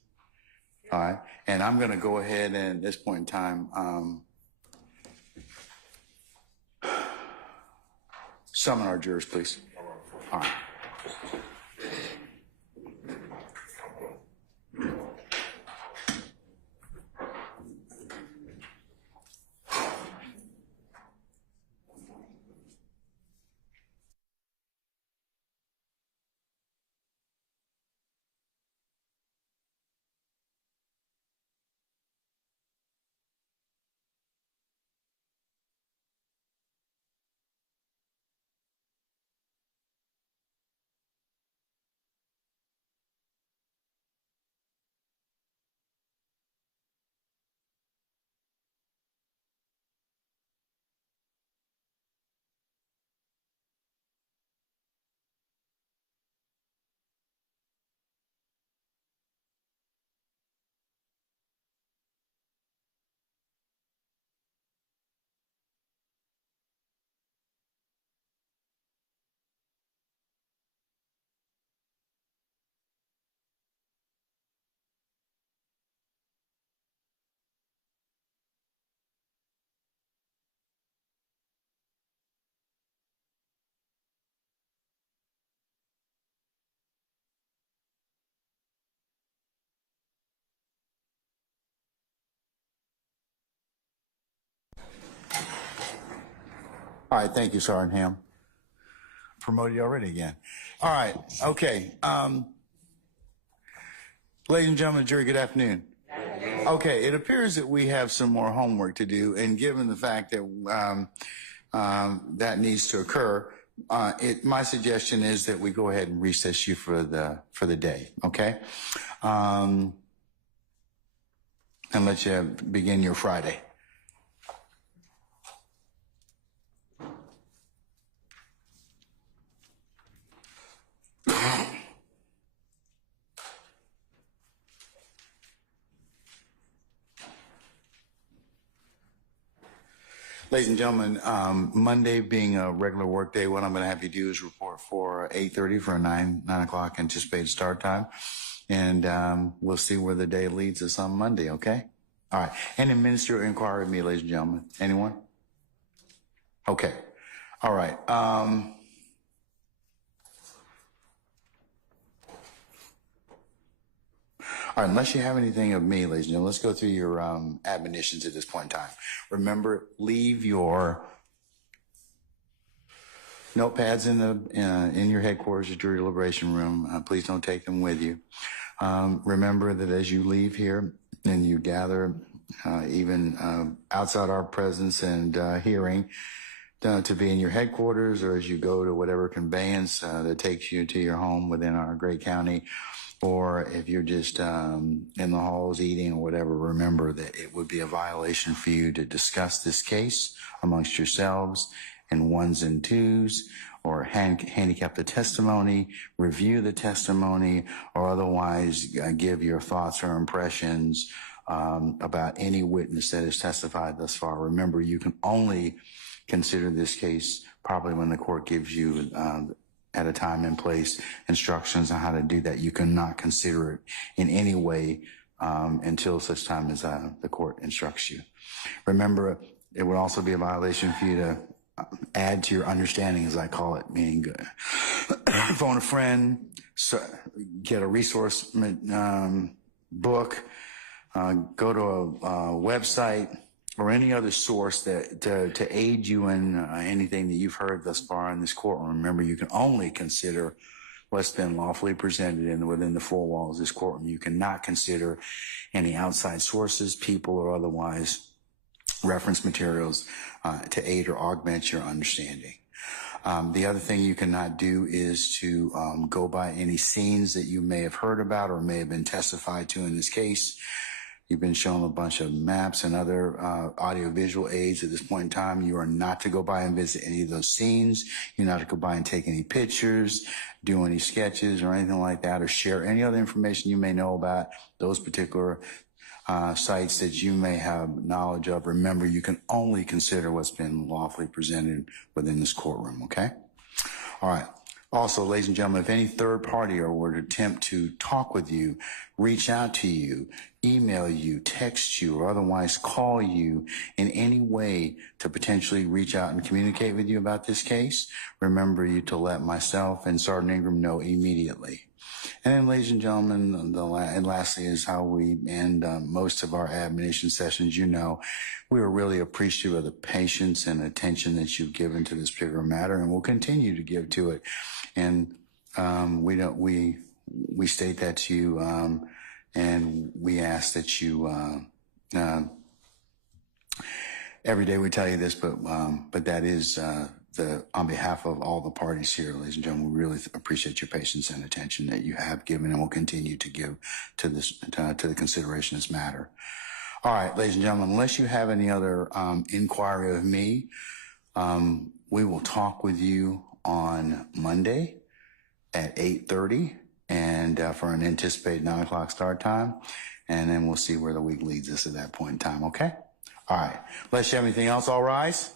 All right, and I'm going to go ahead and at this point in time summon our jurors, please. All right. All right, thank you, Sergeant Ham. Promoted you already again. All right, okay. Ladies and gentlemen, jury, good afternoon. Okay, it appears that we have some more homework to do, and given the fact that that needs to occur, my suggestion is that we go ahead and recess you for the day, okay? And let you begin your Friday. Ladies and gentlemen, Monday being a regular work day, what I'm going to have you do is report for 8:30 for a 9 o'clock anticipated start time. And we'll see where the day leads us on Monday, okay? All right. Any ministerial inquiry with me, ladies and gentlemen? Anyone? Okay. All right. All right, unless you have anything of me, ladies and gentlemen, let's go through your admonitions at this point in time. Remember, leave your notepads in your headquarters, your jury deliberation room. Please don't take them with you. Remember that as you leave here and you gather, even outside our presence and hearing, to be in your headquarters, or as you go to whatever conveyance that takes you to your home within our great county, or if you're just in the halls eating or whatever, remember that it would be a violation for you to discuss this case amongst yourselves in ones and twos, or handicap the testimony, review the testimony, or otherwise give your thoughts or impressions about any witness that has testified thus far. Remember, you can only consider this case probably when the court gives you at a time and place instructions on how to do that. You cannot consider it in any way until such time as the court instructs you. Remember, it would also be a violation for you to add to your understanding, as I call it, meaning phone a friend, get a resource book, go to a website, or any other source that to aid you in anything that you've heard thus far in this courtroom. Remember, you can only consider what's been lawfully presented within the four walls of this courtroom. You cannot consider any outside sources, people, or otherwise reference materials to aid or augment your understanding. The other thing you cannot do is to go by any scenes that you may have heard about or may have been testified to in this case. You've been shown a bunch of maps and other audiovisual aids at this point in time. You are not to go by and visit any of those scenes. You're not to go by and take any pictures, do any sketches or anything like that, or share any other information you may know about those particular sites that you may have knowledge of. Remember, you can only consider what's been lawfully presented within this courtroom, okay? All right. Also, ladies and gentlemen, if any third party or would attempt to talk with you, reach out to you, email you, text you, or otherwise call you in any way to potentially reach out and communicate with you about this case, remember you to let myself and Sergeant Ingram know immediately. And then, ladies and gentlemen, and lastly is how we end most of our admonition sessions. You know, we are really appreciative of the patience and attention that you've given to this particular matter, and we'll continue to give to it. And we state that to you, and we ask that you every day we tell you this, but that is on behalf of all the parties here, ladies and gentlemen, we really appreciate your patience and attention that you have given and will continue to give to this to the consideration of this matter. All right, ladies and gentlemen, unless you have any other inquiry of me, we will talk with you on Monday at 8:30 and for an anticipated 9 o'clock start time, and then we'll see where the week leads us at that point in time, okay? All right, unless you have anything else, all rise.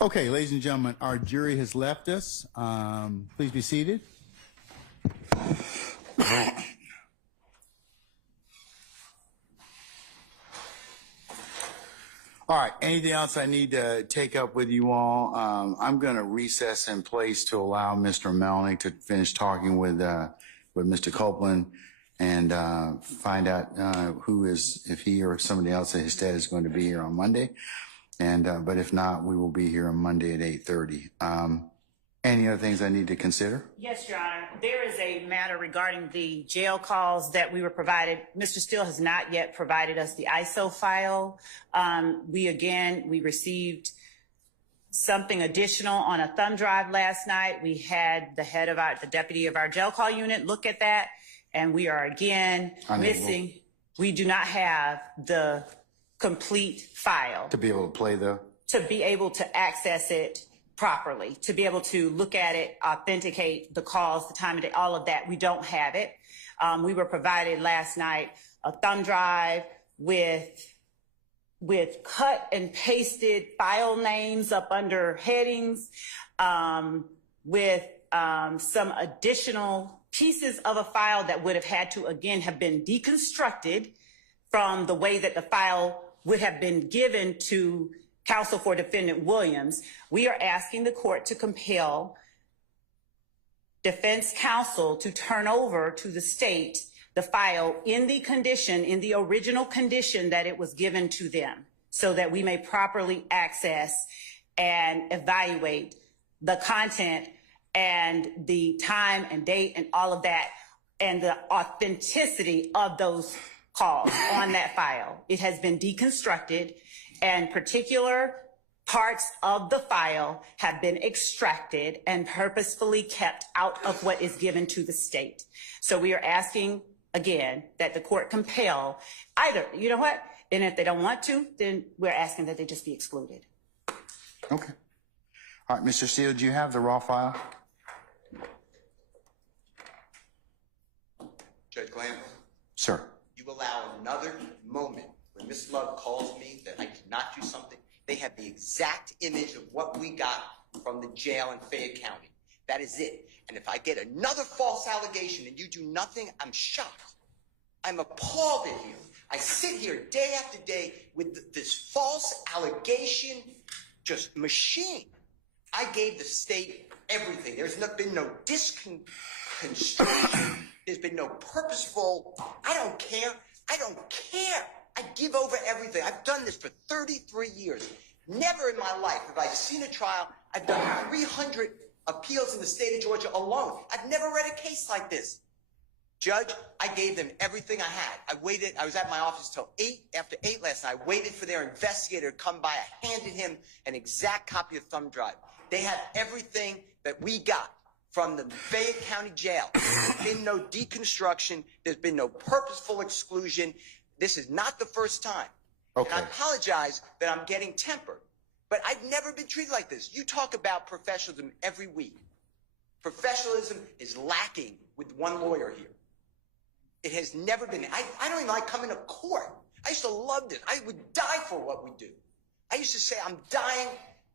Okay, ladies and gentlemen, our jury has left us. Please be seated. All right, anything else I need to take up with you all? I'm going to recess in place to allow Mr. Melnick to finish talking with Mr. Copeland and find out who is, if he or somebody else at his stead is going to be here on Monday. And but if not, we will be here on Monday at 8:30. Any other things I need to consider? Yes, Your Honor. There is a matter regarding the jail calls that we were provided. Mr. Steele has not yet provided us the ISO file. We received something additional on a thumb drive last night. We had the deputy of our jail call unit look at that, and we are again missing. We do not have the complete file. To be able to play To be able to access it properly, to be able to look at it, authenticate the calls, the time of day, all of that. We don't have it. We were provided last night a thumb drive with cut and pasted file names up under headings, with some additional pieces of a file that would have had to, again, have been deconstructed from the way that the file would have been given to counsel for defendant Williams. We are asking the court to compel defense counsel to turn over to the state the file in the original condition that it was given to them, so that we may properly access and evaluate the content and the time and date and all of that, and the authenticity of those calls on that file. It has been deconstructed, and particular parts of the file have been extracted and purposefully kept out of what is given to the state. So we are asking, again, that the court compel either, you know what? And if they don't want to, then we're asking that they just be excluded. Okay. All right, Mr. Steele, do you have the raw file? Judge Glanville, Sir. you allow another moment when Miss Love calls me that I did not do something. They have the exact image of what we got from the jail in Fayette County. That is it. And if I get another false allegation and you do nothing, I'm shocked. I'm appalled at you. I sit here day after day with this false allegation just machine. I gave the state everything. There's been no disconstruction. There's been no purposeful, I don't care. I don't care. I give over everything. I've done this for 33 years. Never in my life have I seen a trial. I've done 300 appeals in the state of Georgia alone. I've never read a case like this. Judge, I gave them everything I had. I waited. I was at my office till 8, after 8 last night. I waited for their investigator to come by. I handed him an exact copy of thumb drive. They have everything that we got from the Fayette County Jail. There's been no deconstruction. There's been no purposeful exclusion. This is not the first time. Okay. And I apologize that I'm getting tempered, but I've never been treated like this. You talk about professionalism every week. Professionalism is lacking with one lawyer here. It has never been. I don't even like coming to court. I used to love this. I would die for what we do. I used to say, I'm dying.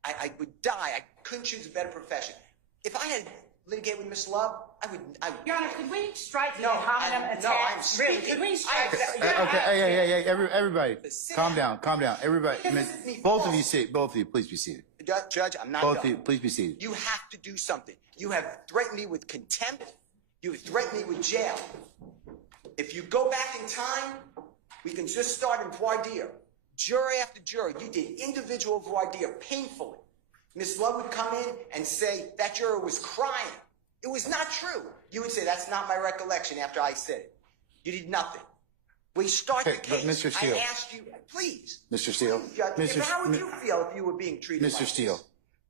I would die. I couldn't choose a better profession. If I had litigated with Miss Love, I would. Your Honor, could we strike the No, hominem attack? no, I'm speaking. Really, could we strike that? Okay, hey, everybody, Sit calm down. down. Everybody, This is me both of false. you sit. Both of you, please be seated. Judge, I'm not Both done. of you, please be seated. You have to do something. You have threatened me with contempt. You have threatened me with jail. If you go back in time, we can just start in voir dire. Jury after jury, you did individual voir dire painfully. Miss Love would come in and say that juror was crying. It was not true. You would say, that's not my recollection after I said it. You did nothing. We start Okay, the but case. Mr. Steele. I asked you, please. Mr. Steele. Please, Judge. Mr. How would you feel if you were being treated like Mr. this? Steele.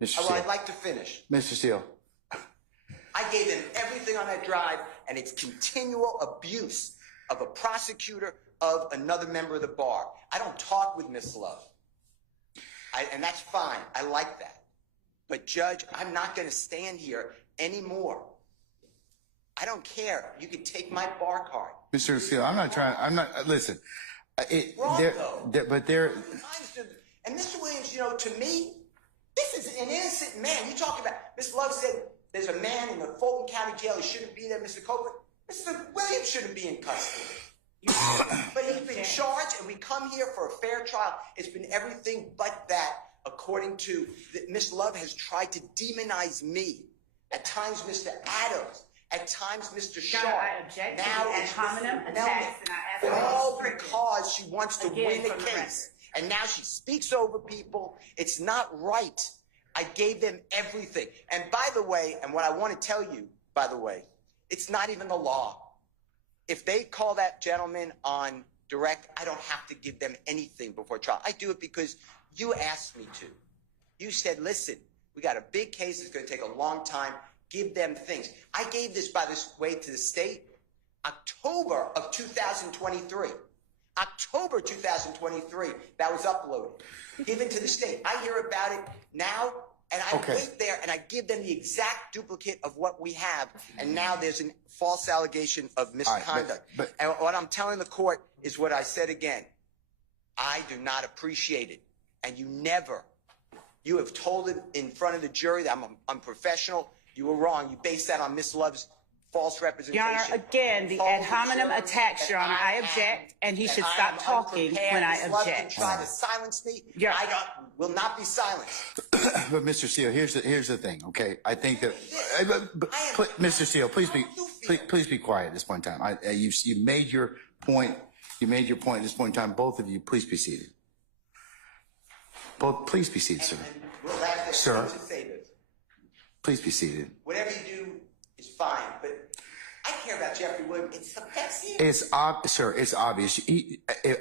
Mr. Well, Steele. I'd like to finish. Mr. Steele. I gave them everything on that drive, and it's continual abuse of a prosecutor, of another member of the bar. I don't talk with Miss Love. And that's fine. I like that. But, Judge, I'm not going to stand here anymore. I don't care. You can take my bar card. Mr. Steele, listen. Wrong, though. But there. And Mr. Williams, you know, to me, this is an innocent man. You talking about, Ms. Love said there's a man in the Fulton County Jail. He shouldn't be there, Mr. Copeland. Mr. Williams shouldn't be in custody. But he's been charged, and we come here for a fair trial. It's been everything but that, according to Ms. Love has tried to demonize me. At times, Mr. Adams. At times, Mr. Sharp. I object to Now the ad it's hominem Mr. attacks, and I ask All for because she wants to Again, win the from the case. And now she speaks over people. It's not right. I gave them everything. And by the way, and what I want to tell you, by the way, it's not even the law. If they call that gentleman on direct, I don't have to give them anything before trial. I do it because you asked me to. You said, listen, we got a big case. It's going to take a long time. Give them things. I gave this, by the way, to the state October of 2023. October 2023, that was uploaded, given to the state. I hear about it now, and I wait there, and I give them the exact duplicate of what we have, and now there's a false allegation of misconduct. And what I'm telling the court is what I said again. I do not appreciate it, and you have told it in front of the jury that I'm unprofessional. You were wrong. You based that on Miss Love's false representation. Your Honor, again, the ad hominem attacks, Your Honor. I object, and he should stop talking when I object. Try to silence me. Will not be silenced. But Mr. Steele, here's the thing. Okay, I think that Mr. Steele, please be quiet at this point in time. You made your point. You made your point at this point in time. Both of you, please be seated. Please be seated, sir. Sir, please be seated. Whatever you do is fine, but I care about Jeffrey Williams. It's the best. Sir, it's obvious.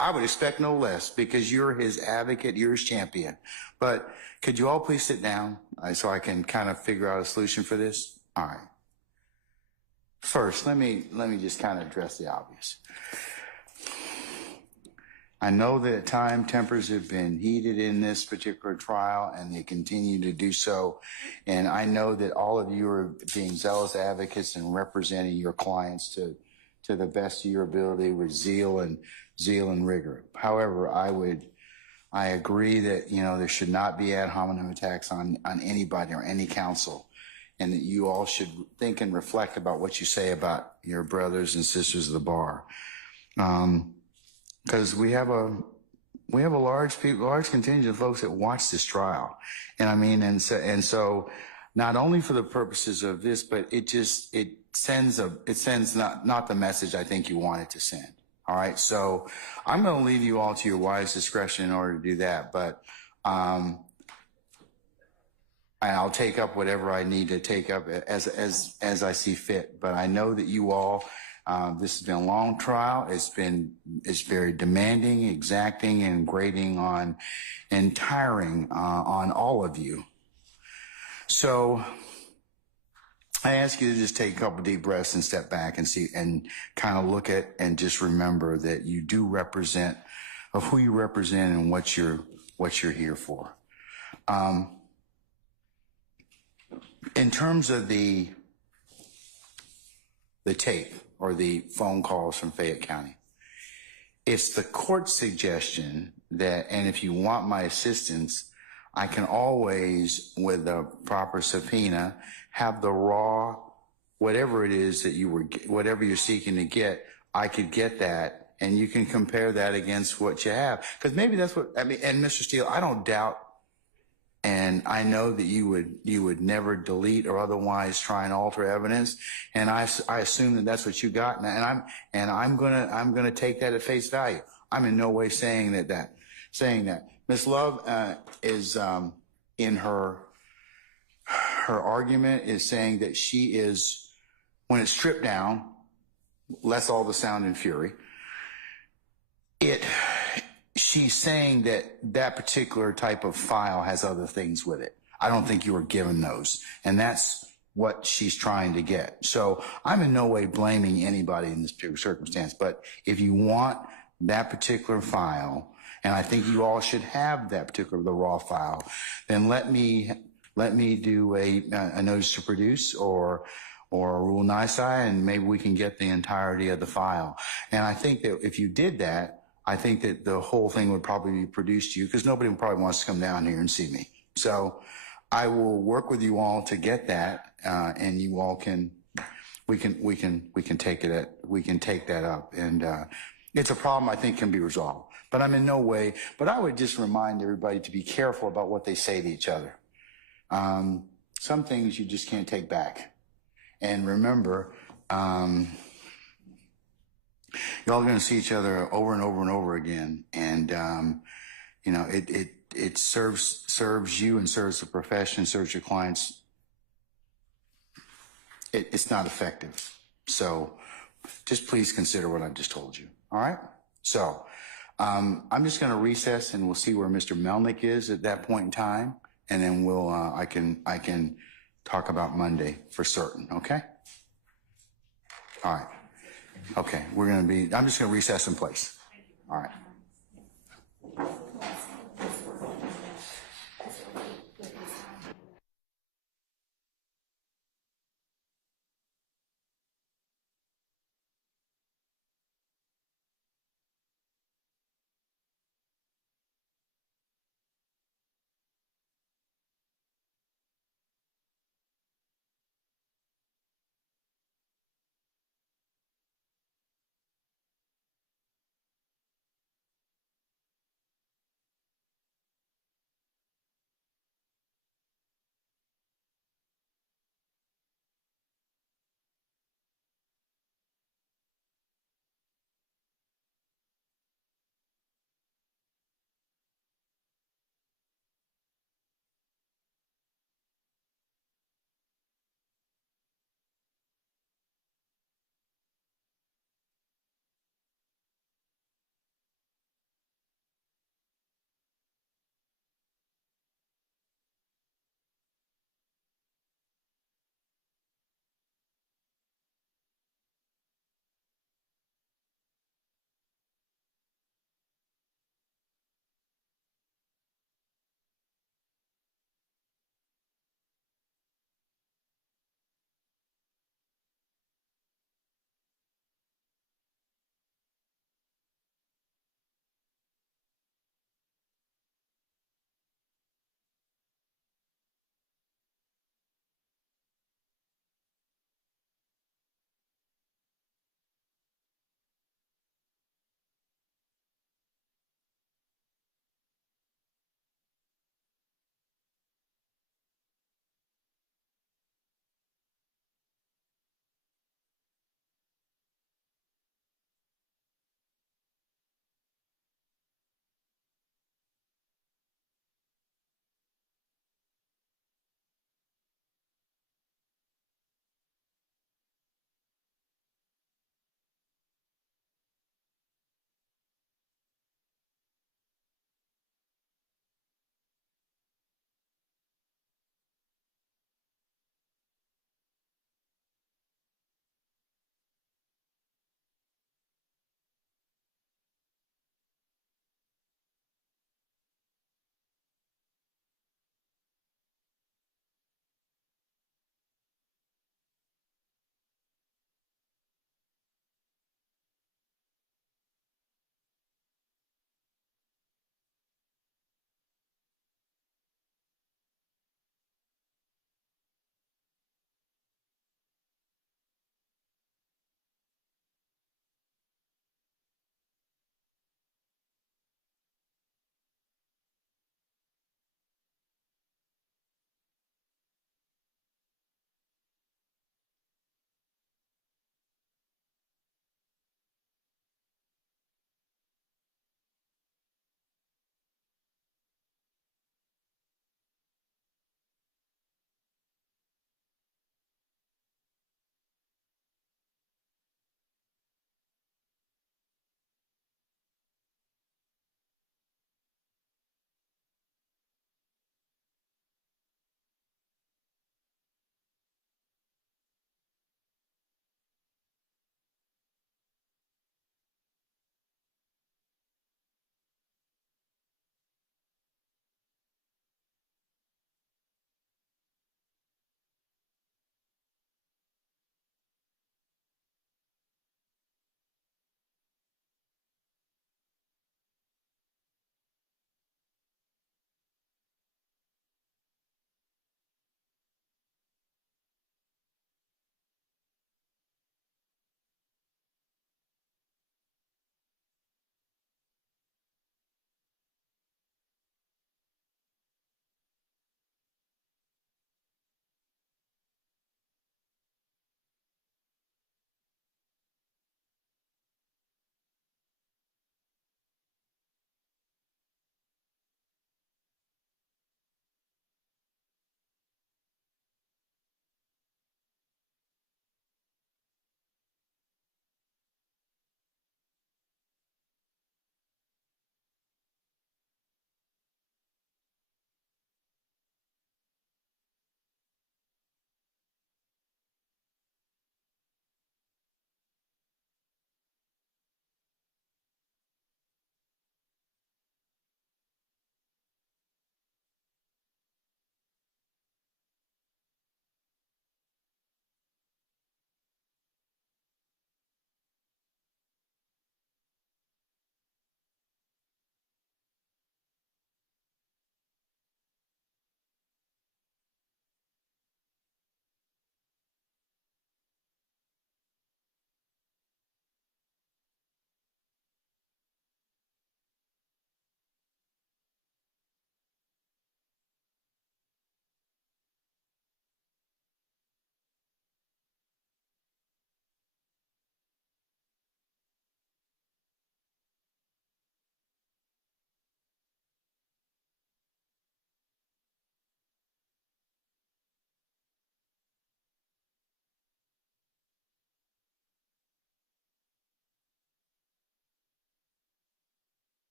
I would expect no less because you're his advocate, you're his champion. But could you all please sit down so I can kind of figure out a solution for this? All right. First, let me just kind of address the obvious. I know that at times tempers have been heated in this particular trial, and they continue to do so. And I know that all of you are being zealous advocates and representing your clients to the best of your ability with zeal and rigor. However, I agree that, there should not be ad hominem attacks on anybody or any counsel, and that you all should think and reflect about what you say about your brothers and sisters of the bar. Because we have a large contingent of folks that watch this trial, and so not only for the purposes of this, but it sends not the message I think you want it to send. All right, so I'm going to leave you all to your wise discretion in order to do that, but and I'll take up whatever I need to take up as I see fit. But I know that you all. This has been a long trial. It's very demanding, exacting, and grating on, and tiring on all of you. So I ask you to just take a couple deep breaths and step back and kind of look at and just remember that you do represent of who you represent and what you're here for. In terms of the tape, or the phone calls from Fayette County. It's the court's suggestion that, and if you want my assistance, I can always, with a proper subpoena, have the raw, whatever it is that whatever you're seeking to get, I could get that, and you can compare that against what you have. Because maybe that's what, and Mr. Steele, I don't doubt, and I know that you would never delete or otherwise try and alter evidence, and I assume that that's what you got, and I'm gonna take that at face value. I'm in no way saying that. Ms. Love is in her argument is saying that she is, when it's stripped down, less all the sound and fury. She's saying that particular type of file has other things with it. I don't think you were given those. And that's what she's trying to get. So I'm in no way blaming anybody in this particular circumstance. But if you want that particular file, and I think you all should have that particular, the raw file, then let me do a notice to produce or a rule nisi, and maybe we can get the entirety of the file. And I think that if you did that, I think that the whole thing would probably be produced to you because nobody probably wants to come down here and see me. So I will work with you all to get that, and you all can, we can take that up. And, it's a problem I think can be resolved, but I'm in no way, but I would just remind everybody to be careful about what they say to each other. Some things you just can't take back. And remember, y'all are going to see each other over and over and over again. And, you know, it serves you and serves the profession, serves your clients. It's not effective. So just please consider what I've just told you. All right. So, I'm just going to recess and we'll see where Mr. Melnick is at that point in time. And then we'll, I can talk about Monday for certain. Okay. All right. Okay. I'm just going to recess in place. All right.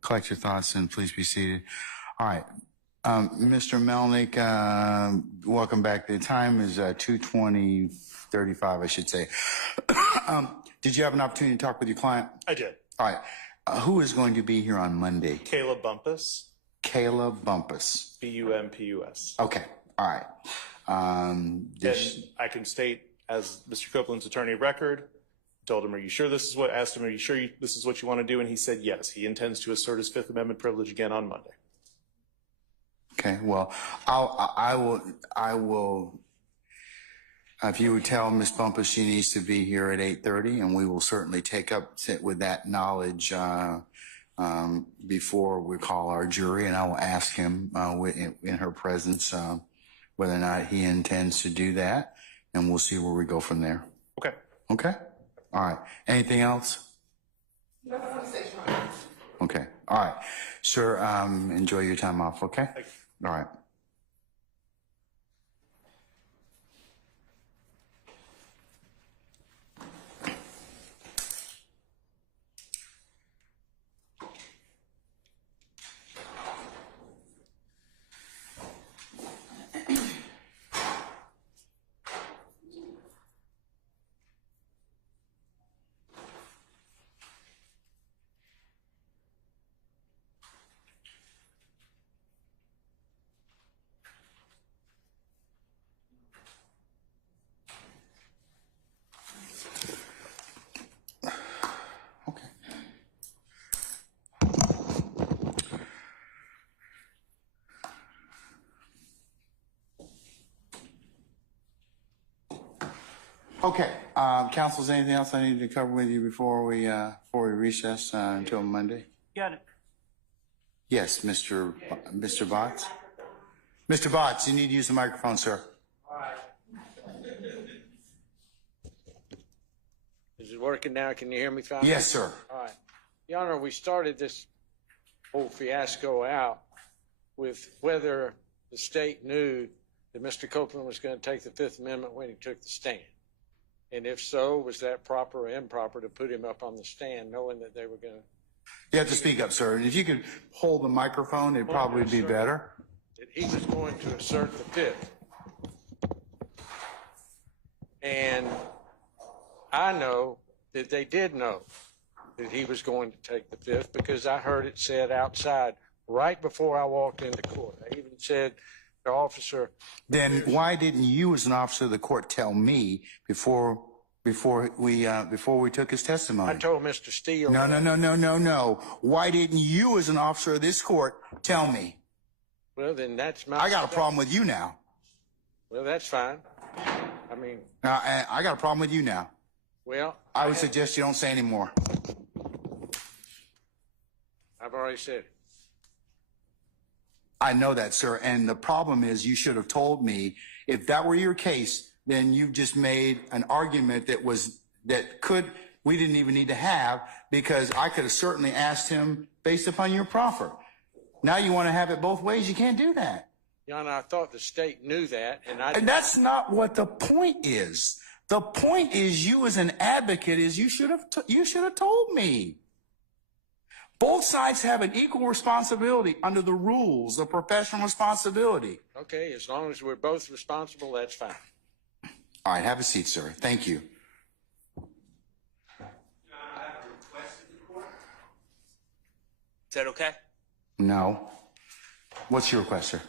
Collect your thoughts and please be seated. All right. Mr. Melnick, welcome back. The time is 2:35, I should say. Did you have an opportunity to talk with your client? I did. All right. Who is going to be here on Monday? Caleb Bumpus, Kayla Bumpus. Bumpus. Okay. All right. And I can state, as Mr. Copeland's attorney of record, told him, are you sure this is what, asked him, are you sure this is what you want to do? And he said, yes, he intends to assert his Fifth Amendment privilege again on Monday. Okay. Well, I will, if you would tell Ms. Bumpus she needs to be here at 8:30, and we will certainly take up with that knowledge, before we call our jury, and I will ask him, in her presence, whether or not he intends to do that, and we'll see where we go from there. Okay. Okay? All right. Anything else? Okay. All right. Sir, enjoy your time off, okay? All right. Okay, counsel, is there anything else I need to cover with you before we recess until Monday? Got it. Yes, Mr. Botts. Mr. Botts, you need to use the microphone, sir. All right. Is it working now? Can you hear me fine? Yes, sir. All right. Your Honor, we started this whole fiasco out with whether the state knew that Mr. Copeland was going to take the Fifth Amendment when he took the stand. And if so, was that proper or improper to put him up on the stand knowing that they were going to... You have to speak up, sir. And if you could hold the microphone, it'd probably be better. That he was going to assert the Fifth. And I know that they did know that he was going to take the Fifth because I heard it said outside right before I walked into court. I even said... the officer. Then why didn't you, as an officer of the court, tell me before we took his testimony? I told Mr. Steele. No. Why didn't you, as an officer of this court, tell me? Well, then that's my. I got a problem with you now. Well, that's fine. I mean. I got a problem with you now. Well. I would suggest you don't say any more. I've already said it. I know that, sir. And the problem is you should have told me if that were your case, then you've just made an argument we didn't even need to have because I could have certainly asked him based upon your proffer. Now you want to have it both ways. You can't do that. Your Honor, I thought the state knew that. And that's not what the point is. The point is you as an advocate is you should have told me. Both sides have an equal responsibility under the rules of professional responsibility. Okay, as long as we're both responsible, that's fine. All right, have a seat, sir. Thank you. I have a request of the court. Is that okay? No. What's your request, sir?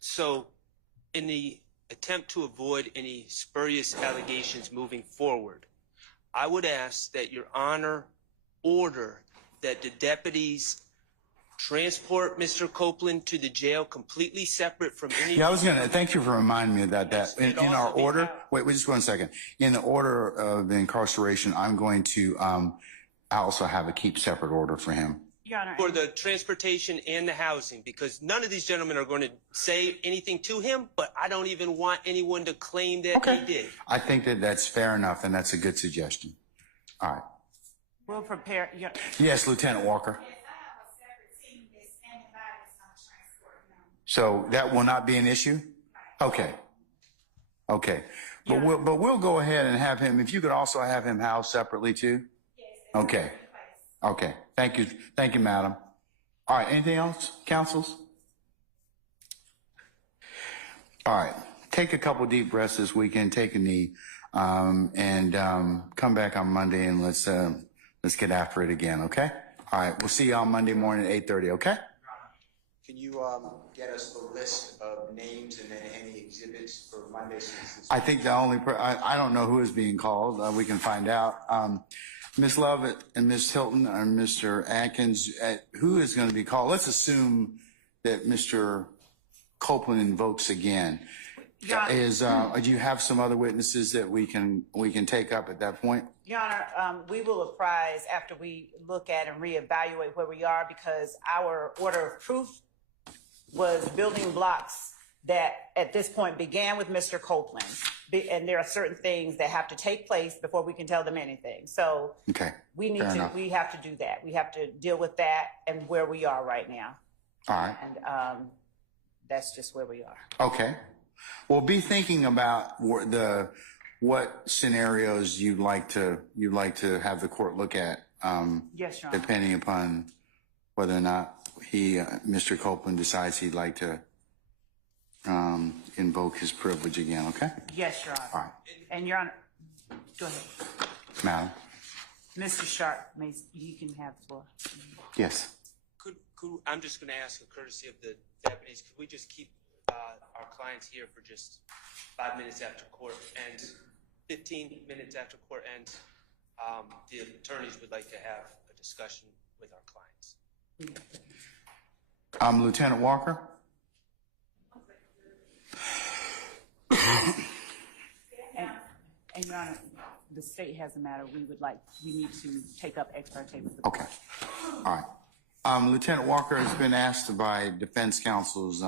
So in the attempt to avoid any spurious allegations moving forward, I would ask that Your Honor order that the deputies transport Mr. Copeland to the jail completely separate from any... Yeah, thank you for reminding me of that. In our order, wait just 1 second. In the order of the incarceration, I'm going to, I also have a keep separate order for him. Your Honor. For the transportation and the housing, because none of these gentlemen are going to say anything to him, but I don't even want anyone to claim that he did. I think that's fair enough, and that's a good suggestion. All right. We'll prepare. Yes, Lieutenant Walker. So that will not be an issue? Okay. Okay. But we'll go ahead and have him, if you could also have him housed separately too? Okay. Okay, thank you, madam. All right, anything else, councils? All right, take a couple deep breaths this weekend, take a knee, and come back on Monday and let's get after it again, okay? All right, we'll see you on Monday morning at 8:30, okay? Can you get us the list of names and then any exhibits for Monday? I think the only, I don't know who is being called. We can find out. Ms. Love and Ms. Hilton and Mr. Atkins, who is going to be called? Let's assume that Mr. Copeland invokes again. Your Honor, Do you have some other witnesses that we can take up at that point? Your Honor, we will apprise after we look at and reevaluate where we are, because our order of proof was building blocks that at this point began with Mr. Copeland. And there are certain things that have to take place before we can tell them anything. So Okay. we Fair have to do that. We have to deal with that and where we are right now. All right. And that's just where we are. Okay. Well, be thinking about what scenarios you'd like to have the court look at. Yes, Your Honor. Depending upon whether or not Mr. Copeland decides he'd like to invoke his privilege again. Okay. Yes, Your Honor. All right. And Your Honor, go ahead. Madam. Mr. Sharp, you can have the floor. Yes. I'm just going to ask a courtesy of the deputies, could we just keep our clients here for just 5 minutes after court ends, 15 minutes after court ends? The attorneys would like to have a discussion with our clients. Lieutenant Walker. And Your Honor, the state has a matter we need to take up ex parte with the Okay. All right. Lieutenant Walker has been asked by defense counsels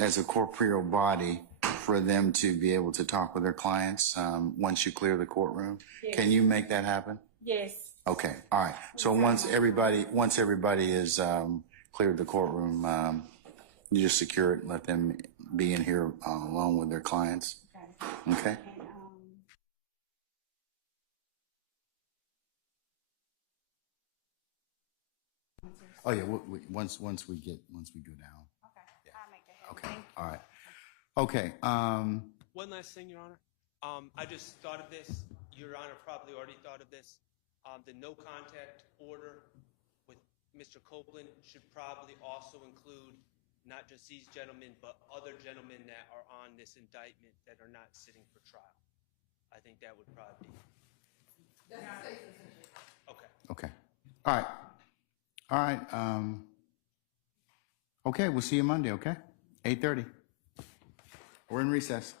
as a corporeal body for them to be able to talk with their clients once you clear the courtroom. Yes. Can you make that happen? Yes. Okay. All right. So once everybody is cleared the courtroom, you just secure it and let them be in here alone with their clients. Okay. Okay. Oh yeah, once we go down. Okay, yeah. I'll make that happen. Okay, all right. Okay. One last thing, Your Honor. I just thought of this. Your Honor probably already thought of this. The no contact order with Mr. Copeland should probably also include not just these gentlemen, but other gentlemen that are on this indictment that are not sitting for trial. I think that would probably be. Okay. Okay. All right. All right. Okay, we'll see you Monday, okay? 8:30. We're in recess.